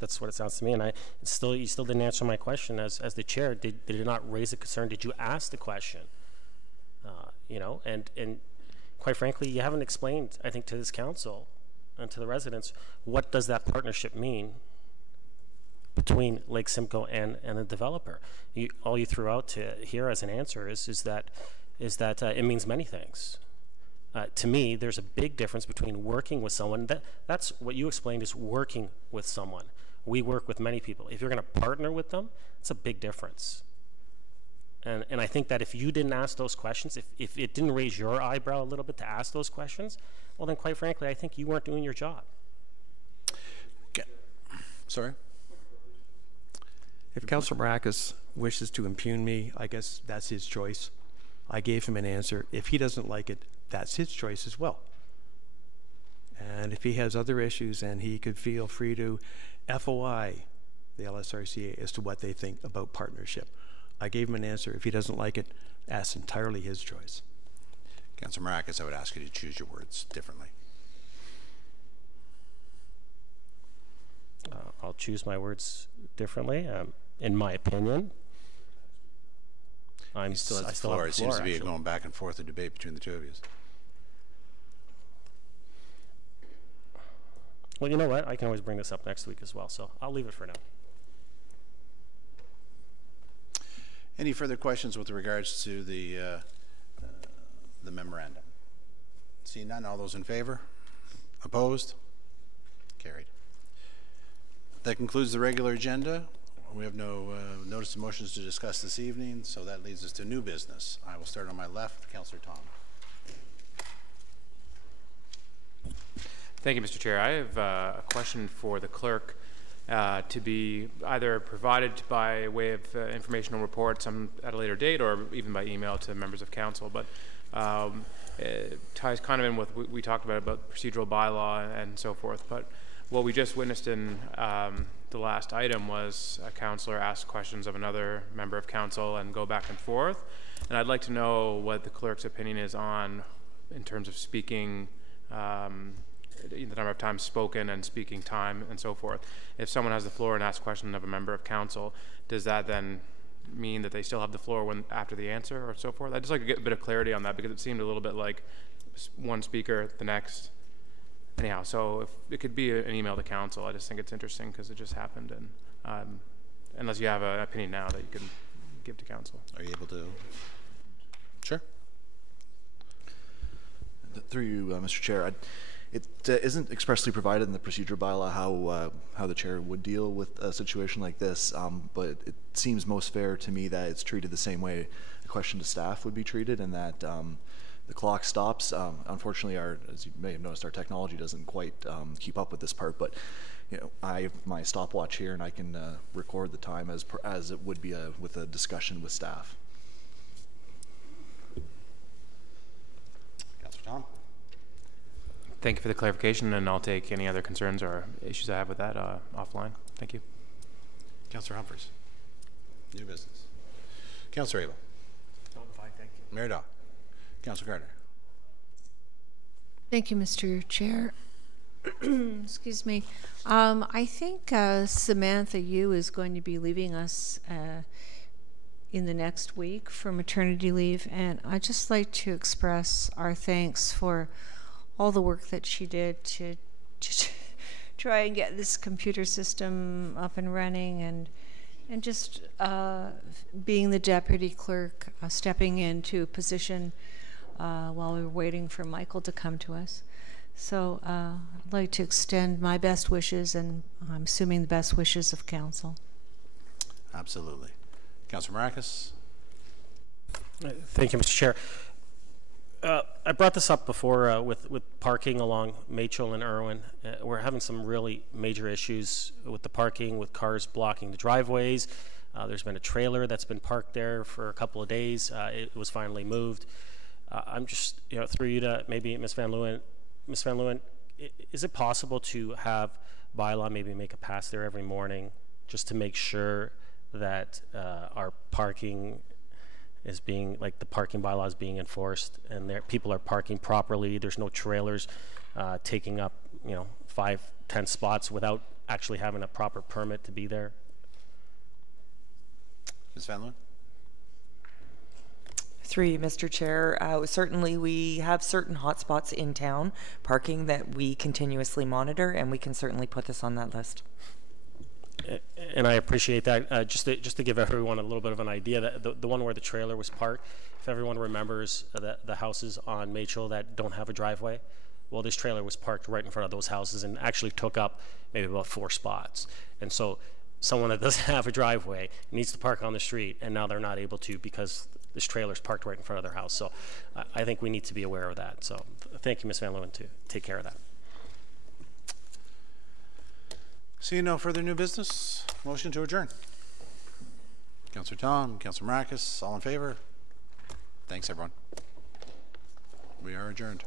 That's what it sounds to me. And you still didn't answer my question as the chair. Did it not raise a concern? Did you ask the question? You know, and quite frankly, you haven't explained, I think, to this council and to the residents, what does that partnership mean between Lake Simcoe and the developer? All you threw out to here as an answer is that it means many things. To me, there's a big difference between working with someone. That's what you explained, is working with someone. We work with many people. If you're going to partner with them, it's a big difference. And I think that if you didn't ask those questions, if it didn't raise your eyebrow a little bit to ask those questions, well, then quite frankly, I think you weren't doing your job. Sorry? If Councilor Maracus wishes to impugn me, I guess that's his choice. I gave him an answer. If he doesn't like it, that's his choice as well. And if he has other issues, and he could feel free to FOI the LSRCA as to what they think about partnership. I gave him an answer. If he doesn't like it, that's entirely his choice. Councilor Maracus, I would ask you to choose your words differently. I'll choose my words differently. In my opinion, I still have the floor. It seems to be going back and forth a debate between the two of you. Well, you know what? I can always bring this up next week as well, so I'll leave it for now. Any further questions with regards to the memorandum? Seeing none, all those in favor? Opposed? Carried. That concludes the regular agenda. We have no notice of motions to discuss this evening, so that leads us to new business. I will start on my left. Councillor Tom. Thank you, Mr. Chair. I have a question for the clerk to be either provided by way of informational report at a later date, or even by email to members of council. But it ties kind of in with what we talked about procedural bylaw and so forth. But what we just witnessed in the last item was a councillor ask questions of another member of council and go back and forth. And I'd like to know what the clerk's opinion is in terms of speaking, the number of times spoken and speaking time and so forth. If someone has the floor and asks a question of a member of council, does that then mean that they still have the floor after the answer or so forth? I'd just like to get a bit of clarity on that, because it seemed a little bit like one speaker, the next, anyhow, so if it could be an email to council, I just think it's interesting because it just happened, and unless you have an opinion now that you can give to council. Are you able to? Sure. Through you, Mr. Chair, it isn't expressly provided in the procedure bylaw how the chair would deal with a situation like this, but it seems most fair to me that it's treated the same way a question to staff would be treated, and that the clock stops. Unfortunately, as you may have noticed, our technology doesn't quite keep up with this part, but I have my stopwatch here, and I can record the time as it would be with a discussion with staff. Councillor Tom. Thank you for the clarification, and I'll take any other concerns or issues I have with that offline. Thank you. Councillor Humphries. New business. Councillor Abel. I'm fine, thank you. Mayor Daw. Councillor Gardner. Thank you, Mr. Chair. Excuse me. I think Samantha Yu is going to be leaving us in the next week for maternity leave, and I'd just like to express our thanks for all the work that she did to try and get this computer system up and running, and just being the deputy clerk, stepping into a position while we were waiting for Michael to come to us. So I'd like to extend my best wishes, and I'm assuming the best wishes of council. Absolutely. Councillor Maracus. Thank you, Mr. Chair. I brought this up before with parking along Machel and Irwin. We're having some really major issues with the parking, with cars blocking the driveways. There's been a trailer that's been parked there for a couple of days. It was finally moved. I'm just, through you to maybe Ms. Van Leeuwen. Ms. Van Leeuwen, is it possible to have bylaw maybe make a pass there every morning just to make sure that our parking is being, like the parking bylaw is being enforced, and people are parking properly? There's no trailers taking up 5-10 spots without actually having a proper permit to be there. Ms. Van Leeuwen. Through you, Mr. Chair, certainly we have certain hotspots in town parking that we continuously monitor, and we can certainly put this on that list. And I appreciate that. Just to give everyone a little bit of an idea, that the one where the trailer was parked, if everyone remembers the houses on Machel that don't have a driveway, well, this trailer was parked right in front of those houses and actually took up maybe about 4 spots. And so someone that doesn't have a driveway needs to park on the street, and now they're not able to because this trailer's parked right in front of their house. So I think we need to be aware of that. So thank you, Ms. Van Leeuwen, to take care of that. Seeing no further new business, motion to adjourn. Councillor Tom, Councillor Maracus, all in favor? Thanks, everyone. We are adjourned.